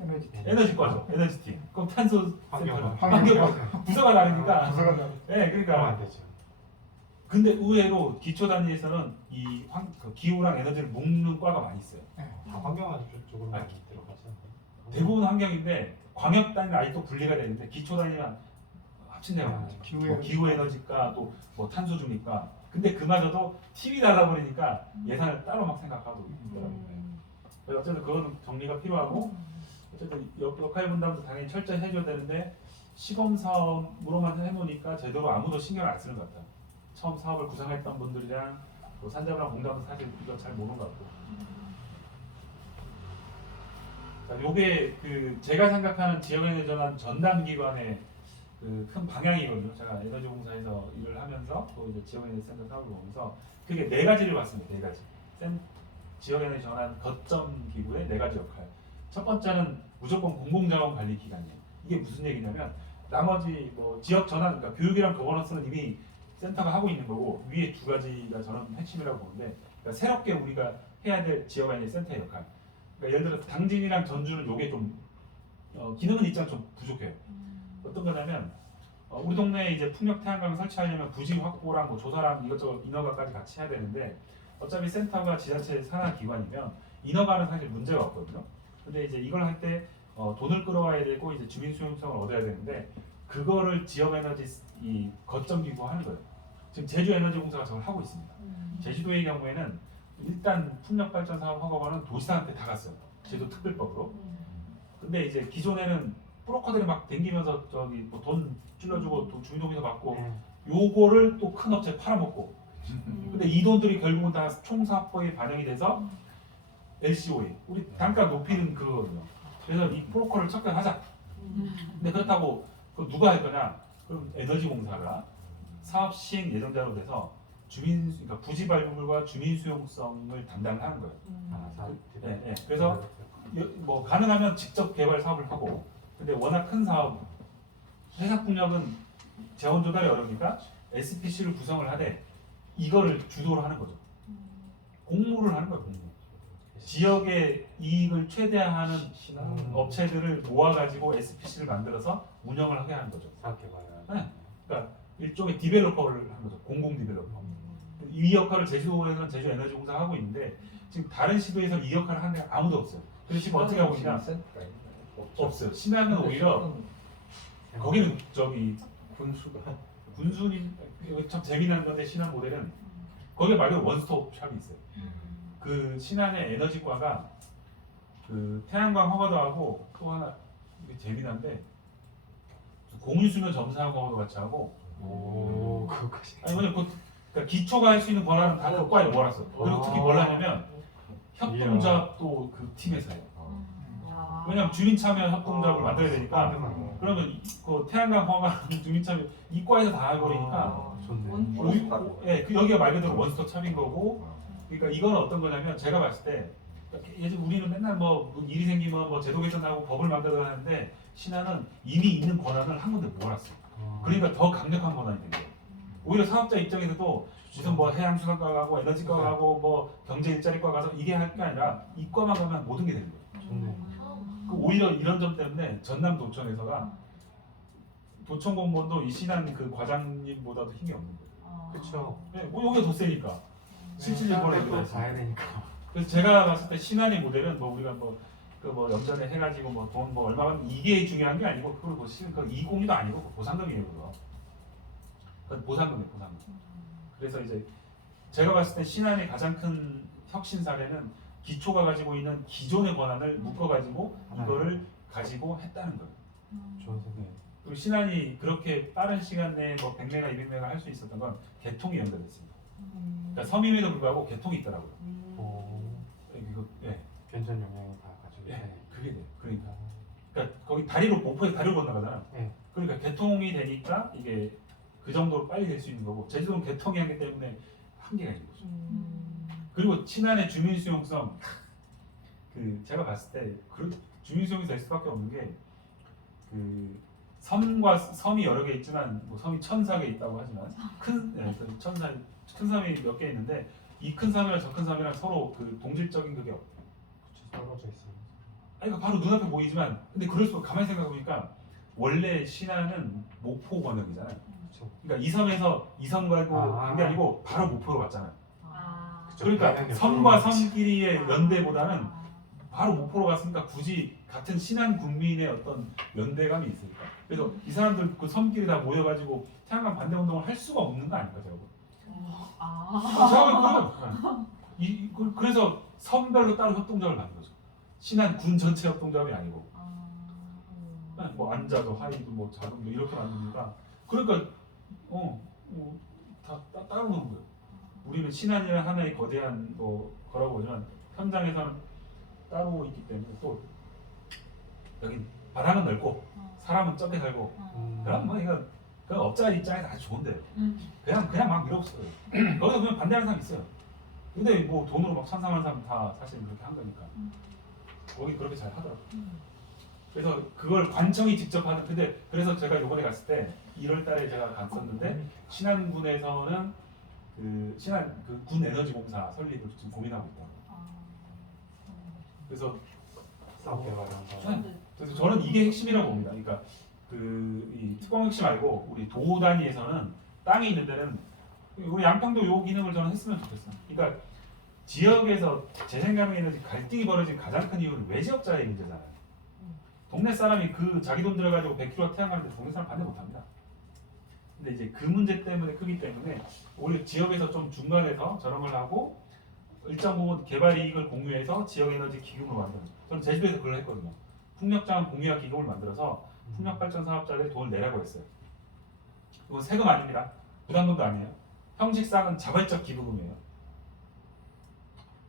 에너지과죠. 에너지팀. 그럼 탄소 환경과. 센터는 부서가 다르니까. 부서가 다르. 네, 그러면 그러니까. 안 되죠. 근데 의외로 기초 단위에서는 그 기후랑 에너지를 묶는 과가 많이 있어요. 다 환경화 쪽으로 아, 많이 들어가지 않나요? 대부분 환경인데 광역 단위는 아직 또 분리가 되는데 기초 단위만 합친 데가 많아요. 기후 기후 에너지과 또 뭐 탄소 중립과. 근데 그마저도 TV 달라버리니까 예산을 따로 막 생각하고 있더라고요. 그래서 어쨌든 그거는 정리가 필요하고 어쨌든 역할 분담도 당연히 철저히 해줘야 되는데 시범 사업으로만 해놓으니까 제대로 아무도 신경 안 쓰는 것 같아요. 처음 사업을 구상했던 분들이랑 뭐 산자부랑 공감도 사실 이거 잘 모르는 것 같고. 자, 요게 그 제가 생각하는 지역에너지 전환 전담 기관의 그 큰 방향이거든요. 제가 에너지공사에서 일을 하면서 또 이제 지역에너지 센터 사업을 보면서 그게 네 가지를 봤습니다. 네 가지. 지역에너지 전환 거점 기구의 네 가지 역할. 첫 번째는 무조건 공공자원 관리 기관이에요. 이게 무슨 얘기냐면 나머지 뭐 지역 전환, 그러니까 교육이랑 거버넌스는 이미 센터가 하고 있는 거고 위에 두 가지가 저는 핵심이라고 보는데 그러니까 새롭게 우리가 해야 될 지역에너지 센터의 역할. 그러니까 예를 들어 당진이랑 전주는 요게 좀 기능은 있지만 좀 부족해요. 어떤 거냐면 우리 동네에 이제 풍력 태양광 설치하려면 부지 확보랑 뭐 조사랑 이것저것 인허가까지 같이 해야 되는데 어차피 센터가 지자체 산하 기관이면 인허가는 사실 문제가 없거든요. 근데 이제 이걸 할 때 돈을 끌어와야 되고 이제 주민 수용성을 얻어야 되는데 그거를 지역 에너지 이 거점 기구가 하는 거예요. 지금 제주에너지공사가 저걸 하고 있습니다. 제주도의 경우에는 일단 풍력 발전 사업 허가가 도시사한테 다 갔어요. 제도 특별법으로. 근데 이제 기존에는 브로커들이 막 댕기면서 저기 뭐 돈 줄여주고 돈 주민동에서 받고 요거를 또 큰 업체에 팔아먹고. 근데 이 돈들이 결국은 다 총사업에 반영이 돼서 LCOE 우리 단가 높이는 그거거든요. 그래서 이 브로커를 척결하자. 근데 그렇다고 그 누가 할 거냐? 그럼 에너지공사가 사업 시행 예정자로 돼서 그러니까 부지 발굴과 주민 수용성을 담당하는 거예요. 아, 네, 네. 그래서 뭐 가능하면 직접 개발 사업을 하고, 근데 워낙 큰 사업, 해상풍력은 재원 조달이 어려우니까 SPC를 구성을 하되 이거를 주도를 하는 거죠. 공모를 하는 거예요. 공모. 지역의 이익을 최대화하는 업체들을 모아가지고 SPC를 만들어서 운영을 하게 하는 거죠. 사업 개발을. 네. 그러니까 일종의 디벨로퍼를 하는 거죠. 공공 디벨로퍼. 이 역할을 제주도에서는 제주에너지공사가 하고 있는데 지금 다른 시도에서 이 역할을 하는 데 아무도 없어요. 그래서 지금 어떻게 하고 있냐? 없어요. 신안은 오히려 거기는 저기 군수님 이거 참 재미난 건데 신안 모델은 거기에 말 그대로 원스톱 샵이 있어요. 그 신안의 에너지과가 그 태양광 허가도 하고 또 하나 이게 재미난데 공유수면 점사하고도 같이 하고 오, 그거까지. 아니 왜냐 그러니까 기초가 할 수 있는 권한은 다 그 과에 몰았어. 그리고 특히 뭘 하냐면 협동조합도 그 팀에서 해요. 왜냐면 주민 참여 협동조합을 만들어야 되니까 그러면 그 태양광 허가 주민 참여 이 과에서 다 해버리니까 좋네. 예, 그 여기가 말 그대로 원스톱 샵인 거고 그러니까 이건 어떤 거냐면 제가 봤을 때 예전 우리는 맨날 뭐 일이 생기면 뭐 제도 개선하고 법을 만들어 하는데 신안은 이미 있는 권한을 한 군데 모았어. 그러니까 더 강력한 권한이 된 거예요. 오히려 사업자 입장에서도 무슨 뭐 해양수산과 가고 에너지과 가고 뭐 경제 일자리과 가서 이게 할 게 아니라 이과만 가면 모든 게 되는 거예요. 좋네. 그 오히려 이런 점 때문에 전남 도청에서가 도청 공무원도 이 신안 그 과장님보다도 힘이 없는 거예요. 그렇죠. 네, 뭐 여기가 더 세니까. 실질적인 거를 또 가야 되니까. 그래서 제가 봤을 때 신안의 모델은 뭐 우리가 뭐 그 뭐 염전에 해가지고 뭐 돈 뭐 얼마만 이게 중요한 게 아니고 그걸 뭐 실은 그 이공이도 아니고 보상금이에요 그거. 그 보상금이에요 보상금. 그래서 이제 제가 봤을 때 신안의 가장 큰 혁신 사례는 기초가 가지고 있는 기존의 권한을 묶어가지고 이거를 가지고 했다는 거예요. 좋은 생각. 그리고 신안이 그렇게 빠른 시간 내에 뭐 100메가, 200메가 할 수 있었던 건 개통이 연결됐습니다. 그러니까 섬임에도 불구하고 개통이 있더라고요. 오, 이거 예, 견전 영향이 다 가지고. 예, 그게 돼. 그러니까 거기 다리로 목포에 다리로 건너가잖아. 네. 그러니까 개통이 되니까 이게 그 정도로 빨리 될 수 있는 거고 제주도는 개통이 하기 때문에 한계가 있는 거죠. 그리고 친안의 주민 수용성 그 제가 봤을 때 그 주민 수용이 될 수밖에 없는 게 그 섬과 섬이 여러 개 있지만 뭐 섬이 1,000개 있다고 하지만 큰 예, 그 큰 섬이 몇 개 있는데 이 큰 섬이랑 저 큰 섬이랑 서로 그 동질적인 그게 없대요. 떨어져 있어요. 아니 그러니까 바로 눈앞에 보이지만 근데 그럴 수가 가만히 생각해 보니까 원래 신안은 목포 권역이잖아요. 그렇죠. 그러니까 이 섬에서 이 섬 가고 아. 간 게 아니고 바로 목포로 갔잖아요. 그쵸. 그러니까 방향이 섬과 어려운 섬끼리의 연대보다는 바로 목포로 갔으니까 굳이 같은 신안 국민의 어떤 연대감이 있으니까 그래서 이 사람들 그 섬끼리 다 모여가지고 태양광 반대 운동을 할 수가 없는 거 아닌가 제가 제가 그래서 섬별로 따로 협동조합을 만든 거죠. 신안 군 전체 협동조합이 아니고 뭐 안자도 하이도 뭐 자금도 이렇게 만드니까 그러니까 다 따로 노는 거예요. 우리는 신안이라는 하나의 거대한 뭐 거라고 보지만 현장에서는 따로 있기 때문에 또 여기 바닥은 넓고 사람은 적게 살고 그럼 뭐 이거 그 업자 입장에서 아주 좋은데요. 그냥 막 밀어붙여요. 거기서 보면 반대하는 사람 있어요. 근데 뭐 돈으로 막 찬성하는 사람 다 사실 그렇게 한 거니까 거기 그렇게 잘 하더라고요. 그래서 그걸 관청이 직접 하는 근데 그래서 제가 이번에 갔을 때 1월달에 제가 갔었는데 신안군에서는 그 신안 그 군 에너지공사 설립을 지금 고민하고 있다. 그래서 사업 개발을 한다. 그래서 저는 이게 핵심이라고 봅니다. 그러니까 그이 특공 핵심 말고 우리 도 단위에서는 땅이 있는 데는 우리 양평도 요 기능을 저는 했으면 좋겠어. 그러니까 지역에서 재생가능 에너지 갈등이 벌어진 가장 큰 이유는 외지업자의 문제잖아요. 동네 사람이 그 자기 돈 들여가지고 100kW 태양광인데 동네 사람 반대 못합니다. 근데 이제 그 문제 때문에 크기 때문에 오히려 지역에서 좀 중간에서 저런 걸 하고 일정 부분 개발 이익을 공유해서 지역 에너지 기금을 만드는. 저는 제주도에서 그걸 했거든요. 풍력자원 공유화 기금을 만들어서 풍력 발전 사업자들이 돈을 내라고 했어요. 이건 세금 아닙니다. 부담금도 아니에요. 형식상은 자발적 기부금이에요.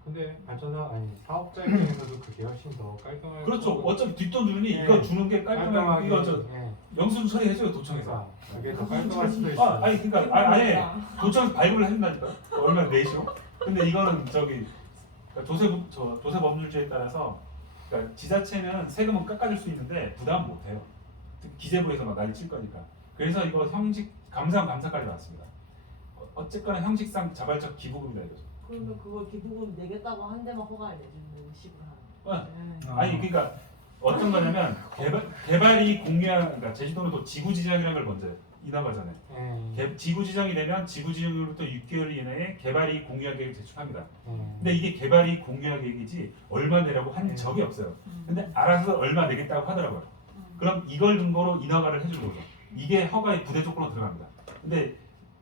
근데 발전사 아니 사업자 입장에서도 그게 훨씬 더 깔끔할 그렇죠. 거고. 어차피 뒷돈 주니 네. 이거 주는 게 깔끔하게 이거 저 네. 영수증 처리해줘요 도청에서. 그러니까 그게 더 깔끔할 수도 있어요. 아니 그러니까 아예 도청에서 발급을 해준다니까. 얼마 내시오? 근데 이거는 저기 그러니까 도세법률제에 따라서 그러니까 지자체는 세금은 깎아줄 수 있는데 부담 못해요. 기재부에서 막 난리 칠 거니까. 그래서 이거 형식 감사까지 나왔습니다. 어쨌거나 형식상 자발적 기부금이다 이거죠. 그러면 그걸 기부금 내겠다고 한 데만 허가를 내주는 식으로 하는 거예요. 아니 그러니까 어떤 거냐면 개발이 공유한 그러니까 제주도는 또 지구지정이라는 걸 먼저 해요. 인허가 전에. 지구지정이 되면 지구지정으로부터 6개월 이내에 개발이 공유한 계획을 제출합니다. 근데 이게 개발이 공유한 계획이지 얼마 내라고 한 적이 없어요. 근데 알아서 얼마 내겠다고 하더라고요. 그럼 이걸 근거로 인허가를 해주는 거죠. 이게 허가의 부대 조건으로 들어갑니다. 근데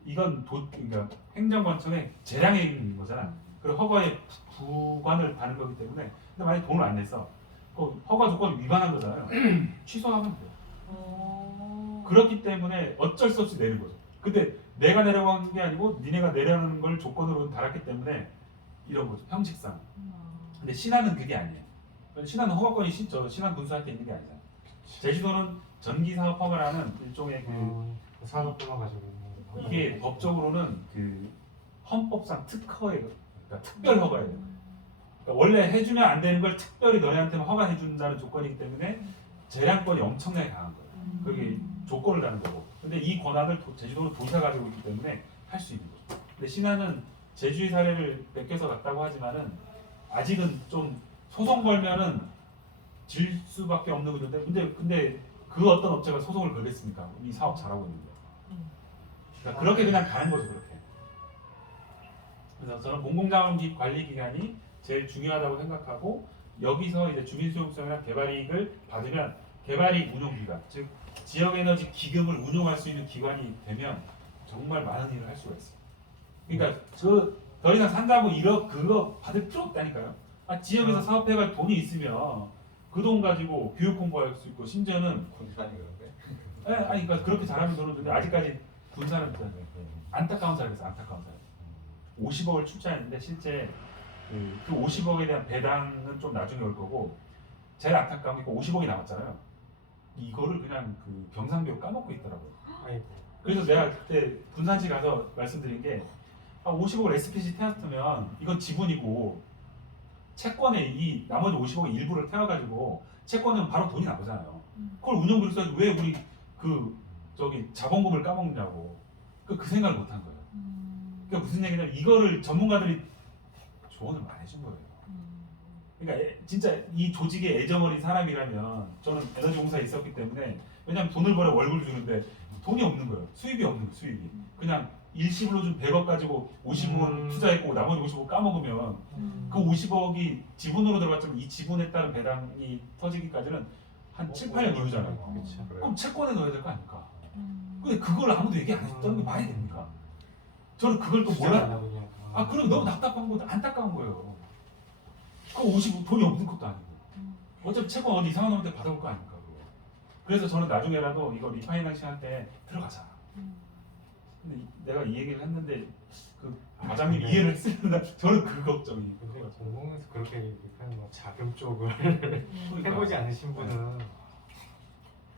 이건 그러니까 행정관청의 재량인 거잖아. 그리고 허가의 부관을 받는 거기 때문에 근데 만약 돈을 안 냈어, 그 허가 조건을 위반한 거잖아요. 취소하면 돼요. 그렇기 때문에 어쩔 수 없이 내는 거죠. 근데 내가 내려고 한 게 아니고 니네가 내려는 걸 조건으로 달았기 때문에 이런 거죠. 형식상. 근데 신안은 그게 아니에요. 신안은 허가권이 신안 군수한테 있는 게 아니잖아요. 제주도는 전기사업 허가라는 일종의 산업부만 가지고 있는 거. 이게 법적으로는 그 헌법상 특허예요. 그러니까 특별 허가예요. 그러니까 원래 해주면 안 되는 걸 특별히 너네한테만 허가해 준다는 조건이기 때문에 재량권이 엄청나게 강한 거예요. 그게 조건을 다는 거고. 근데 이 권한을 제주도는 도시가 가지고 있기 때문에 할 수 있는 거죠. 근데 신안은 제주의 사례를 베껴서 갔다고 하지만은 아직은 좀 소송 걸면은 질 수밖에 없는 구조인데 근데 그 어떤 업체가 소송을 걸겠습니까? 이 사업 잘하고 있는데. 그러니까 그렇게 그냥 가는 거죠, 그렇게. 그래서 저는 공공자원 관리 기관이 제일 중요하다고 생각하고 여기서 이제 주민수용성이나 개발이익을 받으면 개발이익 운용기관, 즉 지역에너지 기금을 운용할 수 있는 기관이 되면 정말 많은 일을 할 수가 있어요. 그러니까 더 이상 산다고 그거 받을 필요 없다니까요. 지역에서 사업해갈 돈이 있으면 그 돈 가지고 교육 공부할 수 있고 심지어는 군산이 그런데. 아니 그러니까 그렇게 잘하면 돈을 드는데 아직까지 군사는 안타까운 사례에서 안타까운 사례. 50억을 출자했는데 실제 그 50억에 대한 배당은 좀 나중에 올 거고 제일 안타까운 게 50억이 남았잖아요. 이거를 그냥 그 경상비로 까먹고 있더라고요. 아이고. 그래서 내가 그때 군산시 가서 말씀드린 게 50억을 SPC 태웠으면 이건 지분이고 채권에 이 나머지 50억의 일부를 태워가지고 채권은 바로 돈이 나오잖아요. 그걸 운영비로 써야지 왜 우리 자본금을 까먹냐고 그 생각을 못 한 거예요. 그러니까 무슨 얘기냐면 이거를 전문가들이 조언을 많이 해준 거예요. 그러니까 진짜 이 조직에 애정어린 사람이라면 저는 에너지공사에 있었기 때문에 왜냐면 돈을 벌어 월급을 주는데 돈이 없는 거예요. 수입이 없는 거예요. 수입이. 그냥 일시불로 준 100억 가지고 50억 투자했고 나머지 50억 까먹으면 그 50억이 지분으로 들어갔지만 이 지분에 따른 배당이 터지기까지는 한 7, 8년 이후잖아요. 그렇죠. 그럼 채권에 넣어야 될 거 아닙니까? 근데 그걸 아무도 얘기 안 했다는 게 말이 됩니까? 저는 그걸 또 몰라. 그럼 너무 답답한 것도 안타까운 거예요. 그 50억 돈이 없는 것도 아니고. 어차피 채권 어디 이상한 놈한테 받아올 거 아닙니까? 그거. 그래서 저는 나중에라도 이거 리파이낸싱 할 때 들어가자. 근데 내가 이 얘기를 했는데 그 과장님 이해를 했으면 저는 그 걱정이. 근데 공공에서 그렇게 하는 거 자금 쪽을 그러니까. 해보지 않으신 분은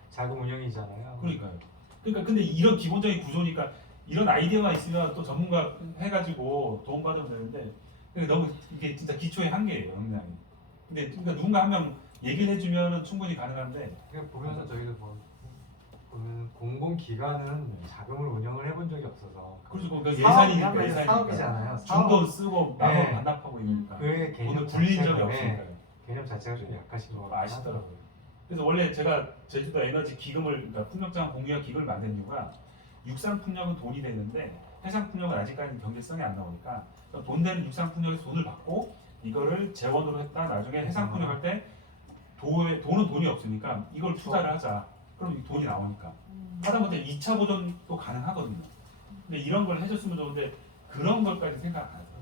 자금 운영이잖아요. 그러니까요. 그러니까 근데 이런 기본적인 구조니까 이런 아이디어가 있으면 또 전문가 해가지고 도움 받으면 되는데 근데 너무 이게 진짜 기초의 한계예요, 역량이. 근데 그러니까 누군가 한 명 얘기를 해주면 충분히 가능한데. 그냥 보면서 저희도 보면 공공기관은 자금을 운영을 해본 적이 없어서 그렇죠. 그러니까 예산이니까 예산이니까 사업이잖아요. 준돈 쓰고 나눠 네. 반납하고 이러니까 그의 개념 돈을 굴린 적이 자체가, 없으니까요. 개념 자체가 좀 약하신 것 같아요. 아시더라고요. 그래서 원래 제가 제주도 에너지 기금을 그러니까 풍력장 공유화 기금을 만든 이유가 육상 풍력은 돈이 되는데 해상 풍력은 아직까지 경제성이 안 나오니까 돈 되는 육상 풍력에서 돈을 받고 이거를 재원으로 했다 나중에 해상 풍력 할 때 돈은 돈이 없으니까 이걸 투자를 하자. 그럼 돈이 나오니까 하다못해 2차 보전도 가능하거든요. 근데 이런 걸 해줬으면 좋은데 그런 걸까지 생각 안 해서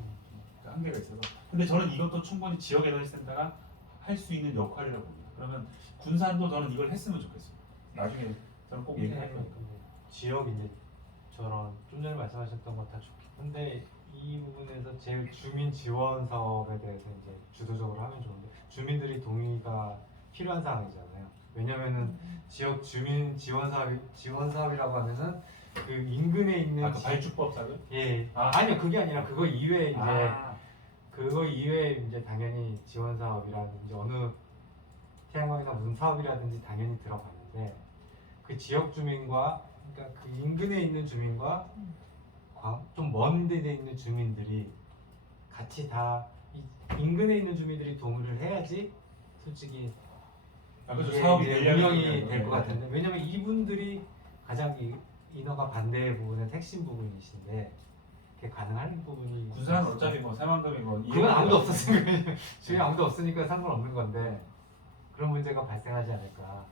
한계가 있어서. 근데 저는 이것도 충분히 지역 에너지 센터가 할 수 있는 역할이라고 봅니다. 그러면 군산도 저는 이걸 했으면 좋겠어요. 나중에 저는 꼭 얘기할 거예요. 지역 이제 저런 좀 전에 말씀하셨던 것 다 좋긴 한데 이 부분에서 제일 주민 지원 사업에 대해서 이제 주도적으로 하면 좋은데 주민들이 동의가 필요한 상황이잖아요. 왜냐면은 지역 주민 지원 사업이라고 하면은 그 인근에 있는 그 발주법 사고요? 예. 아. 아니요, 그게 아니라 그거 이외에 이제 아, 그거 이외에 이제 당연히 지원 사업이라든지 어느 태양광이나 무슨 사업이라든지 당연히 들어가는데 그 지역 주민과 그러니까 그 인근에 있는 주민과 좀 먼 데에 있는 주민들이 같이 다 인근에 있는 주민들이 동의를 해야지 솔직히 그렇죠. 이게 사업이 이제 되려면 운영이 될 것 같은데 왜냐면 이분들이 가장 인허가 반대 부분은 핵심 부분이신데 그게 가능한 부분이 군사는 어차피 뭐 새만금이 뭐 그건 아무도 없었으니까 주위에 아무도 없으니까 상관없는 건데 그런 문제가 발생하지 않을까.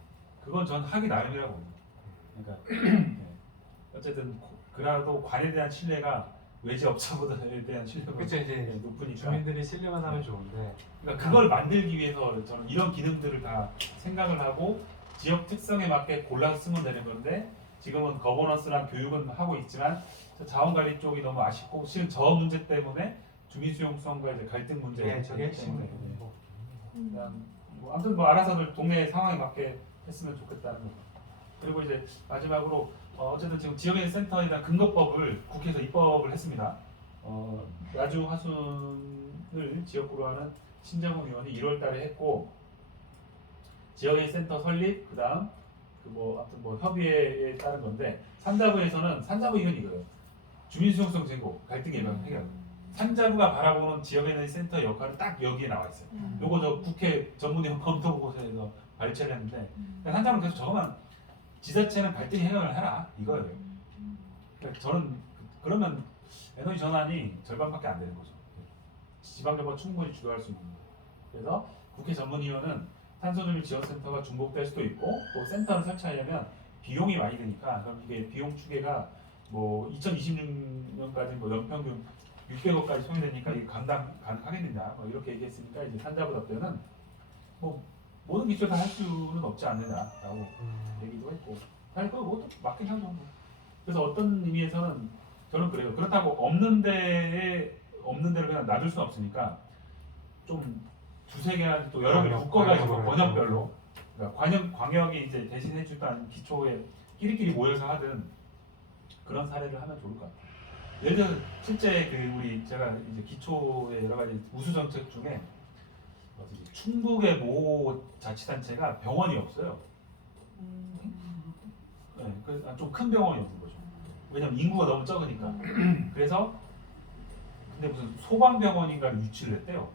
그건 전 하기 나름이라고 봅니다. 그러니까 네. 어쨌든 그래도 관에 대한 신뢰가 외지 업체보다에 대한 신뢰가 그렇죠. 이제 높으니까. 주민들이 신뢰만 하면 좋은데 그러니까 그걸 만들기 위해서 저는 이런 기능들을 다 생각을 하고 지역 특성에 맞게 골라서 쓰면 되는 건데 지금은 거버넌스랑 교육은 하고 있지만 자원관리 쪽이 너무 아쉽고 실은 저 문제 때문에 주민 수용성과 이제 갈등 문제가 예, 저게 있기 핵심 때문에 뭐. 그냥 뭐 아무튼 뭐 알아서들 동네 상황에 맞게 했으면 좋겠다는 거. 그리고 이제 마지막으로 어쨌든 지금 지역의 센터에 대한 근거법을 국회에서 입법을 했습니다. 야주 화순을 지역구로 하는 신정훈 의원이 1월달에 했고 지역의 센터 설립 그다음 그 뭐 아무튼 뭐 협의회에 따른 건데 산자부에서는 산자부 의견이 이거예요. 주민 수용성 제고 갈등 예방 해결. 산자부가 바라보는 지역에너지 센터 역할은 딱 여기에 나와 있어요. 요거 저 국회 전문위원 검토보고서에서 발췌를 했는데 산자부는 계속 저거만 지자체는 갈등 해결을 해라 이거예요. 그러니까 저는 그러면 에너지 전환이 절반밖에 안 되는 거죠. 지방정부가 충분히 주도할 수 있는 거예요. 그래서 국회 전문위원은 탄소중립 지원센터가 중복될 수도 있고 또 센터를 설치하려면 비용이 많이 드니까 그럼 이게 비용 추계가 뭐 2026년까지 뭐 연평균 600억까지 소요되니까 이게 감당 가능하겠느냐 뭐 이렇게 얘기했으니까 이제 산자부 답변은 뭐 모든 기초에 다 할 수는 없지 않느냐라고 얘기도 했고 아니 그것도 맞긴 하죠. 그래서 어떤 의미에서는 저는 그래요. 그렇다고 없는 데를 그냥 놔둘 수는 없으니까 좀 두세 개나 또 여러 개 묶어가지고 번역별로 그러니까 광역이 이제 대신해 주던 기초에 끼리끼리 모여서 하든 그런 사례를 하면 좋을 것 같아요. 예를 들어 실제 그 우리 제가 이제 기초의 여러 가지 우수 정책 중에 충북의 모 자치단체가 병원이 없어요. 네, 좀 큰 병원이 없는 거죠. 왜냐면 인구가 너무 적으니까. 그래서 근데 무슨 소방병원인가를 유치를 했대요.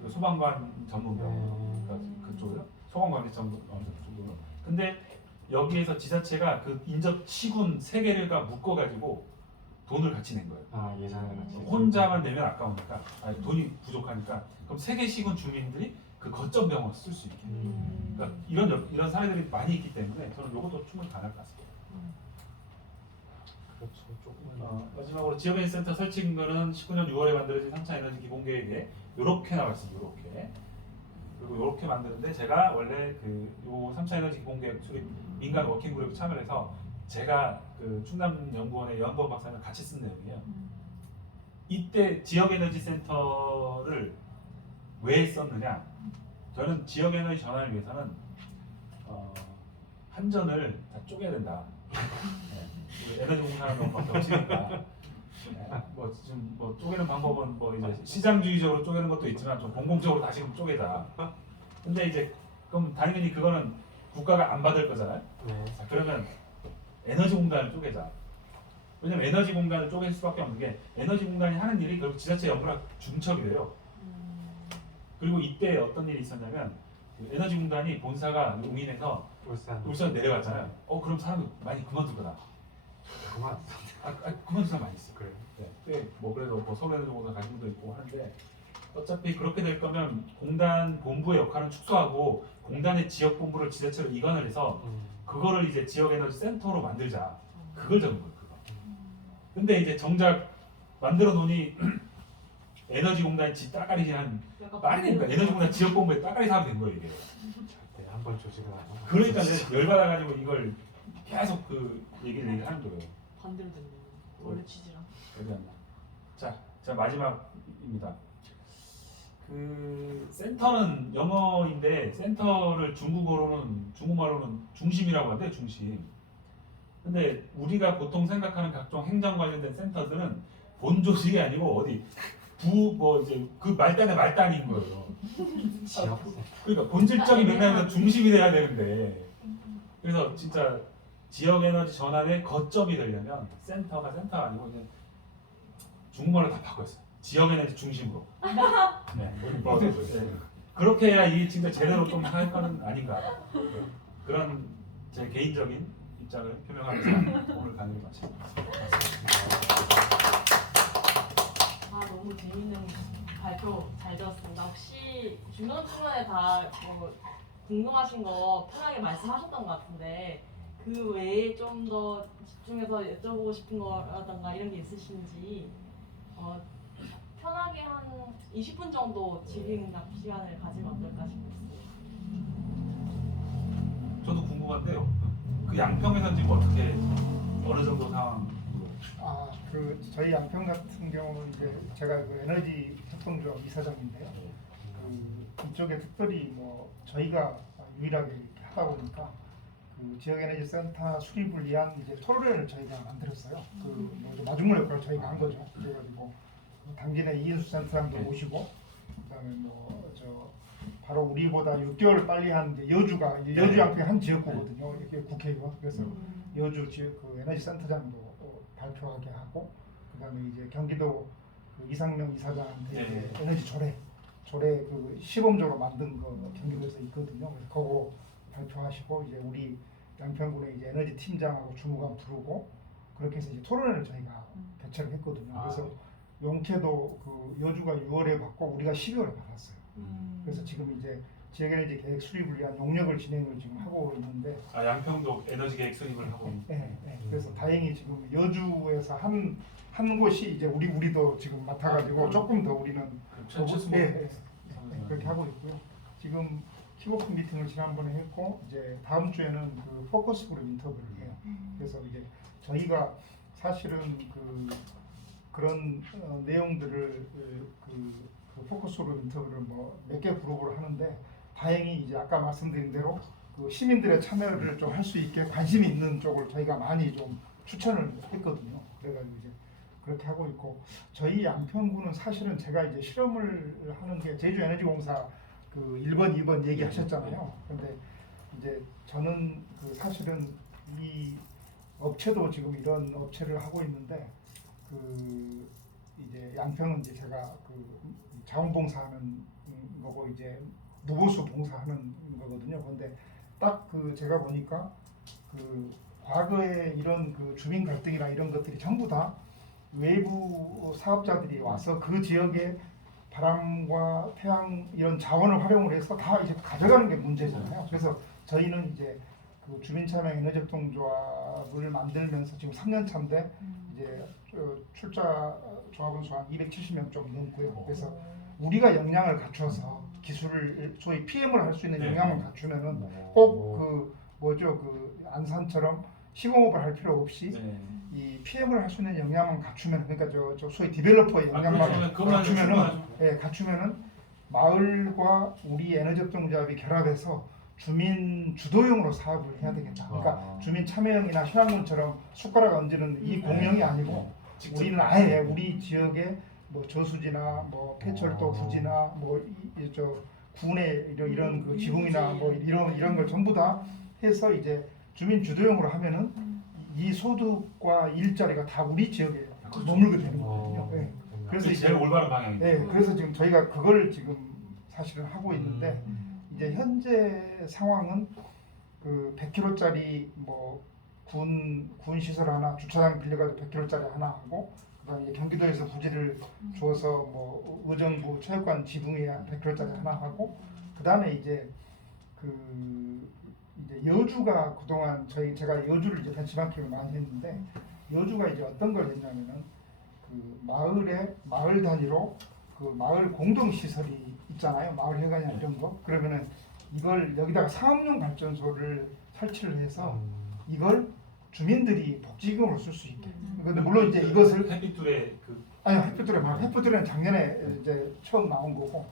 그 소방관 전문병원 그러니까 그쪽으로 소방관리 전문병원 쪽으로. 근데 여기에서 지자체가 그 인접 시군 3개를 묶어가지고 돈을 같이 낸 거예요. 아 예산을 같이. 혼자만 내면 아까우니까 돈이 부족하니까 그럼 3개 시군 주민들이 그 거점 병원을 쓸 수 있게. 그러니까 이런 사례들이 많이 있기 때문에 저는 이것도 충분히 가능할 것 같습니다. 그렇죠. 조금은. 마지막으로 지역에너지 센터 설치 근거는 19년 6월에 만들어진 3차 에너지 기본계획에 이렇게 나와 있습니다. 이렇게 그리고 이렇게 만드는데 제가 원래 요 3차 에너지 기본계획 수립 민간 워킹그룹에 참여해서 제가 그 충남연구원의 연구원 박사님 같이 쓴 내용이에요. 이때 지역에너지 센터를 왜 썼느냐? 저는 지역에너지 전환을 위해서는 한전을 다 쪼개야 된다. 네. 에너지 공사는 너무 밖에 없으니까. 네. 뭐 지금 뭐 쪼개는 방법은 뭐 이제 시장주의적으로 쪼개는 것도 있지만 좀 공공적으로 다시금 쪼개자. 근데 이제 그럼 당연히 그거는 국가가 안 받을 거잖아요. 네. 자, 그러면 에너지 공단을 쪼개자. 왜냐면 에너지 공단을 쪼갤 수밖에 없는 게 에너지 공단이 하는 일이 결국 지자체 연구랑 중첩이 돼요. 그리고 이때 어떤 일이 있었냐면 그 에너지 공단이 본사가 용인에서 울산 내려갔잖아요. 그럼 사람이 많이 그만둘 거다. 그만. 그만둔 사람 많이 있어. 그래. 네. 뭐 그래도 뭐 서울에너지공사 가신 분도 있고 하는데 어차피 그렇게 될 거면 공단 본부의 역할은 축소하고 공단의 지역 본부를 지자체로 이관을 해서 그거를 이제 지역 에너지 센터로 만들자. 그걸 적은 거예요. 그거. 근데 이제 정작 만들어 놓으니 에너지 공단이 지 따까리 한 말이 됩니까? 에너지 공단 지역 본부에 따까리 사면 된 거예요 이게. 절대 한번 조직을 안 하고. 그러니까 내가 열받아가지고 이걸 계속 그 얘기를 하는 거예요. 반대로 됐네. 원래 취지랑. 그러지 않나. 자 마지막입니다. 그 센터는 영어인데 센터를 중국말로는 중심이라고 하는데 중심. 근데 우리가 보통 생각하는 각종 행정 관련된 센터들은 본 조직이 아니고 어디 이제 그 말단의 말단인 거예요. 지역 그러니까 본질적인 맥락에서 중심이 돼야 되는데 그래서 진짜 지역 에너지 전환의 거점이 되려면 센터가 아니고 그냥 중국말로 다 바꿨어요. 지역 에너지 중심으로. 네. 네. 그렇게 해야 이게 진짜 제대로 좀 할 거는 아닌가. 그런 제 개인적인 입장을 표명하면서 오늘 강의를 마칩니다. 너무 재밌는 발표 잘 들었습니다. 혹시 중간중간에 다 뭐 궁금하신 거 편하게 말씀하셨던 것 같은데 그 외에 좀 더 집중해서 여쭤보고 싶은 거라던가 이런 게 있으신지 편하게 한 20분 정도 질의응답 시간을 가지면 어떨까 싶었어요. 저도 궁금한데요. 그 양평에서는 지금 어떻게 어느 정도 상황으로? 그 저희 양평 같은 경우는 이제 제가 그 에너지 협동조합 이사장인데요. 그 이쪽에 특별히 뭐 저희가 유일하게 이렇게 하다 보니까 그 지역 에너지 센터 수립을 위한 이제 토론회를 저희가 만들었어요. 그 마중물 역할을 저희가 한 거죠. 그래가지고 당진의 이인수 센터장도 모시고 그다음에 바로 우리보다 6개월 빨리 한 이제 여주가 이제 여주 양평 한 지역구거든요. 이렇게 국회의원. 그래서 여주 지역 그 에너지 센터장도 발표하게 하고 그다음에 이제 경기도 그 이상명 이사장한테 이제 에너지 조례 그 시범적으로 만든 거 경기도에서 있거든요. 그래서 그거 발표하시고 이제 우리 양평군의 이제 에너지 팀장하고 주무관 부르고 그렇게 해서 이제 토론회를 저희가 개최를 했거든요. 그래서 용케도 그 여주가 6월에 받고 우리가 12월에 받았어요. 그래서 지금 이제 지역에너지 계획 수립을 위한 용역을 진행을 지금 하고 있는데 양평도 에너지 계획 수립을 하고 네. 그래서 다행히 지금 여주에서 한 곳이 이제 우리도 지금 맡아가지고 조금 더 우리는 그렇게 하고 있고요. 지금 킥오프 미팅을 지난번에 했고 이제 다음 주에는 그 포커스 그룹 인터뷰를 해요. 그래서 이제 저희가 사실은 그런 내용들을 그 포커스 그룹 인터뷰를 뭐 몇 개 그룹으로 하는데 다행히 이제 아까 말씀드린 대로 그 시민들의 참여를 좀 할 수 있게 관심이 있는 쪽을 저희가 많이 좀 추천을 했거든요. 그래가지고 이제 그렇게 하고 있고 저희 양평구는 사실은 제가 이제 실험을 하는 게 제주에너지공사 그 1번, 2번 얘기하셨잖아요. 근데 이제 저는 그 사실은 이 업체도 지금 이런 업체를 하고 있는데 그 이제 양평은 이제 제가 그 자원봉사하는 거고 이제 무보수 봉사하는 거거든요. 근데 딱 그 제가 보니까 그 과거에 이런 그 주민 갈등이나 이런 것들이 전부 다 외부 사업자들이 와서 그 지역에 바람과 태양 이런 자원을 활용을 해서 다 이제 가져가는 게 문제잖아요. 그래서 저희는 이제 그 주민참여 에너지협동조합을 만들면서 지금 3년 차인데 이제 출자 조합원 수 한 270명 좀 넘고요. 그래서 우리가 역량을 갖춰서 기술을 소위 PM을 할 수 있는 역량을 갖추면은 꼭 그 뭐죠 그 안산처럼 시공업을 할 필요 없이 이 PM을 할 수 있는 역량만 갖추면 그러니까 저 소위 디벨로퍼의 역량만 갖추면은 마을과 우리 에너지협동조합이 결합해서 주민 주도형으로 사업을 해야 되겠다. 그러니까 주민 참여형이나 신학문처럼 숟가락 얹는 이 공형이 아니고 우리는 아예 우리 지역에 뭐 저수지나 뭐 폐철도 부지나 뭐 저 군의 이런 그 지붕이나 뭐 이런 걸 전부 다 해서 이제 주민 주도형으로 하면은 이 소득과 일자리가 다 우리 지역에 머물게 되는 거거든요. 네. 그래서 제일 올바른 방향입니다. 네, 그래서 지금 저희가 그걸 지금 사실은 하고 있는데 이제 현재 상황은 그 100km짜리 뭐 군 시설 하나 주차장 빌려가지고 100km짜리 하나 하고 그다음에 이제 경기도에서 부지를 줘서 뭐 의정부 체육관 지붕에 100km짜리 하나 하고 그다음에 이제 이제 여주가 그동안 제가 여주를 이제 벤치마킹을 많이 했는데 여주가 이제 어떤 걸 했냐면은 그 마을 단위로 그 마을 공동 시설이 있잖아요. 마을 회관이나 이런 거. 그러면은 이걸 여기다가 상업용 발전소를 설치를 해서 이걸 주민들이 복지금으로 쓸 수 있게. 근데 물론 이제 이것을 햇빛tur에 아니요 햇빛tur에 말고 햇빛tur에는 작년에 이제 처음 나온 거고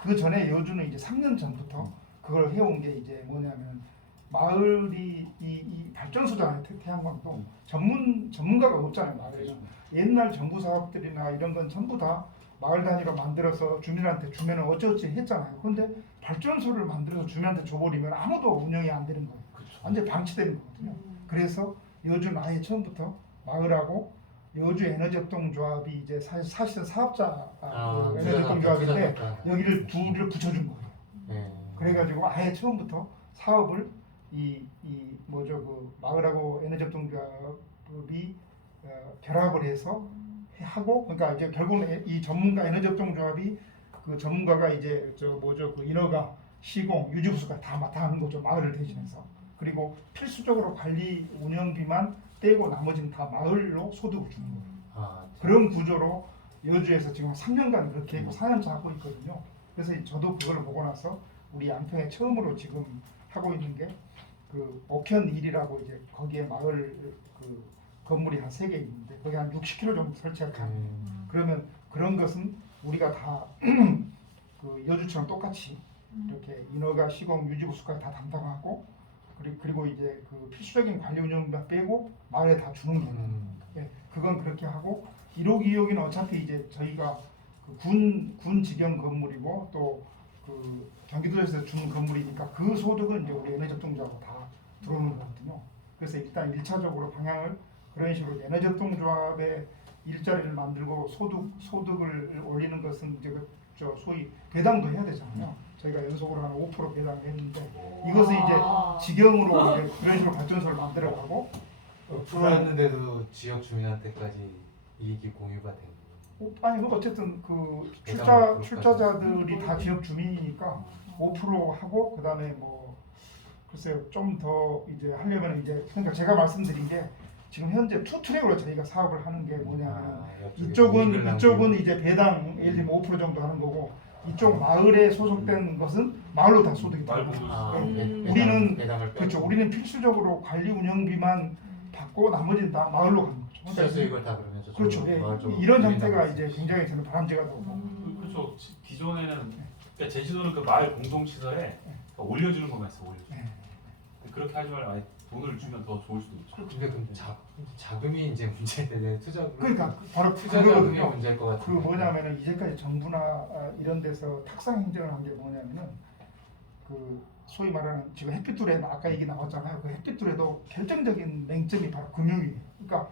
그 전에 여주는 이제 3년 전부터 그걸 해온 게 이제 뭐냐면 마을이 이 발전소잖아요. 태양광도 전문가가 없잖아요. 마을에는 옛날 정부 사업들이나 이런 건 전부 다 마을 단위로 만들어서 주민한테 주면은 어쩌지 했잖아요. 근데 발전소를 만들어서 주민한테 줘버리면 아무도 운영이 안 되는 거예요. 그렇죠. 완전 히 방치되는 거거든요. 그래서 여주는 아예 처음부터 마을하고 여주 에너지협동조합이 이제 사실은 사업자 그 에너지협동조합인데 여기를 둘을 붙여준 거예요. 네. 그래가지고 아예 처음부터 사업을 이 뭐죠 그 마을하고 에너지협동조합이 결합을 해서 하고 그러니까 이제 결국은 이 전문가 에너지협동조합이 그 전문가가 이제 저 뭐죠 그 인허가 시공 유지부수까지 다 맡아 하는 거죠 마을을 대신해서 그리고 필수적으로 관리 운영비만 떼고 나머지는 다 마을로 소득을 주는 거예요. 아, 그런 구조로 여주에서 지금 3년간 그렇게 했고 4년차 하고 있거든요. 그래서 저도 그걸 보고 나서 우리 양평에 처음으로 지금 하고 있는 게 그 옥현 1이라고 이제 거기에 마을 그 건물이 한 3개 있는데 거기 한 60km 정도 설치가 가능해요. 그러면 그런 것은 우리가 다 그 여주처럼 똑같이 이렇게 인허가 시공 유지부수까지 다 담당하고 그리고 이제 그 필수적인 관리 운영만 빼고 마을에 다 주는 게 예, 그건 그렇게 하고 1억 2억이는 어차피 이제 저희가 그 군 직영 건물이고 또 그 경기도에서 주는 건물이니까 그 소득은 이제 우리 에너지협동조합으로 다 들어오는 거거든요. 그래서 일단 1차적으로 방향을 그런 식으로 에너지협동조합의 일자리를 만들고 소득을 올리는 것은 이제 저 소위 배당도 해야 되잖아요. 저희가 연속으로 한 5% 배당을 했는데 이것은 이제 직영으로 이제 그런 식으로 발전소를 만들어가고 풀어놨는데도 지역 주민한테까지 이익이 공유가 되는 거예요. 아니 뭐 어쨌든 그 배당 출자자들이 다 지역 주민이니까 5% 하고 그다음에 뭐 글쎄요 좀 더 이제 하려면 이제 그러니까 제가 말씀드린 게 지금 현재 투 트랙으로 저희가 사업을 하는 게 뭐냐면 이쪽은 이제 배당 예를 들면 5% 정도 하는 거고 이쪽 마을에 소속된 것은 마을로 다 소득이 마을 되고 공동 우리는 배당을 그렇죠. 우리는 필수적으로 관리 운영비만 받고 나머지는 다 마을로 가는 거죠. 수자 수익을 다 그러면 저쪽으로 그렇죠. 예. 마을 쪽으로 이런 돌린다고 형태가 이제 말씀이시죠. 굉장히 저는 바람직하다고. 그렇죠. 기존에는 그러니까 제주도는 그 마을 공동시설에 올려주는 것만 있어 올려주는. 네. 그렇게 하지 말고 아예 돈을 주면 더 좋을 수도 있죠. 근데 그럼 자금이 이제 문제인데 투자 그러니까 바로 투자 자금이 그거거든요. 문제일 것 그 같은데. 뭐냐면은 이제까지 정부나 이런 데서 탁상 행정을 한 게 뭐냐면은 그 소위 말하는 지금 햇빛둘에 아까 얘기 나왔잖아요. 그 햇빛둘에도 결정적인 맹점이 바로 금융이에요. 그러니까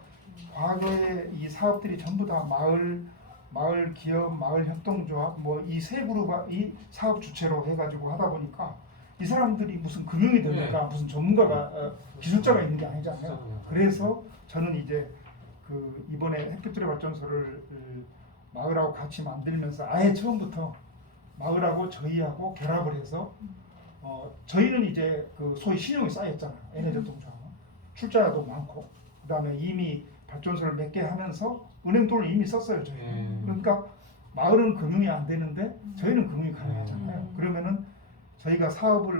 과거에 이 사업들이 전부 다 마을 기업, 마을 협동조합 뭐 이 세 그룹이 사업 주체로 해가지고 하다 보니까 이 사람들이 무슨 금융이 됩니까? 무슨 전문가가 기술자가 있는 게 아니잖아요. 그래서 저는 이제 그 이번에 햇빛둘의 발전소를 마을하고 같이 만들면서 아예 처음부터 마을하고 저희하고 결합을 해서 저희는 이제 그 소위 신용이 쌓였잖아요. 에너지협동조합은 출자도 많고 그다음에 이미 발전소를 몇 개 하면서 은행 돈을 이미 썼어요. 저희. 그러니까 마을은 금융이 안 되는데 저희는 금융이 가능하잖아요. 그러면은 저희가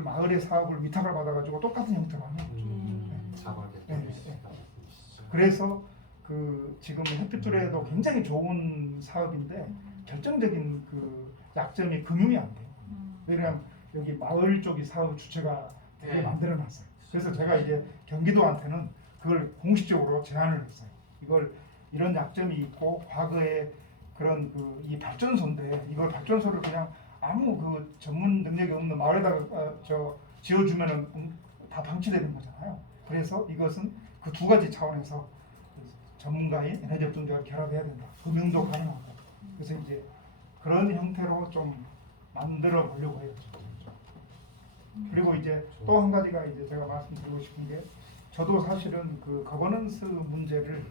마을의 사업을 위탁을 받아가지고 똑같은 형태로 하는 거죠. 자금을 네, 낼 네. 수 있다는 말씀이시죠. 그래서 그 지금 햇빛둘에도 굉장히 좋은 사업인데 결정적인 그 약점이 금융이 안 돼요. 왜냐하면 여기 마을 쪽이 사업 주체가 되게 네. 만들어놨어요. 그래서 제가 이제 경기도한테는 그걸 공식적으로 제안을 했어요. 이런 약점이 있고 과거에 그런 그 이 발전소인데 이걸 발전소를 그냥 아무 그 전문 능력이 없는 마을에다가 지어주면은 다 방치되는 거잖아요. 그래서 이것은 그 두 가지 차원에서 전문가인 에너지협동조합을 결합해야 된다. 금융도 가능하고. 그래서 이제 그런 형태로 좀 만들어 보려고 해요. 그리고 이제 또 한 가지가 이제 제가 말씀드리고 싶은 게 저도 사실은 그 거버넌스 문제를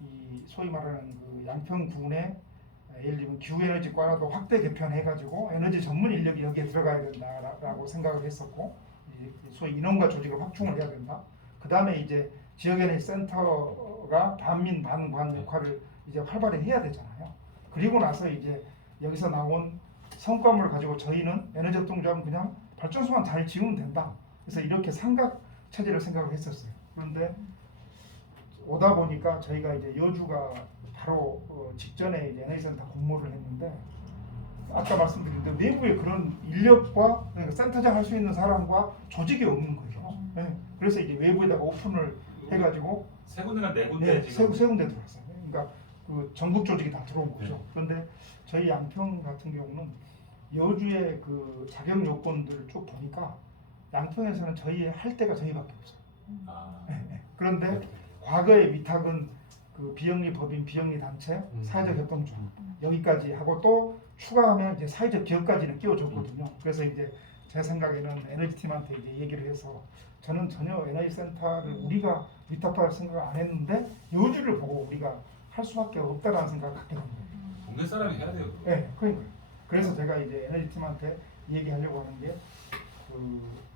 이 소위 말하는 그 양평군의 예를 들면 기후에너지과라도 확대 개편해가지고 에너지 전문 인력이 여기에 들어가야 된다라고 생각을 했었고 소위 인원과 조직을 확충을 해야 된다. 그 다음에 이제 지역에너지 센터가 반민 반관 역할을 이제 활발히 해야 되잖아요. 그리고 나서 이제 여기서 나온 성과물을 가지고 저희는 에너지협동조합은 그냥 발전소만 잘 지으면 된다. 그래서 이렇게 삼각 체제를 생각을 했었어요. 그런데 오다 보니까 저희가 이제 여주가 바로 직전에 이제 에너지센터 공모를 했는데 아까 말씀드린 대로 내부에 그런 인력과 그러니까 센터장 할 수 있는 사람과 조직이 없는 거죠. 네. 그래서 이제 외부에다가 오픈을 해가지고 세 군데나 네 군데 네, 지금 세 군데 들어왔어요. 그러니까 그 전국 조직이 다 들어온 거죠. 네. 그런데 저희 양평 같은 경우는 여주의 그 자격 요건들을 쭉 보니까 양평에서는 저희 할 때가 저희밖에 없어요. 아, 그런데 과거의 위탁은 그 비영리 법인, 비영리 단체, 사회적 협동조 여기까지 하고 또 추가하면 이제 사회적 기업까지는 끼워줬거든요. 그래서 이제 제 생각에는 에너지팀한테 이제 얘기를 해서 저는 전혀 에너지 센터를 우리가 위탁받을 생각 안 했는데 여주를 보고 우리가 할 수밖에 없다라는 생각을 갖게 된 거예요. 동네 사람이 해야 돼요. 그거. 네, 그러니까요. 그래서 제가 이제 에너지팀한테 얘기하려고 하는 게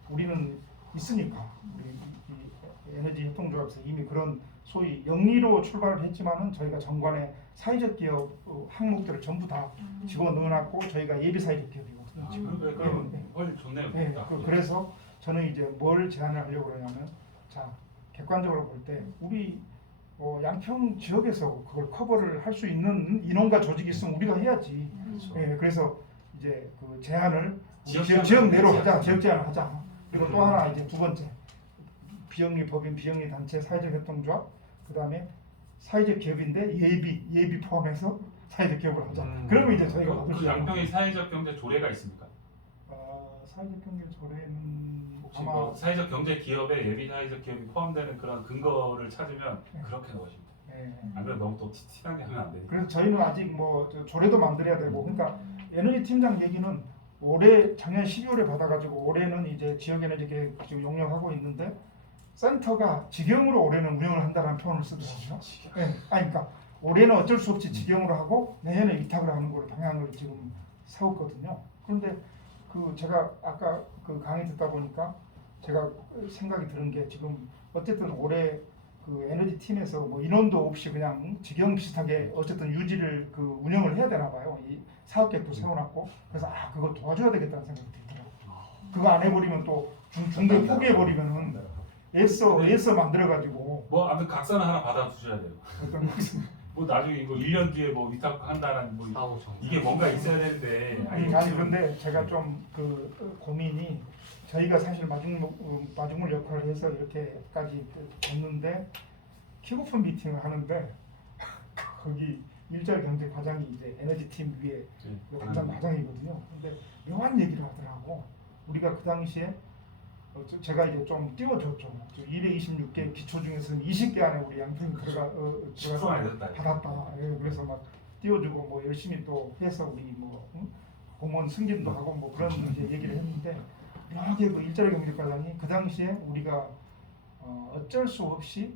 우리는 있으니까 우리 이 에너지 협동조합에서 이미 그런 소위 영리로 출발을 했지만은 저희가 정관에 사회적 기업 항목들을 전부 다 집어넣어놨고 저희가 예비 사회적 기업이거든요. 아, 지금. 그럼 네, 훨씬 좋네요. 네, 딱. 그래서 저는 이제 뭘 제안을 하려고 그러냐면 자 객관적으로 볼 때 우리 양평 지역에서 그걸 커버를 할 수 있는 인원과 조직이 있으면 우리가 해야지. 그렇죠. 네, 그래서 이제 그 제안을 지역 지역 내로 제한. 하자, 지역 제안을 하자. 그리고 또 하나 이제 두 번째 비영리 법인, 비영리 단체, 사회적 협동조합, 그 다음에 사회적 기업인데 예비 포함해서 사회적 기업을 하자. 그러면 이제 저희가 받을 그 수 있는 양평에 사회적 경제 조례가 있습니까? 사회적 경제 조례는 혹시 아마 뭐 사회적 경제 기업에 예비 사회적 기업이 포함되는 그런 근거를 찾으면 네. 그렇게 넣으시면 돼요. 예. 안 그래도 너무 또 티나게 하면 안 되니까. 그래서 저희는 아직 저 조례도 만들어야 되고 그러니까 에너지 팀장 얘기는 올해 작년 12월에 받아가지고 올해는 이제 지역 에너지 계획 지금 용역하고 있는데 센터가 직영으로 올해는 운영을 한다는 표현을 쓰더라고요. 네. 아니 그러니까 올해는 어쩔 수 없이 직영으로 하고 내년에 위탁을 하는 걸 방향을 지금 세웠거든요. 그런데 그 제가 아까 그 강의 듣다 보니까 제가 생각이 드는 게 지금 어쨌든 올해 그 에너지 팀에서 뭐 인원도 없이 그냥 직영 비슷하게 어쨌든 유지를 그 운영을 해야 되나 봐요. 이 사업 계획도 세워놨고 그래서 그거 도와줘야 되겠다는 생각이 들더라고요. 그거 안 해버리면 또 중도에 포기해 버리면은 애써 만들어가지고 뭐 아무튼 각서는 하나 받아주셔야 돼요. 어떤 뭐 나중에 이거 1년 뒤에 뭐 위탁한다는 뭐 이게 뭔가 있어야 되는데 아니 근데 제가 좀 그 고민이 저희가 사실 마중물 역할을 해서 이렇게까지 됐는데 킥오프 미팅을 하는데 거기 일자리 경제 과장이 이제 에너지 팀 위에 담당 과장이거든요. 근데 묘한 얘기를 하더라고. 우리가 그 당시에 제가 이제 좀 띄워줬죠. 226개 기초 중에서는 20개 안에 우리 양평이 들어가서 받았다. 예, 그래서 막 띄워주고 뭐 열심히 또 해서 우리 뭐 공무원 승진도 하고 뭐 그런 이제 얘기를 했는데 묘하게 그 일자리 경제과장이 그 당시에 우리가 어쩔 수 없이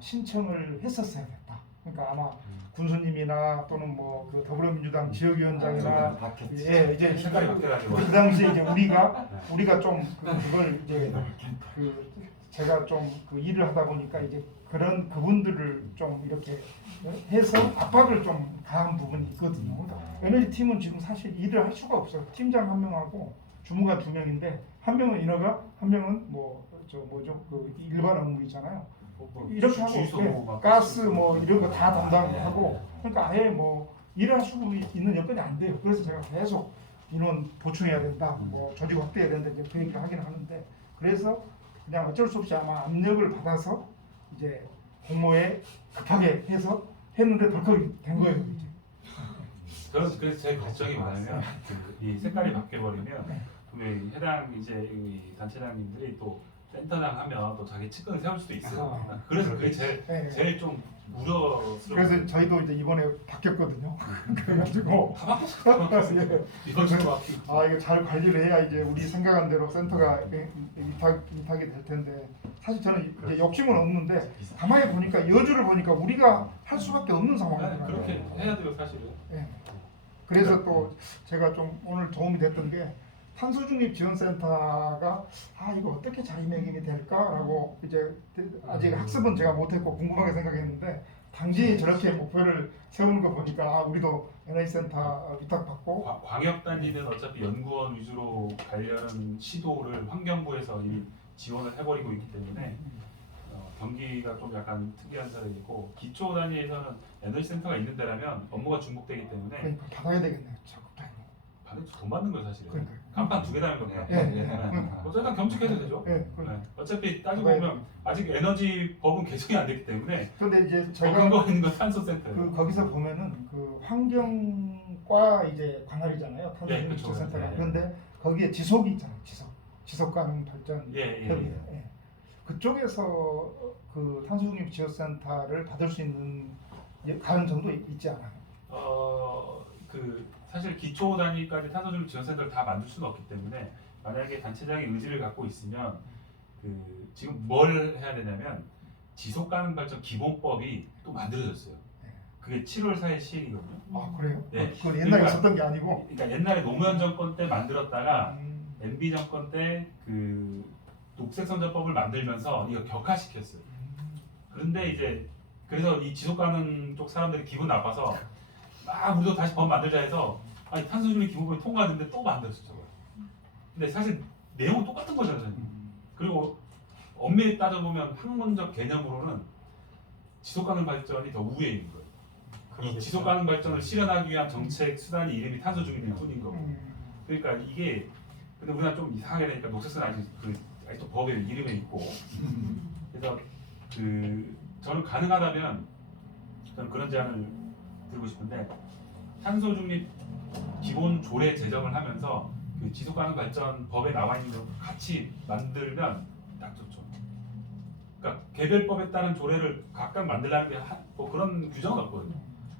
신청을 했었어야 됐다. 그러니까 아마 군수님이나 또는 뭐 그 더불어민주당 지역위원장이나 예 이제 색깔이 바뀌어가지고 그 당시에 이제 우리가 좀 그걸 이제 그 제가 좀 그 일을 하다 보니까 이제 그런 그분들을 좀 이렇게 해서 압박을 좀 가한 부분이 있거든요. 그러니까 에너지 팀은 지금 사실 일을 할 수가 없어요. 팀장 한 명하고 주무관 2명인데 한 명은 인허가, 한 명은 그 일반 업무 있잖아요. 이렇게 하고 가스 뭐 이런 거 다 담당하고 그러니까 아예 뭐 일을 할 수 있는 여건이 안 돼요. 그래서 제가 계속 인원 보충해야 된다, 뭐 조직 확대해야 된다 이제 그 얘기를 하긴 하는데 그래서 그냥 어쩔 수 없이 아마 압력을 받아서 이제 공모에 급하게 해서 했는데 덜컥 된 거예요. 이제. 그래서 제 걱정이 뭐냐면 이 색깔이 바뀌어버리면 분명히 해당 이제 이 단체장님들이 또 센터장 하면 또 자기 측근 세울 수도 있어요. 그래서 그게 제일 좀 우려스러워요. 그래서 저희도 이제 이번에 바뀌었거든요. 그래가지고 다 바뀌었어요. 이번 주도 바뀌고. 이거 잘 관리를 해야 이제 우리 생각한 대로 센터가 위탁이 될 텐데 사실 저는 이제 욕심은 없는데 가만히 보니까 여주를 보니까 우리가 할 수밖에 없는 상황이더라고요. 그렇게 해야 돼요, 사실은. 네. 그래서 또 제가 좀 오늘 도움이 됐던 게 탄소중립지원센터가 이거 어떻게 자리매김이 될까라고 이제 아직 학습은 제가 못했고 궁금하게 생각했는데 당진이 저렇게 목표를 세우는 거 보니까 우리도 에너지센터 위탁받고 광역단지는 어차피 연구원 위주로 가려는 시도를 환경부에서 이미 지원을 해버리고 있기 때문에 경기가 좀 약간 특이한 사례이고 기초 단위에서는 에너지 센터가 있는 데라면 업무가 중복되기 때문에 그러니까 받아야 되겠네요. 자꾸 타임. 받을 돈 받는 거예요 사실은. 그러니까요. 간판 2개 달는 겁니다. 예, 예. 네. 어쨌든 겸직해도 되죠. 예, 그럼. 네. 어차피 따지고 보면 아직 에너지 법은 개정이 안 됐기 때문에 근데 이제 더 제가 근거 있는 건 탄소 센터예요. 그 거기서 보면은 그 환경과 이제 관할이잖아요. 네, 탄소중립 그쵸. 센터가. 네. 그런데 거기에 지속이 있잖아요. 지속 가능 발전 예, 예, 협의. 예. 예. 그쪽에서 그 탄소중립 지원센터를 받을 수 있는 가능성도 있지 않아요. 그 사실 기초 단위까지 탄소중립 지원센터를 다 만들 수는 없기 때문에 만약에 단체장이 의지를 갖고 있으면 그 지금 뭘 해야 되냐면 지속 가능 발전 기본법이 또 만들어졌어요. 그게 7월 4일 시행이거든요. 아 그래요? 네. 그건 옛날에 그러니까- 있었던 게 아니고. 그러니까 옛날에 노무현 정권 때 만들었다가 음, MB 정권 때 그 녹색선전법을 만들면서 이거 격화시켰어요. 그런데 이제 그래서 이 지속 가능 쪽 사람들이 기분 나빠서 막 우리도 다시 법 만들자 해서 아니 탄소중립 기본법이 통과됐는데 또 만들었어요. 저걸. 근데 사실 내용은 똑같은 거잖아요. 그리고 엄밀히 따져보면 학문적 개념으로는 지속 가능 발전이 더 우위에 있는 거예요. 이 그러겠죠. 지속 가능 발전을 실현하기 위한 정책 수단이 이름이 탄소중립일 뿐인 거고. 그러니까 이게 근데 우리가 좀 이상하게 되니까 녹색선 아직도 법에 이름에 있고 그래서 그 저는 가능하다면 저는 그런 제안을 드리고 싶은데 탄소 중립 기본 조례 제정을 하면서 그 지속 가능 발전 법에 나와 있는 거 같이 만들면 딱 좋죠. 그러니까 개별법에 따른 조례를 각각 만들라는 게 뭐 그런 규정은 없거든요.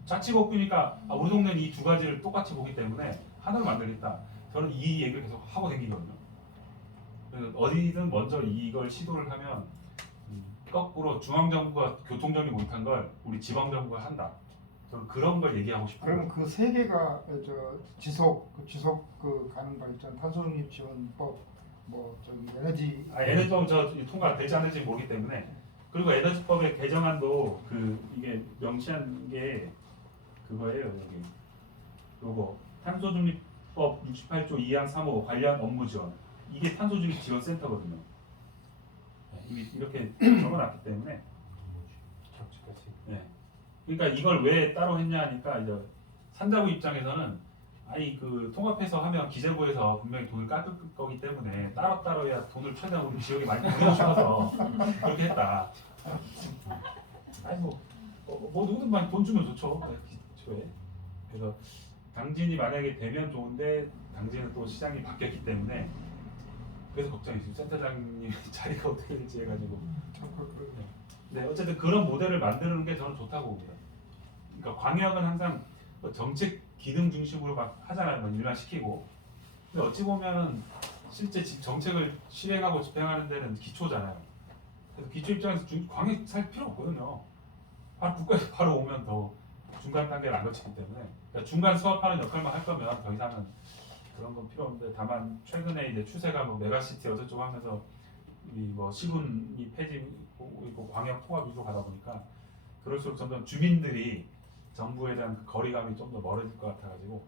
자치법규니까 우리 동네는 이 두 가지를 똑같이 보기 때문에 하나로 만들겠다. 저는 이 얘기를 계속 하고 다니거든요. 그래서 어디든 먼저 이걸 시도를 하면 거꾸로 중앙정부가 교통정리 못한 걸 우리 지방정부가 한다. 저는 그런 걸 얘기하고 싶어요. 그러면 그 세 개가 지속 가능 발전, 탄소중립 지원법, 뭐 저기 에너지법은 저 통과 될지 안 될지 모르기 때문에 그리고 에너지법의 개정안도 이게 명시한 게 그거예요. 여기 요거 탄소중립법 68조 2항 3호 관련 업무 지원 이게 탄소중립 지원센터거든요. 이게 이렇게 적어놨기 때문에 적지까지. 네. 그러니까 이걸 왜 따로 했냐 하니까 이제 산자부 입장에서는 아니 그 통합해서 하면 기재부에서 분명히 돈을 깎을 거기 때문에 따로 해야 돈을 최대한 우리 지역에 많이 보내고 싶어서 그렇게 했다. 아니 뭐 누구든 많이 돈 주면 좋죠. 기초에. 그래서 당진이 만약에 되면 좋은데 당진은 또 시장이 바뀌었기 때문에 그래서 걱정이죠. 센터장님 자리가 어떻게 될지 해가지고. 네, 어쨌든 그런 모델을 만드는 게 저는 좋다고 봅니다. 그러니까 광역은 항상 뭐 정책 기능 중심으로 막 하잖아요. 뭐 일만 시키고. 근데 어찌 보면은 실제 정책을 실행하고 집행하는 데는 기초잖아요. 그래서 기초 입장에서 광역 살 필요 없거든요. 바로 국가에서 바로 오면 더 중간 단계를 안 거치기 때문에 그러니까 중간 수합하는 역할만 할 거면 더 이상은 그런 건 필요 없는데 다만 최근에 이제 추세가 뭐 메가시티 어쩌고 하면서 이 뭐 시군이 폐지고 광역 통합 위주로 가다 보니까 그럴수록 점점 주민들이 정부에 대한 그 거리감이 좀 더 멀어질 것 같아가지고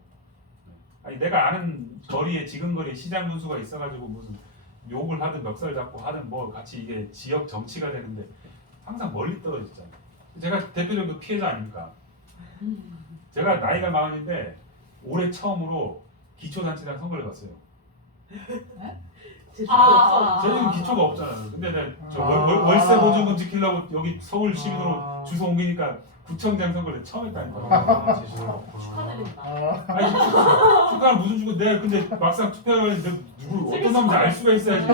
아니 내가 아는 거리에 지금 거리에 시장 분수가 있어가지고 무슨 욕을 하든 멱살 잡고 하든 뭐 같이 이게 지역 정치가 되는데 항상 멀리 떨어졌잖아요. 제가 대표적인 피해자 아닙니까? 제가 나이가 40인데 올해 처음으로 기초단체장 선거를 봤어요. 제주가 저희는 기초가 없잖아요. 근데 내가 저 월세 보증금 지키려고 여기 서울 시민으로 주소 옮기니까 구청장 선거를 처음 했다니까. 제주도 축하드립니다. 아니 축하는 무슨 주고 내가 근데 막상 투표를 했는데 누구를 어떤 사람인지 알 수가 있어야지.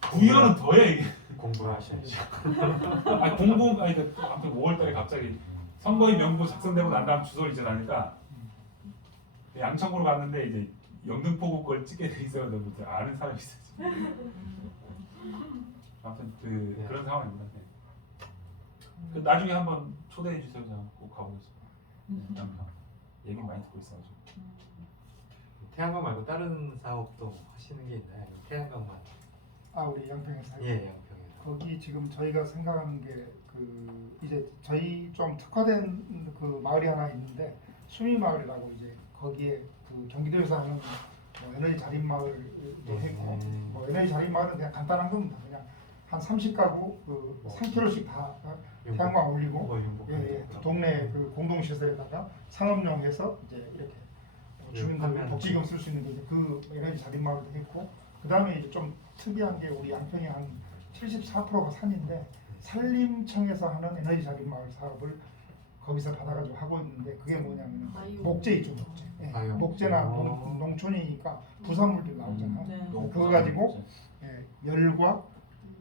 부여는 더해 이게. 공부를 하셔야죠. 아니 공공 아니 그 아무튼 5월달에 갑자기 선거인 명부 작성되고 난 다음 주소를 이전하니까 양천구로 갔는데 이제 영등포구 걸 찍게 돼 있어가지고 아는 사람이 있었지. 아무튼 그런 상황입니다. 네. 그 나중에 한번 초대해 주세요. 그냥 꼭 가보겠습니다. 양평 얘기 많이 듣고 있어가지고. 태양광 말고 다른 사업도 하시는 게 있나요? 아니면 태양광만? 우리 양평에서. 예, 양평에서. 거기 지금 저희가 생각하는 게 이제 저희 좀 특화된 그 마을이 하나 있는데 수미 마을이라고 이제 거기에 그 경기도에서 하는 뭐 에너지 자립 마을도 했고 뭐 에너지 자립 마을은 그냥 간단한 겁니다. 그냥 한 30가구 그 3km씩 다 태양광 올리고 뭐 이런 거. 예, 동네 그 공동시설에다가 상업용 해서 이제 이렇게 주민들 판매하는 복지금 쓸 수 있는 게 이제 그 에너지 자립마을도 했고 그 다음에 이제 좀 특이한 게 우리 양평이 한 74%가 산인데 산림청에서 하는 에너지 자립마을 사업을 거기서 받아가지고 하고 있는데 그게 뭐냐면 바이오. 목재 있죠 목재. 예, 바이오. 목재나 오. 농촌이니까 부산물들 나오잖아요. 네. 그거 가지고 예,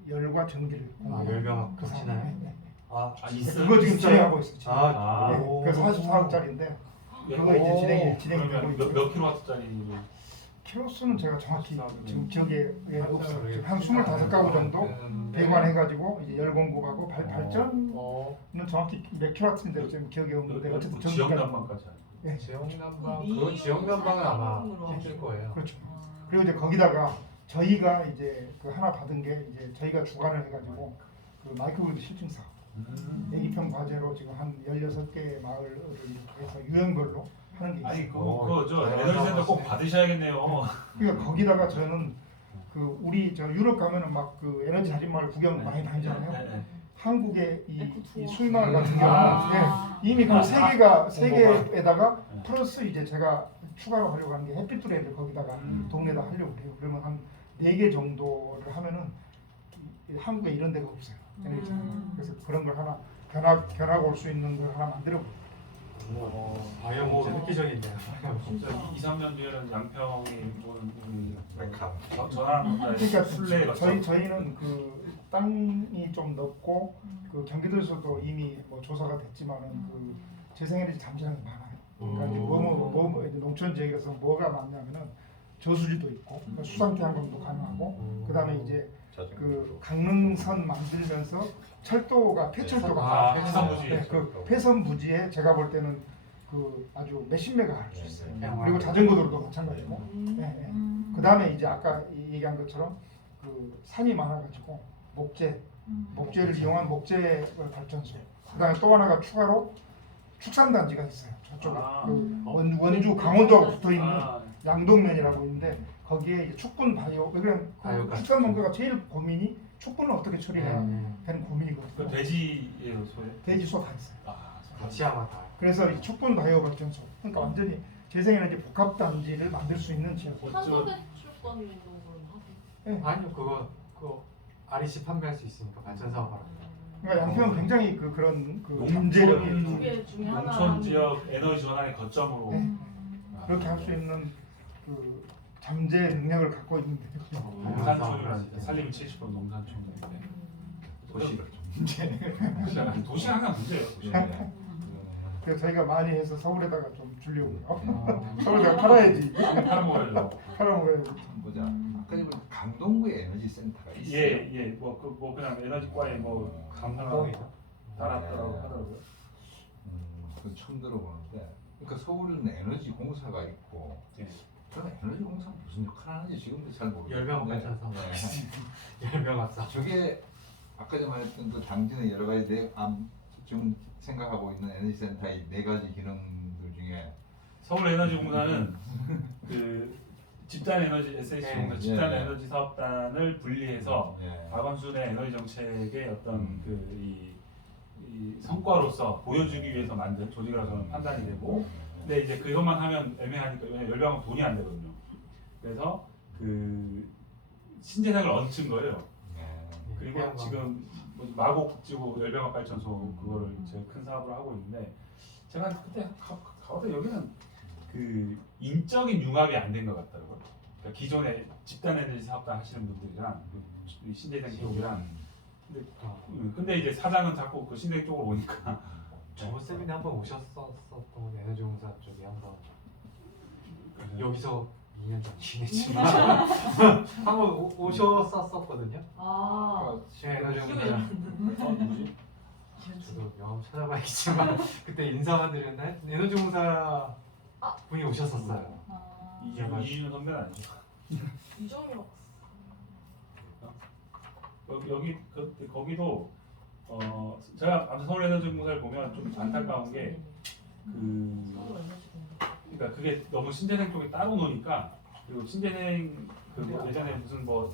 열과 전기를 아, 열병 그 사업. 치나요? 네, 네. 아, 있어요? 그거 지금 있어요? 진행하고 있어요. 지금. 아, 네, 오. 그 44억짜리인데 그거 이제 진행이 되고 그러면 있고 몇 킬로와트짜리? 킬로수는 제가 정확히 44 지금 기억에 예, 아, 없어요. 지금 한 25가구 정도 배관해가지고 이제 열공구하고 발전은 정확히 몇 킬로와트인지 지금 기억이 없는데 어쨌든 지역 전기가 난방까지. 예, 지역난방 그런 지역난방은 아마 해줄 거예요. 그렇죠. 그리고 이제 거기다가 저희가 이제 그 하나 받은 게 이제 저희가 주관을 해가지고 그 마이크로그리드 실증 사업 대기평 과제로 지금 한 16개 마을을 이렇게 해서 유형별로 하는 게 있어요. 아니 그저 에너지센터 꼭 받으셔야겠네요. 그러니까 거기다가 저는 그 우리 저 유럽 가면은 막 그 에너지 자립마을 구경 많이 다니잖아요. 네. 한국의 에코 투어. 이 수인마을 같은 경우는 아. 예, 이미 그 세 개에다가 네. 플러스 이제 제가 추가로 하려고 하는 게 햇빛뚜레를 거기다가 동네에다 하려고 해요. 그러면 한 4개 정도를 하면은 한국에 이런 데가 없어요. 에너지 자립마을. 그래서 그런 걸 하나 견하고 올 수 있는 걸 하나 만들어 볼게요. 바이오 목재 획기적인데요. 진짜 2, 3년 뒤에는 양평이 뭐는 메카. 전환 그러니까 순례가 저희는 그 땅이 좀 넓고 그 경기도에서도 이미 뭐 조사가 됐지만은 그 재생에너지 잠재력이 많아요. 그러니까 이제 뭐 이제 농촌 지역에서 뭐가 많냐면은 저수지도 있고 수상태양광도 가능하고 그다음에 이제 그 강릉선 만들면서 철도가 폐철도가 폐선 부지. 네, 그 폐선 부지에 제가 볼 때는 그 아주 몇십 메가 할 수 있어요. 네. 그리고 자전거 도로도 마찬가지고. 네, 네. 그다음에 이제 아까 얘기한 것처럼 그 산이 많아가지고 목재를 이용한 목재 발전소. 그다음에 또 하나가 추가로 축산단지가 있어요. 저쪽에 그 원주 강원도하고 붙어 있는 양동면이라고 있는데 거기에 이제 축분 바이오 그냥 바이오 축산 농가가 제일 고민이 축분을 어떻게 처리해야 되는 그 고민이거든요. 돼지예요, 소에? 돼지 소 다 있어요. 같이 아마 다. 그래서 이 축분 바이오 발전소 그러니까 완전히 재생에너지 복합 단지를 만들 수 있는 지역. 탄소 배출권도 그럼 하세요? 아니요 그거 REC 판매할 수 있으니까 발전 사업 하라. 그러니까 양평은 굉장히 그런 그 농촌- 잠재력이 두 개 중에 하나 농촌 지역 에너지 전환의 거점으로 네. 그렇게 할 수 있는 그 잠재 능력을 갖고 있는 데죠. 농산촌이라는 살림이 70% 농산촌인데 도시가 도시 항상 문제예요. 도시. 그래서 저희가 많이 해서 서울에다가 좀 주려고요. 서울에다가 팔아야지. 팔아먹어야죠. 팔아먹어야지. 보자. 아까 전에 강동구에 에너지 센터가 있어요. 예, 뭐 그냥 에너지과에 뭐 감사하고 달았더라고 하더라고요. 그건 처음 들어보는데. 그러니까 서울은 에너지 공사가 있고. 예. 저는 에너지 공사가 무슨 역할을 하는지 지금도 잘 모르겠는데. 열병 발전 사업. 열병 합사. 저게 아까 전에 말했던 그 당진의 여러 가지 지금 생각하고 있는 에너지 센터의 4가지 기능들 중에 서울에너지공사는 그 집단 에너지 SH공사 네. 집단 예. 에너지 사업단을 분리해서 예. 박원순의 에너지 정책의 어떤 이 성과로서 보여주기 위해서 만든 조직이라고 저는 판단이 되고, 근데 이제 그것만 하면 애매하니까 왜냐면 열병은 돈이 안 되거든요. 그래서 그 신재생을 얹힌 거예요. 그리고 지금 뭐 마곡 국지구 열병합 발전소 그거를 제가 큰 사업을 하고 있는데, 제가 그때 가보다 여기는 그 인적인 융합이 안 된 것 같더라고요. 그러니까 기존에 집단 에너지 사업단 하시는 분들이랑 그 신재생 쪽이랑 근데 이제 사장은 자꾸 그 신재생 쪽으로 오니까 저번 세미나 한번 오셨었던 에너지공사 쪽에 한번 여기서 2년 전 지냈지만 한번 오셨었거든요. 아 에너지공사. 누구지? 저도 영업 찾아봐야겠지만 그때 인사만 드렸나요? 에너지공사 분이 오셨었어요. 이준호 선배는 아니죠. 이정혁 거기도 제가 아무튼 서울에너지공사를 보면 좀 안타까운 게 그러니까 그게 너무 신재생 쪽에 따로 노니까, 그리고 신재생 그 뭐 예전에 무슨 뭐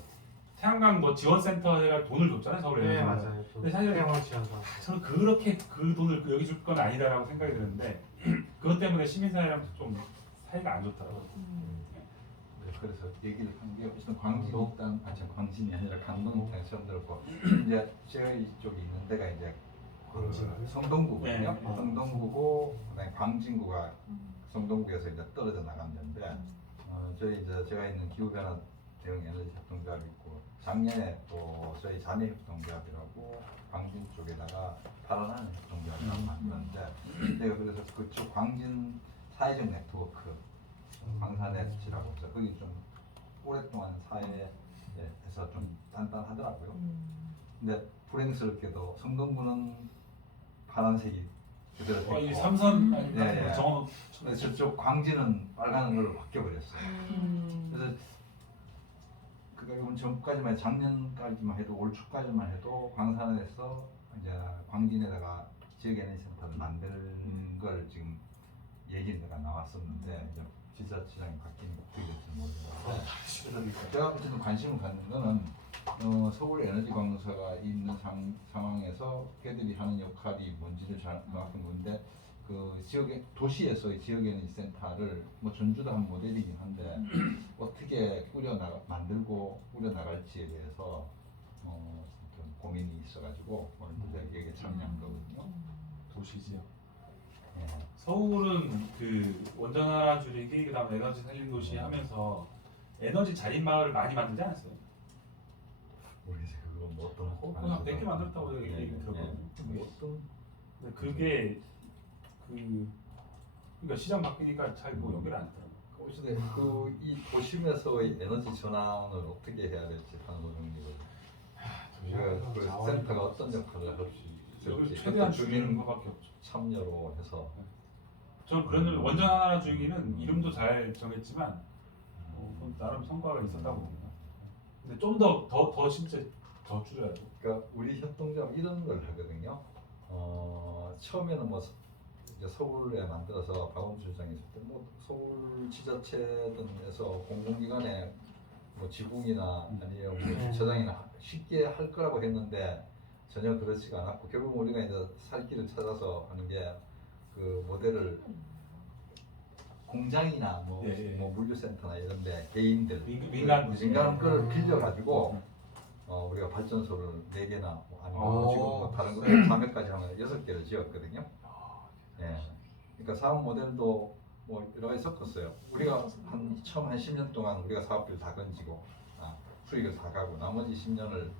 태양광 뭐 지원센터가 돈을 줬잖아요, 서울에. 네 맞아요. 근데 사실 태양광 지원사. 저는 그렇게 그 돈을 여기 줄 건 아니다라고 생각이 드는데 그것 때문에 시민사회랑 좀 사이가 안 좋더라고요. 네, 그래서 얘기를 한 게 어쨌든 광진 일단 광진이 아니라 강동 일단 처음 들었고 이제 제가 이쪽에 있는 데가 이제 그 성동구거든요. 네. 성동구고 그다음에 광진구가 성동구에서 이제 떨어져 나간 데인데 저희 이제 제가 있는 기후변화 대응 에너지 협동조합이 있고 작년에 또 저희 자매 협동조합이라고 광진 쪽에다가 파란하늘 협동조합이라고 만들었는데 제가 그래서 그쪽 광진 사회적 네트워크 광산에스치라고 해서 거기 좀 오랫동안 사회에서 좀 단단하더라고요. 근데 불행스럽게도 성동구는 파란색이 그대로 됐고 이 삼선 아니, 예, 예. 정원 근데 저쪽 광진은 빨간 걸로 바뀌어버렸어요. 그래서 그가 이번 전까지만 작년까지만 해도 올 초까지만 해도 광산에서 이제 광진에다가 지역 에너지 센터를 만드는 걸 지금 얘기가 나왔었는데 이제 지자체장이 바뀌니까 어떻게 될지 모르겠는데 제가 어쨌든 관심을 갖는 거는 서울 에너지 관공사가 있는 상황에서 걔들이 하는 역할이 뭔지를 잘 정확히 모르는데 그 지역의 도시에서의 지역 에너지 센터를 뭐 전주도 한 모델이긴 한데 어떻게 만들고 꾸려 나갈지에 대해서 좀 고민이 있어가지고 오늘도 제가 여기에 참여한 거거든요. 도시지요. 예. 서울은 그 원전하나 줄이기 그다음에 에너지 살린 도시 하면서 에너지 자립 마을을 많이 만들지 않았어요? 모르겠어요. 그거 뭐 어떤 그냥 100개 만들었다고 예, 얘기 들었거든요. 뭐 어떤 근데 그게 그러니까 시장 바뀌니까 잘 뭐 연결이 안 되더라고요. 어쨌든 그이 도심에서의 에너지 전환을 어떻게 해야 될지 하는 논의거든요. 그 센터가 어떤 역할을 할 수 여기 있을지 최대한 어떤 줄이는 주민 것밖에 없죠. 참여로 해서 저는 그런 원전 하나 줄이기는 이름도 잘 정했지만 그건 나름 성과가 있었다고 봅니다. 근데 좀 더 실제 더 줄여야 돼. 그러니까 우리 협동조합 이런 걸 하거든요. 처음에는 뭐 이제 서울에 만들어서 박원순 시장이 있을 때 뭐 서울 지자체등에서 공공기관에 뭐 지붕이나 아니면 뭐 주차장이나 쉽게 할 거라고 했는데 전혀 그렇지가 않았고 결국 우리가 이제 살 길을 찾아서 하는 게 그 모델을 공장이나 뭐, 예, 예. 뭐 물류센터나 이런데 개인들 민간 거를 빌려가지고 우리가 발전소를 4개나 아니면 오. 지금 뭐 다른 거 3회까지 하면 6개를 지었거든요. 예. 그러니까 사업 모델도 뭐 여러 가지 섞었어요. 우리가 처음 한 10년 동안 우리가 사업비를 다 건지고 수익을 다 가고 나머지 10년을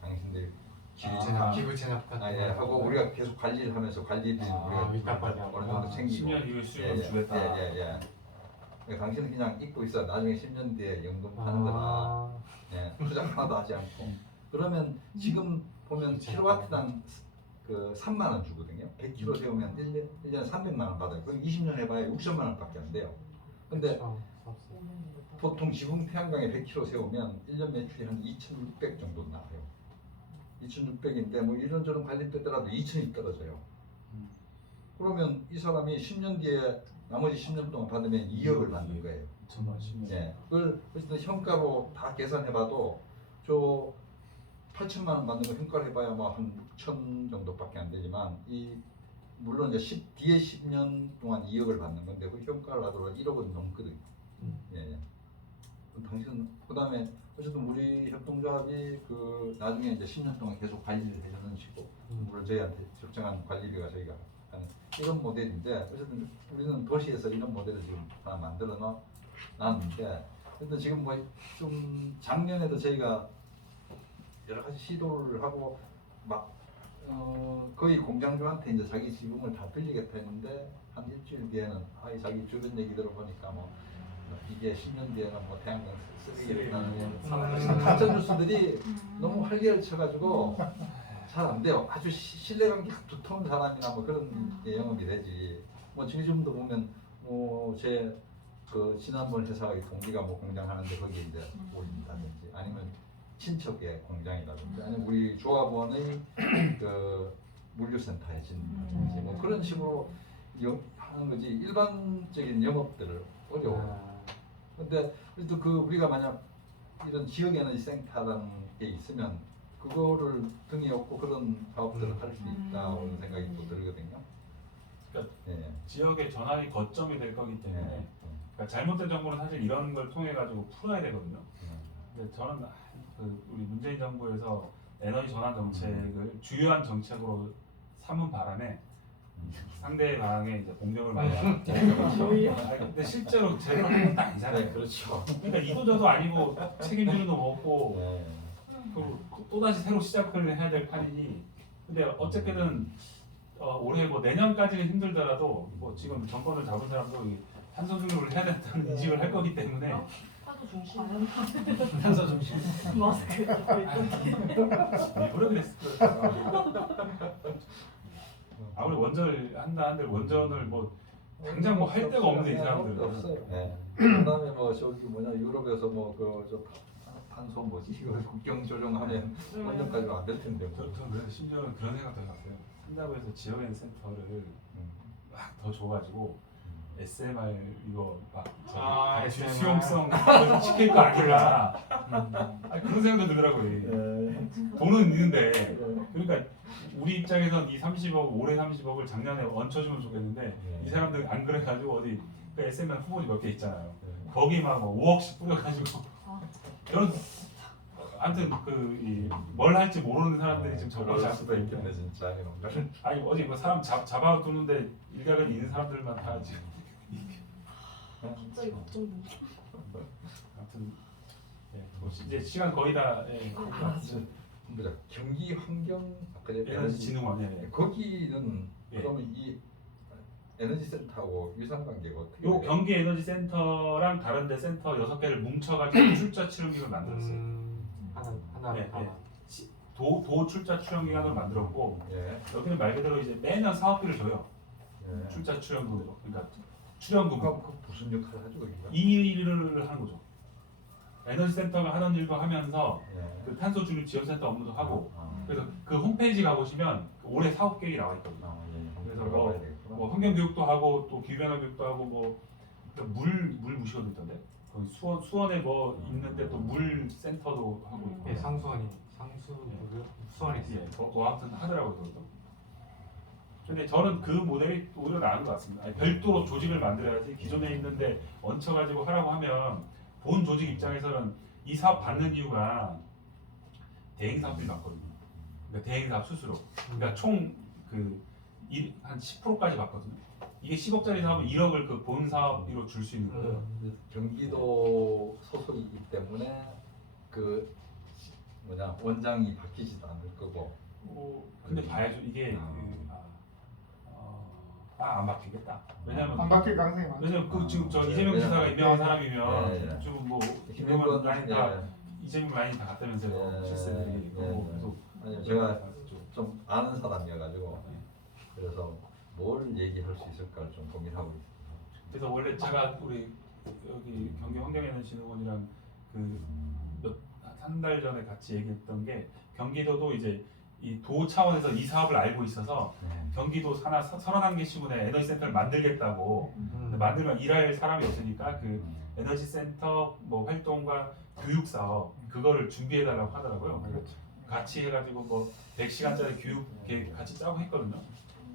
당신들이 기부 체납 같은 예, 하고 우리가 계속 관리를 하면서 관리비 우리가 윗값 관리하고. 어느 정도 챙기고 10년 이후에 수익을 주겠다. 예. 그러니까 당신은 그냥 잊고 있어. 나중에 10년 뒤에 연금하는 거다. 예, 투자 하나도 하지 않고. 그러면 지금 보면 킬로와트당 그 3만 원 주거든요. 100kg 세우면 1년에 300만 원 받아요. 그럼 20년 해봐야 6천만 원밖에 안 돼요. 근데 보통 지붕 태양광에 100kg 세우면 1년 매출이 한 2,600 정도 나와요. 2,600인데 뭐 이런저런 관리 빼더라도 2,000이 떨어져요. 그러면 이 사람이 10년 뒤에 나머지 10년 동안 받으면 2억을 받는 거예요. 2천만 10년. 예. 그걸 어쨌든 현가로 다 계산해봐도 저 8천만 원 받는 거 현가로 해봐야 뭐한 6천 정도밖에 안 되지만 물론 이제 뒤에 10년 동안 2억을 받는 건데 그 현가를 하더라도 1억은 넘거든요. 예. 당신 그다음에 어쨌든 우리 협동조합이 그 나중에 이제 10년 동안 계속 관리를 해주는 식으로 물론 저희한테 적정한 관리비가 저희가 하는 이런 모델인데 어쨌든 우리는 도시에서 이런 모델을 지금 하나 만들어 놨는데 일단 지금 뭐 좀 작년에도 저희가 여러 가지 시도를 하고 막 거의 공장주한테 이제 자기 지붕을 다 빌리겠다 했는데 한 일주일 뒤에는 자기 주변 얘기 들어보니까 뭐 이게 10년 뒤에는 뭐 태양광 쓰레기를 가짜 뉴스들이 너무 활개를 쳐가지고 잘 안 돼요. 아주 신뢰관계가 두터운 사람이나 뭐 그런 게 영업이 되지. 뭐 지금도 보면 뭐 제 그 지난번 회사의 동기가 뭐 공장 하는데 거기에 이제 올린다든지 아니면 친척의 공장이라든지 아니면 우리 조합원의 그 물류센터에 진다든지 뭐 그런 식으로 하는 거지 일반적인 영업들을 어려워요. 근데 또 그 우리가 만약 이런 지역 에너지 센터라는 게 있으면 그거를 등에 업고 그런 사업들을 할 수 있다고 생각이 또 들거든요. 그러니까 예. 지역의 전환이 거점이 될 거기 때문에 예. 그러니까 잘못된 정보는 사실 이런 걸 통해 가지고 풀어야 되거든요. 근데 저는 그 우리 문재인 정부에서 에너지 전환 정책을 주요한 정책으로 삼은 바람에 상대방의 이제 공격을 많이 하고 근데 실제로 제대로 하는 건 딱 아니잖아요. 네, 그렇죠. 그러니까 이도저도 아니고 책임지는 도 없고 예. 그리고 또다시 새로 시작을 해야 될 판이니 근데 어쨌든 올해 뭐 내년까지는 힘들더라도 뭐 지금 정권을 잡은 사람도 이 탄소 중립을 해야 된다는 인식을 할 거기 때문에 하도 중심. 탄소 중심. 마스크 갖고 있던. 일부러 그랬을 거예요. 아무리 원전을 한다 한들 원전을 뭐 당장 뭐 할 데가 없는데 이 사람들은 없어요. 네. 그다음에 뭐 저기 뭐냐 유럽에서 뭐 그 탄소 뭐지 이거 국경 조정하면 원전까지 안 될 텐데. 뭐. 저 그래서 심지어는 그런 생각도 해봤어요. 한다고해서 지역에는 센터를 막 더 줘가지고 SMR 이거 막 SMR. 수용성 시킬 거 아니라 아니, 그런 생각도 들더라고요. 네. 돈은 있는데 그러니까 우리 입장에선 이 30억 올해 30억을 작년에 얹혀주면 좋겠는데 이 사람들 안 그래가지고 어디 그 SMR 후보지 몇 개 있잖아요. 거기 막뭐 5억씩 뿌려가지고 그런 아무튼 뭘 할지 모르는 사람들이 지금 그럴 저걸 수도 있겠네 진짜 이런 걸. 아니 어디 뭐 사람 잡아두는데 일각은 있는 사람들만 다 지금 갑자기 걱정된다. 아무튼 뭐 이제 시간 거의 다 보자 경기 환경 아까 에너지진흥원 거기는 예. 그러면 이 에너지 센터하고 유상 관계가 어떻게 요 돼요? 경기 에너지 센터랑 다른데 센터 6개를 뭉쳐가지고 출자 출연기를 만들었어요. 하나 예, 예. 도 출자 출연기관으로 만들었고 예. 여기는 말 그대로 이제 매년 사업비를 줘요. 예. 출자 출연금으로 그러니까 출연금 그 무슨 역할을 하죠 거기가? 이 일을 하는 거죠. 에너지 센터가 하는 일도 하면서 예. 그 탄소 중립 지원센터 업무도 하고 아. 그래서 그 홈페이지 가보시면 올해 사업 계획이 나와 있거든요. 아, 예. 그래서 들어가봐야 되겠구나. 뭐 환경 교육도 하고 또 기후변화 교육도 하고 뭐물 무시거도 있던데 거기 수원에 뭐 있는데 또 물 센터도 하고 있고 예, 상수원이 수원에 있어요. 예, 뭐 아무튼 하더라고요 그것도. 근데 저는 그 모델이 오히려 나은 것 같습니다. 아니, 별도로 조직을 만들어야지 기존에 있는데 얹혀가지고 하라고 하면 본 조직 입장에서는 이 사업 받는 이유가 대행 사업들이 많거든요. 그러니까 대행 사업 수수료. 그러니까 총 한 10%까지 받거든요. 이게 10억짜리 사업은 1억을 그 본 사업비로 줄 수 있는 거예요. 경기도 소속이기 때문에 그 뭐냐 원장이 바뀌지도 않을 거고. 근데 봐야죠. 이게 안 바뀌겠다. 왜냐면 안 바뀔 가능성이 많죠. 왜냐면 그 지금 저 이재명 지사가 임명한 사람이면 지금 뭐 김영건 라인 다 이재명 라인 다 갔다면서요. 실세들이 그래서 아니 제가 좀 아는 사람이어가지고 그래서 뭘 얘기할 수 있을까 좀 고민하고 있어요. 그래서 원래 제가 우리 여기 경기 환경에너지진흥원이랑 한 달 전에 같이 얘기했던 게 경기도도 이제 이 도 차원에서 이 사업을 알고 있어서 경기도 산하 31개 시군에 에너지 센터를 만들겠다고 근데 만들면 일할 사람이 없으니까 그 에너지 센터 뭐 활동과 교육 사업 그거를 준비해 달라고 하더라고요. 그렇죠. 같이 해가지고 뭐 100시간짜리 교육 계획 같이 짜고 했거든요.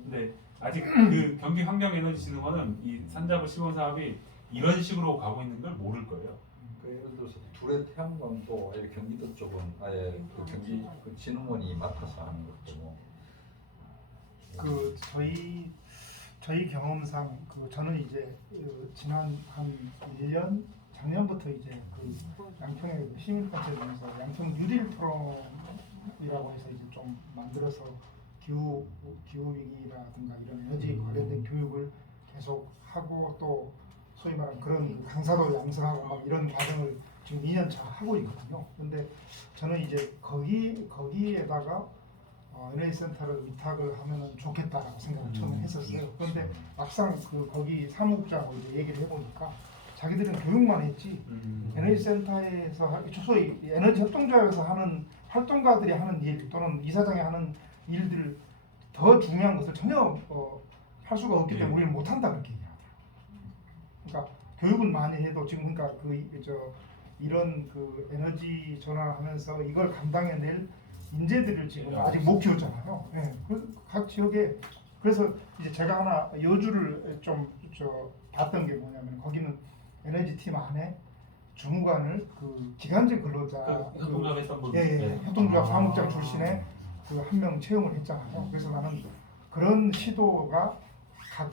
근데 아직 그 경기 환경에너지진흥원은 이 산자부 시범 사업이 이런 식으로 가고 있는 걸 모를 거예요. 그 예를 들어서 둘의 태양광도 아예 경기도 쪽은 아예 그 경기 그 진흥원이 맡아서 하는 것도 그 저희 경험상 저는 이제 지난 한 1년 작년부터 이제 그 양평에 시민단체에서 양평 뉴딜 토론이라고 해서 이제 좀 만들어서 기후 위기라든가 이런 에너지 관련된 교육을 계속 하고 또 소위 말하는 그런 강사도 양성하고 막 이런 과정을 지금 2년 차 하고 있거든요. 근데 저는 이제 거기에다가 에너지 센터를 위탁을 하면은 좋겠다라고 생각을 처음에 했었어요. 그런데 막상 거기 사무국장하고 이제 얘기를 해보니까 자기들은 교육만 했지 에너지 센터에서 소위 에너지 협동조합에서 하는 활동가들이 하는 일 또는 이사장이 하는 일들 더 중요한 것을 전혀 할 수가 없기 때문에 우리는 못한다 그렇게 얘기하더라고요. 그러니까 교육은 많이 해도 지금 그러니까 이런 그 에너지 전환하면서 이걸 감당해낼 인재들을 지금 네, 아직 못 키웠잖아요. 예. 그래서 각 지역에 그래서 이제 제가 하나 여주를 좀 봤던 게 뭐냐면 거기는 에너지 팀 안에 주무관을 그 기간제 근로자 그 협동조합 했던 분. 예, 협동조합 아. 사무국장 출신의 그 한 명 채용을 했잖아요. 그래서 나는 그런 시도가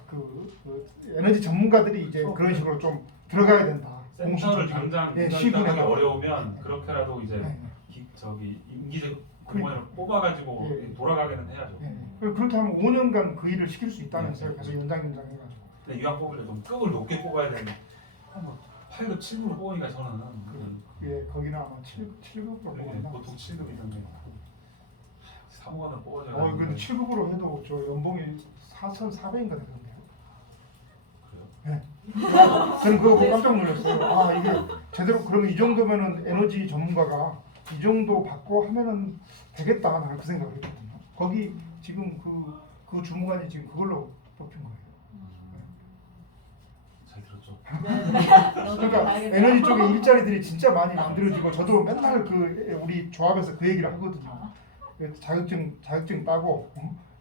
그 에너지 전문가들이 이제 그런 식으로 좀 들어가야 된다. 센터를 당장 예, 인간하기 시군에다가. 어려우면 그렇게라도 이제 네. 저기 임기적 공무원을 뽑아가지고 예. 돌아가게는 해야죠. 예. 그렇게 하면 5년간 그 일을 시킬 수 있다면서요. 그래서 연장해가지고. 근데 유학 뽑을 때 좀 급을 높게 뽑아야 되는. 8급, 7급으로 뽑으니까 저는 예, 거기는 아마 7급으로 네, 뽑았나? 보통 7급이던데 사무관을 뽑아줘야 근데 7급으로 해도 저 연봉이 4,400인가 되던데요. 그래요? 저는 그거 보고 깜짝 놀랐어요. 아 이게 제대로 그러면 이 정도면은 에너지 전문가가 이 정도 받고 하면은 되겠다 나는 그 생각을 했거든요. 거기 지금 그 주무관이 지금 그걸로 뽑힌 거예요. 잘 들었죠? 그러니까 에너지 쪽에 일자리들이 진짜 많이 만들어지고 저도 맨날 그 우리 조합에서 그 얘기를 하거든요. 자격증 따고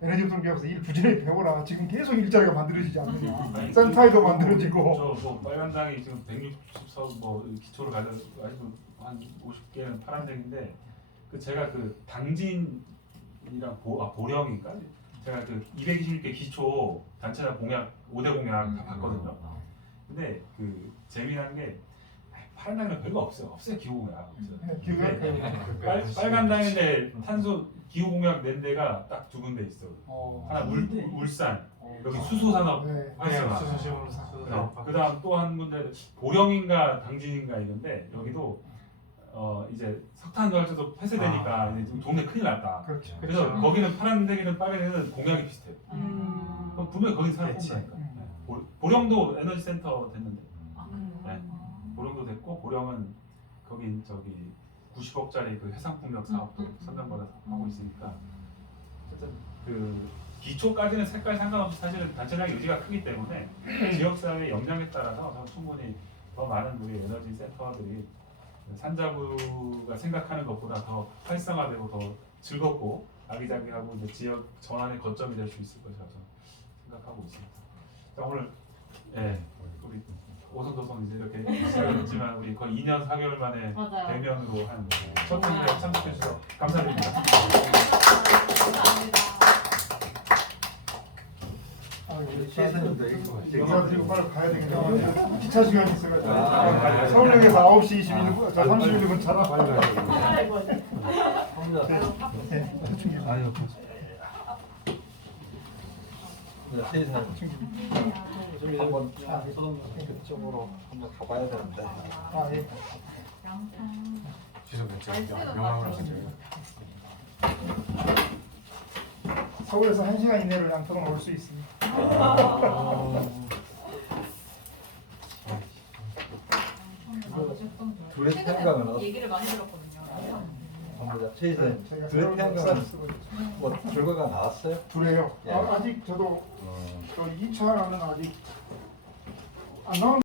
에너지 협동조합에서 일 부지런히 배워라. 지금 계속 일자리가 만들어지지 않느냐. 아니, 센터에도 만들어지고. 저뭐 빨간당이 지금 160석 뭐 기초를 가지고 아직도 한 50개는 파란색인데 그 제가 그 당진이랑 보령인가 제가 그 226개 기초 단체장 공약 5대 공약 다 봤거든요. 근데 그 재미난 게 파란당은 별거 없어요 기후 공약 없어요. 네, 기후가 빨간 당인데 탄소 기후 공약 낸 데가 딱 두 군데 있어. 하나 울산 여기 수소 산업 네. 활성화. 수소식으로 그다음 또 한 군데 보령인가 당진인가 이건데 여기도 이제 석탄 발전소 폐쇄되니까 이제 좀 동네 큰일 났다. 그렇죠. 그래서 그렇죠. 거기는 파란색이든 빨간색이든 공약이 비슷해요. 그럼 분명히 거기 사람 그치. 뽑자니까. 보령도 에너지 센터 됐는데 음. 네. 보령도 됐고 보령은 거기 저기 90억짜리 그 해상풍력 사업도 선정받아서 하고 있으니까 어쨌든 그 기초까지는 색깔 상관없이 사실은 단체장의 의지가 크기 때문에 지역사회의 역량에 따라서 저는 충분히 더 많은 우리 에너지 센터들이 산자부가 생각하는 것보다 더 활성화되고 더 즐겁고 아기자기하고 이제 지역 전환의 거점이 될 수 있을 것이라고 저는 생각하고 있습니다. 자, 오늘 우리 오손도손 이제 이렇게 시작을 했지만 우리 거의 2년 4개월 만에 맞아요. 대면으로 한 첫 번째 참석해 주셔서 감사드립니다. 감사합니다. 우리 최선님도 인사 드리고 빨리 가야 되겠네요. 기차 시간이 있어가지고 아, 서울역에서 9시 21분, 31분 차라. 아이고. 아유, 최선 한번 그쪽으로 한번 가봐야 되는데. 아 예. 지속 결정 명함을 가지고 서울에서 1시간 이내로 양평은 올 수 있습니다. 둘의 태양광은 얘기를 많이 들었거든요. 전부 다 최선 제가 둘의 서울 태양광은 역사를 쓰고 있죠. 뭐 결과가 나왔어요? 둘이에요. 예. 아직 저도 저 2차는 아직 안 나온.